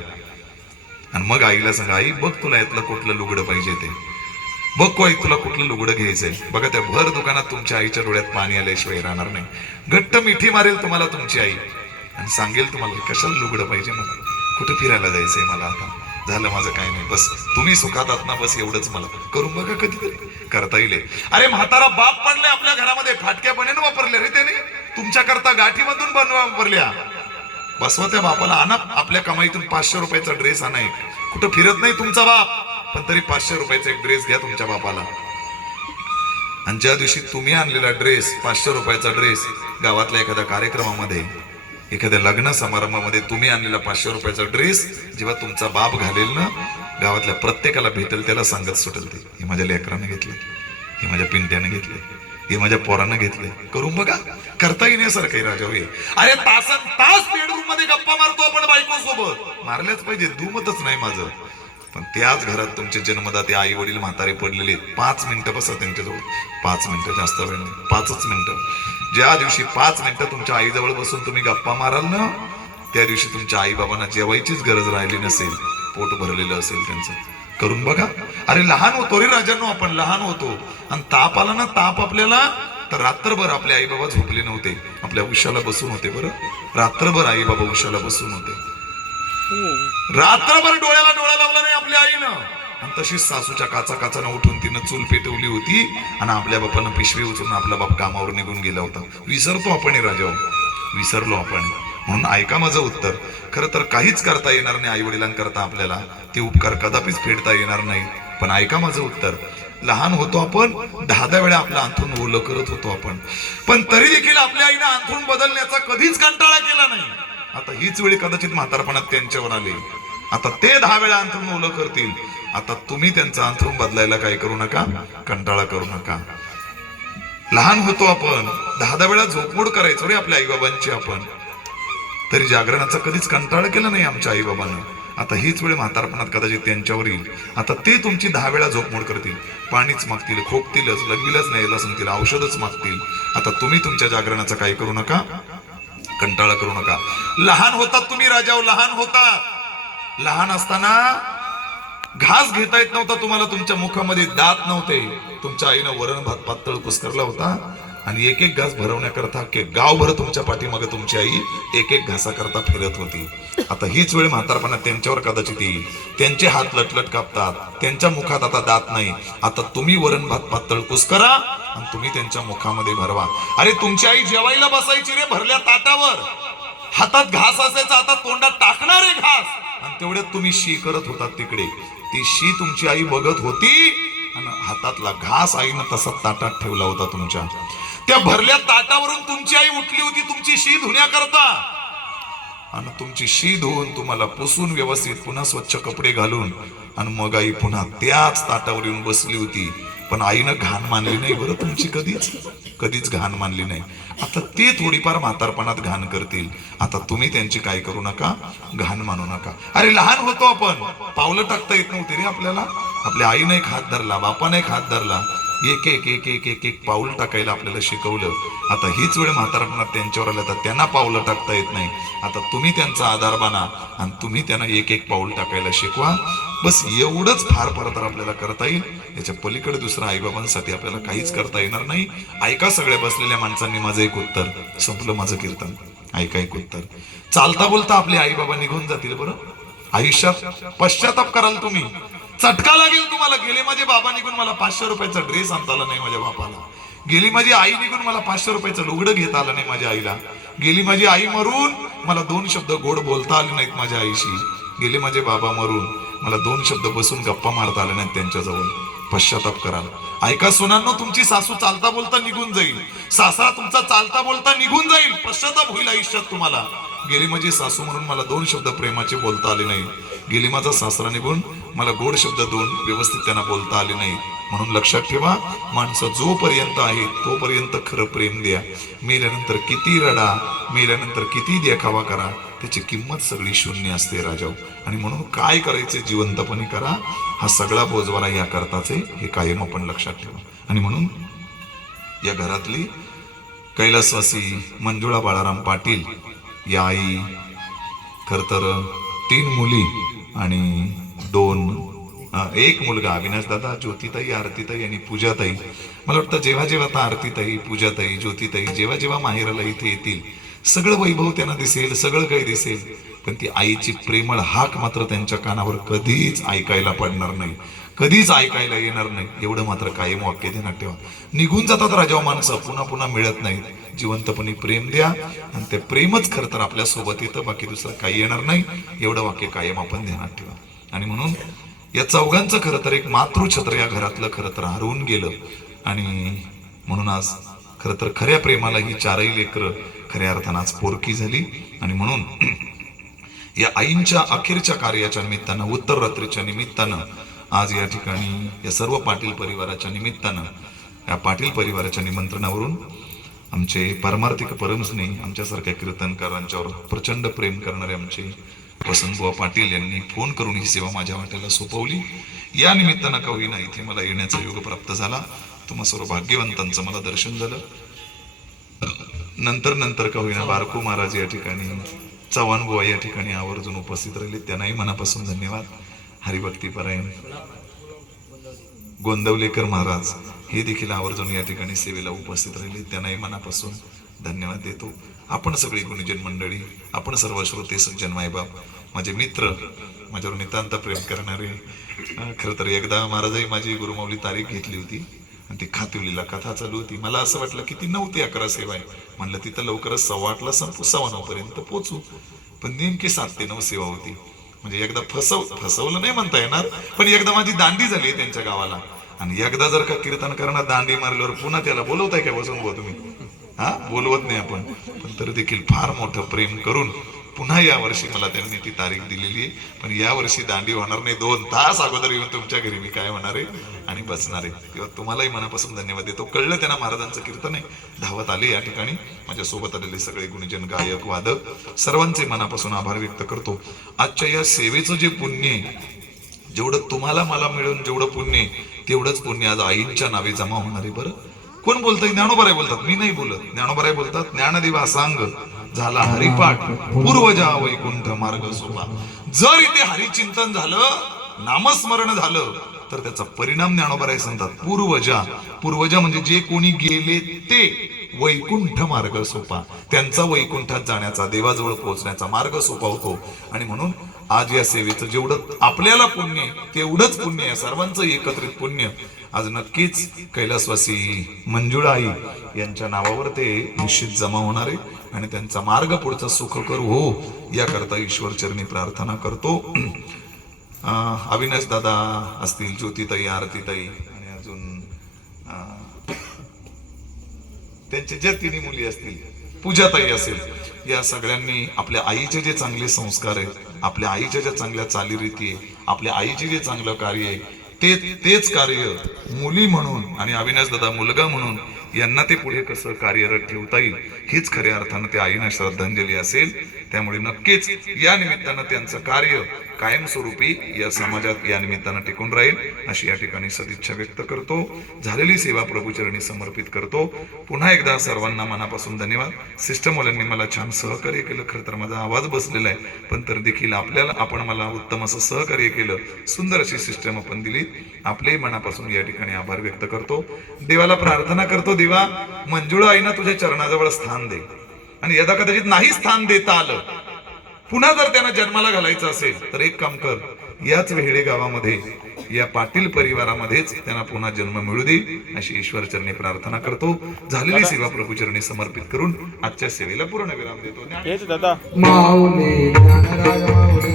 आणि मग आईला सांग, आई बघ तुला यातलं कुठलं लुगडं पाहिजे ते बघ, को आई तुला कुठलं लुगडं घ्यायचंय. बघा, त्या भर दुकानात तुमच्या आईच्या डोळ्यात पाणी आल्याशिवाय राहणार नाही. घट्ट मिठी मारेल तुम्हाला तुमची आई आणि सांगेल तुम्हाला कशाला लुगडं पाहिजे, मला कुठे फिरायला जायचंय, मला आता झालं माझं काय नाही, बस तुम्ही सुखात आहात ना, बस एवढंच मला. करून बघा कधीतरी, करता येईल. अरे म्हातारा बाप पडले आपल्या घरामध्ये, फाटक्या बनेन वापरले रे त्याने, तुमच्या करता गाठीमधून वापरल्या. बसवा त्या बापाला, आणा आपल्या कमाईतून 500 रुपयाचा ड्रेस आणा. एक कुठं फिरत नाही तुमचा बाप, पण तरी 500 रुपयाचा एक ड्रेस घ्या तुमच्या बापाला. आणि ज्या दिवशी तुम्ही आणलेला ड्रेस, 500 रुपयाचा ड्रेस, गावातल्या एखाद्या कार्यक्रमामध्ये, एखाद्या लग्न समारंभामध्ये तुम्ही आणलेला 500 रुपयाचा ड्रेस जेव्हा तुमचा बाप घालेल ना, गावातल्या प्रत्येकाला भेटेल, त्याला सांगत सुटेल, ते हे माझ्या लेकराने घेतले, हे माझ्या पिंट्याने घेतले, हे माझ्या पोरानं घेतले. करून बघा, करता येण्यासारखं राजा होईल. अरे तासन तास बेडरूम मध्ये गप्पा मारतो आपण बायको सोबत, मारल्याच पाहिजे, दुमतच नाही माझं. पण त्याच घरात तुमचे जन्मदाते आई वडील म्हातारे पडलेले, 5 मिनिटं बसा त्यांच्याजवळ, 5 मिनिटं, जास्त वेळ नाही, 5च मिनिटं. ज्या दिवशी 5 मिनिटं तुमच्या आईजवळ बसून तुम्ही गप्पा माराल ना, त्या दिवशी तुमच्या आई बाबांना जेवायचीच गरज राहिली नसेल, पोट भरलेलं असेल त्यांचं. करून बघा. अरे लहान होतो रे राजांनो, आपण लहान होतो, आणि ताप आला ना, ताप आपल्याला, तर रात्रभर आपले आई बाबा झोपले नव्हते, आपल्या उशाला बसून होते. बरं, रात्रभर आई बाबा उशाला बसून होते, रात्रभर डोळ्याला डोळा लावला नाही आपल्या आईनं. आणि तशीच सासूच्या काचानं उठून तिनं चूल पेटवली होती, आणि आपल्या बापानं पिशवी उचलून आपला बाप कामावर निघून गेला होता. विसरतो आपण राजा, विसरलो आपण. म्हणून ऐका माझं उत्तर, खरं तर काहीच करता येणार नाही आई वडिलांकरता आपल्याला, ते उपकार कदापिच फेडता येणार नाही. पण ऐका माझं उत्तर, लहान होतो आपण, 10 वेळा आपलं अंथरूण ओलं करत होतो आपण, पण तरी देखील आपल्या आईनं अंथरूण बदलण्याचा कधीच कंटाळा केला नाही. आता हीच वेळी कदाचित म्हातारपणात त्यांच्यावर आले, आता ते 10 वेळा अंथरूण ओलं करतील. आता तुम्ही त्यांचं अंथरूण बदलायला काय करू नका, कंटाळा करू नका. लहान होतो आपण, 10 वेळा झोपमोड करायचो रे आपल्या आई बाबांची आपण, तरी जागरणाचा कधीच कंटाळा केला नाही आमच्या आई बाबांनी. आता हीच वेळ म्हातारपणात कदाचित त्यांच्यावर येईल. आता ते तुमची 10 वेळा झोपमोड करतील, पाणीच मागतील, खोकतीलच, लघवीलाच न्यायला सांगतील, औषधच मागतील. आता तुम्ही तुमच्या जागरणाचा काय करू नका, कंटाळा करू नका. लहान होतात तुम्ही राजाव, लहान होतात. लहान असताना घास घेता येत नव्हता तुम्हाला, तुमच्या मुखामध्ये दात नव्हते, तुमच्या आईनं वरण भात पातळ कुस्करला होता आणि एक एक घास भरवण्याकरता की गावभर तुमच्या पाठीमागे तुमची आई एक एक घासाकरता फिरत होती. आता हीच वेळ म्हातारपणात त्यांच्यावर कदाचित येईल, त्यांचे हात लटलट कापतात, त्यांच्या मुखात आता दात नाही. आता तुम्ही वरण भात पातळ कुस्करा आणि तुम्ही त्यांच्या मुखामध्ये भरवा. अरे तुमची आई जेवायला बसायची रे भरल्या ताटावर, हातात घास असायचा, आता तोंडात टाकणारे घास, आणि तेवढ्यात तुम्ही शी करत होतात तिकडे. ती शी तुमची आई बघत होती आणि हातातला घास आईनं तसा ताटात ठेवला होता तुमच्या. त्या भरल्या ताटावरून तुमची आई उठली होती तुमची शी धुण्याकरता, आणि तुमची शी धुवून तुम्हाला पुसून व्यवस्थित पुन्हा स्वच्छ कपडे घालून आणि मग आई पुन्हा त्याच ताटावर येऊन बसली होती. पण आईनं घाण मानली नाही बरं तुमची, कधीच घाण मानली नाही. आता ते थोडीफार म्हातारपणात घाण करतील, आता तुम्ही त्यांची काय करू नका, घाण मानू नका. अरे लहान होतो आपण, पावलं टाकता येत नव्हती रे आपल्याला, आपल्या आईने एक हात धरला, बापाने एक हात धरला, एक एक एक एक एक एक पाऊल टाकायला आपल्याला शिकवलं. आता हीच वेळ म्हातारपणात त्यांच्यावर आल्या तर त्यांना पावलं टाकता येत नाही. आता तुम्ही त्यांचा आधार बना आणि तुम्ही त्यांना एक एक पाऊल टाकायला शिकवा. बस एवढंच फार तर आपल्याला करता येईल. याच्या पलीकडे दुसरं आईबाबांसाठी आपल्याला काहीच करता येणार नाही. ऐका सगळ्या बसलेल्या माणसांनी माझं एक उत्तर, संपलं माझं कीर्तन, ऐका एक उत्तर. चालता बोलता आपले आई बाबा निघून जातील बरं, आयुष्यात पश्चाताप कराल तुम्ही, चटका लागेल तुम्हाला. गेले माझे बाबा निघून मला 500 रुपयाचा ड्रेस आणता आला नाही माझ्या बापाला, गेली माझी आई निघून मला 500 रुपयाचं लुगडं घेता आलं नाही माझ्या आईला, गेली माझी आई मरून मला 2 शब्द गोड बोलता आले नाहीत माझ्या आईशी, गेले माझे बाबा मरून मला 2 शब्द बसून गप्पा मारता आले नाहीत त्यांच्याजवळ. पश्चाताप कराल. ऐका सुनांनो, तुमची सासू चालता बोलता निघून जाईल, सासरा तुमचा चालता बोलता निघून जाईल, पश्चाताप होईल आयुष्यात तुम्हाला. गेली माझी सासू म्हणून मला 2 शब्द प्रेमाचे बोलता आले नाही, गेली माझा सासरा निघून मला गोड शब्द 2 व्यवस्थित त्यांना बोलता आले नाही. म्हणून लक्षात ठेवा, माणसं जोपर्यंत आहे तोपर्यंत खरं प्रेम द्या. मेल्यानंतर किती रडा, मेल्यानंतर किती देखावा करा, त्याची किंमत सगळी शून्य असते राजाव. आणि म्हणून काय करायचे, जिवंतपणे करा, हा सगळा बोजवारा या करताचे, हे कायम आपण लक्षात ठेवा. आणि म्हणून या घरातली कैलासवासी मंजुळा बाळाराम पाटील या आई, खर तर 3 मुली आणि 1 मुलगा, अविनाश दादा, ज्योतिताई, आरतीताई आणि पूजाताई. मला वाटतं जेव्हा जेव्हा आता आरतीताई, पूजाताई, ज्योतिताई जेव्हा जेव्हा माहेराला इथे येतील, सगळं वैभव त्यांना दिसेल, सगळं काही दिसेल, पण ती आईची प्रेमळ हाक मात्र त्यांच्या कानावर कधीच ऐकायला पडणार नाही, कधीच ऐकायला येणार नाही. एवढं मात्र कायम वाक्य ध्यानात ठेवा. निघून जातात राजाव माणसं, पुन्हा पुन्हा मिळत नाहीत. जिवंतपणे प्रेम द्या आणि ते प्रेमच खरं तर आपल्या सोबत येतं, बाकी दुसरं काही येणार नाही. एवढं वाक्य कायम आपण ध्यानात ठेवा. आणि म्हणून या चौघांचं खरं तर एक मातृछत्र या घरातलं खरं तर हरवून गेलं. आणि म्हणून आज खरं तर खऱ्या प्रेमाला ही 4ही लेकरं खऱ्या अर्थानं आज पोरकी झाली. आणि म्हणून या आईंच्या अखेरच्या कार्याच्या निमित्तानं, उत्तर रात्रीच्या निमित्तानं, आज या ठिकाणी या सर्व पाटील परिवाराच्या निमित्तानं, या पाटील परिवाराच्या निमंत्रणावरून आमचे पारमार्थिक परमस्नेही आमच्यासारख्या कीर्तनकारांच्यावर प्रचंड प्रेम करणारे आमचे वसंतबुवा पाटील यांनी फोन करून ही सेवा माझ्या वाट्याला सोपवली. या निमित्तानं का होईना इथे मला येण्याचा योग प्राप्त झाला. तुम्हा सर्व भाग्यवंतांचं मला दर्शन झालं. नंतर का होईना बारकू महाराज या ठिकाणी, चव्हाण बुवा या ठिकाणी आवर्जून उपस्थित राहिले, त्यांनाही मनापासून धन्यवाद. हरिभक्तीपरायण गोंदवलेकर महाराज हे देखील आवर्जून या ठिकाणी सेवेला उपस्थित राहिले, त्यांनाही मनापासून धन्यवाद देतो. आपण सगळी गुणीजन मंडळी, आपण सर्व श्रोते सज्जन मायबाप, माझे मित्र, माझ्यावर नितांत प्रेम करणारे. खरं तर एकदा महाराजांनी माझी गुरुमाऊली तारीख घेतली होती आणि ती खातिवलीला कथा चालू होती. मला असं वाटलं की ती 9 ते 11 सेवा आहे, म्हणलं तिथं लवकरच 8:15 संपू, 9:15 पर्यंत पोचू, पण नेमकी 7 ते 9 सेवा होती. म्हणजे एकदा फसवलं नाही म्हणता येणार, पण एकदा माझी दांडी झाली त्यांच्या गावाला. आणि एकदा जर का कीर्तन करणार दांडी मारल्यावर पुन्हा त्याला बोलवताय काय बसून बुवा तुम्ही? बोलवत नाही आपण, पण तरी देखील फार मोठं प्रेम करून पुन्हा या वर्षी मला त्यांनी ती तारीख दिलेली आहे. पण या वर्षी दांडी होणार नाही, 2 तास अगोदर येऊन तुमच्या घरी मी काय होणार आहे आणि बसणार आहे. तेव्हा तुम्हालाही मनापासून धन्यवाद देतो. कळलं त्यांना महाराजांचं कीर्तन आहे, धावत आले या ठिकाणी. माझ्या सोबत आलेले सगळे गुणीजन, गायक, वादक, सर्वांचे मनापासून आभार व्यक्त करतो. आजच्या या सेवेचं जे पुण्य आहे, जेवढं तुम्हाला मला मिळून जेवढं पुण्य आहे, तेवढंच पुण्य आज आईंच्या नावे जमा होणार आहे. बरं, कोण बोलतंय? ज्ञानोबाराय बोलतात, मी नाही बोलत. ज्ञानोबाराय बोलतात, ज्ञानदेवा सांग झाला हरिपाठ, पूर्वजा वैकुंठ मार्ग सोपा. जर इथे हरिचिंतन झालं नामस्मरण झालं तर त्याचा परिणाम ज्ञानोबा सांगतात. पूर्वजा म्हणजे जे कोणी गेले ते वैकुंठ मार्ग सोपा, त्यांचा वैकुंठात जाण्याचा, देवाजवळ पोहोचण्याचा मार्ग सोपा होतो. आणि म्हणून आज या सेवेचं जेवढं आपल्याला पुण्य आहे तेवढंच पुण्य आहे, सर्वांचं एकत्रित पुण्य आज नक्कीच कैलासवासी मंजुळा आई यांच्या नावावर ते निश्चित जमा होणार आहे. आणि त्यांचा मार्ग पुढचा सुखकर हो याकरता ईश्वर चरणी प्रार्थना करतो. अविनाश दादा असतील, ज्योतिताई, आरतीताई आणि अजून त्यांचे ज्या तिन्ही मुली असतील, पूजाताई असेल, या सगळ्यांनी आपल्या आईचे जे चांगले संस्कार आहेत, आपल्या आईच्या ज्या चांगल्या चालीरीती आहे, आपल्या आईचे जे चांगलं कार्य आहे तेच कार्य मुली म्हणून आणि अविनाश दादा मुलगा म्हणून यांना ते पुढे कसं कार्यरत ठेवता येईल हीच खऱ्या अर्थानं त्या आईना श्रद्धांजली असेल. त्यामुळे नक्कीच या निमित्तानं त्यांचं कार्य कायमस्वरूपी या समाजात या निमित्तानं टिकून राहील अशी या ठिकाणी सदिच्छा व्यक्त करतो. झालेली सेवा प्रभूचरणी समर्पित करतो. पुन्हा एकदा सर्वांना मनापासून धन्यवाद. सिस्टमवाल्यांनी मला छान सहकार्य केलं. खरं तर माझा आवाज बसलेला आहे, पण तर देखील आपण मला उत्तम असं सहकार्य केलं. सुंदर अशी सिस्टम आपण दिली. आपलेही मनापासून या ठिकाणी आभार व्यक्त करतो. देवाला प्रार्थना करतो, देवा मंजुळा आईना तुझ्या चरणाजवळ स्थान दे. आणि यदा कदाचित नाही स्थान देता आलं, पुन्हा जर त्यांना जन्माला घालायचं असेल तर एक काम कर, याच वेहेळे गावामध्ये या पाटील परिवारामध्येच त्यांना पुन्हा जन्म मिळू दे अशी ईश्वर चरणी प्रार्थना करतो. झालेली सेवा प्रभूचरणी समर्पित करून आजच्या सेवेला पूर्ण विराम देतो. दादा माऊली ज्ञानराज माऊली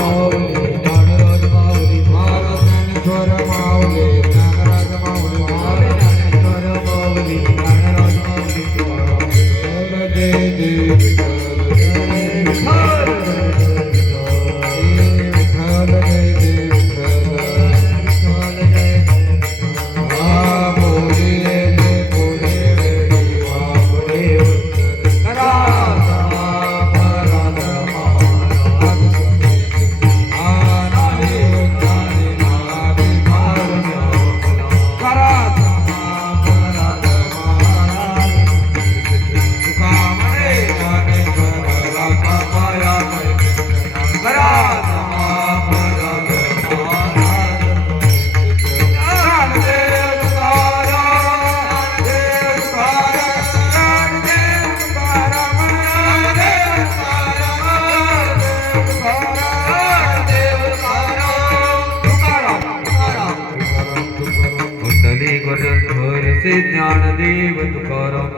माऊली ज्ञानराज माऊली ज्ञानेश्वर माऊली ज्ञानराज माऊली ज्ञानेश्वर माऊली ज्ञानराज माऊली जय जय ज्ञानदेव तुकाराम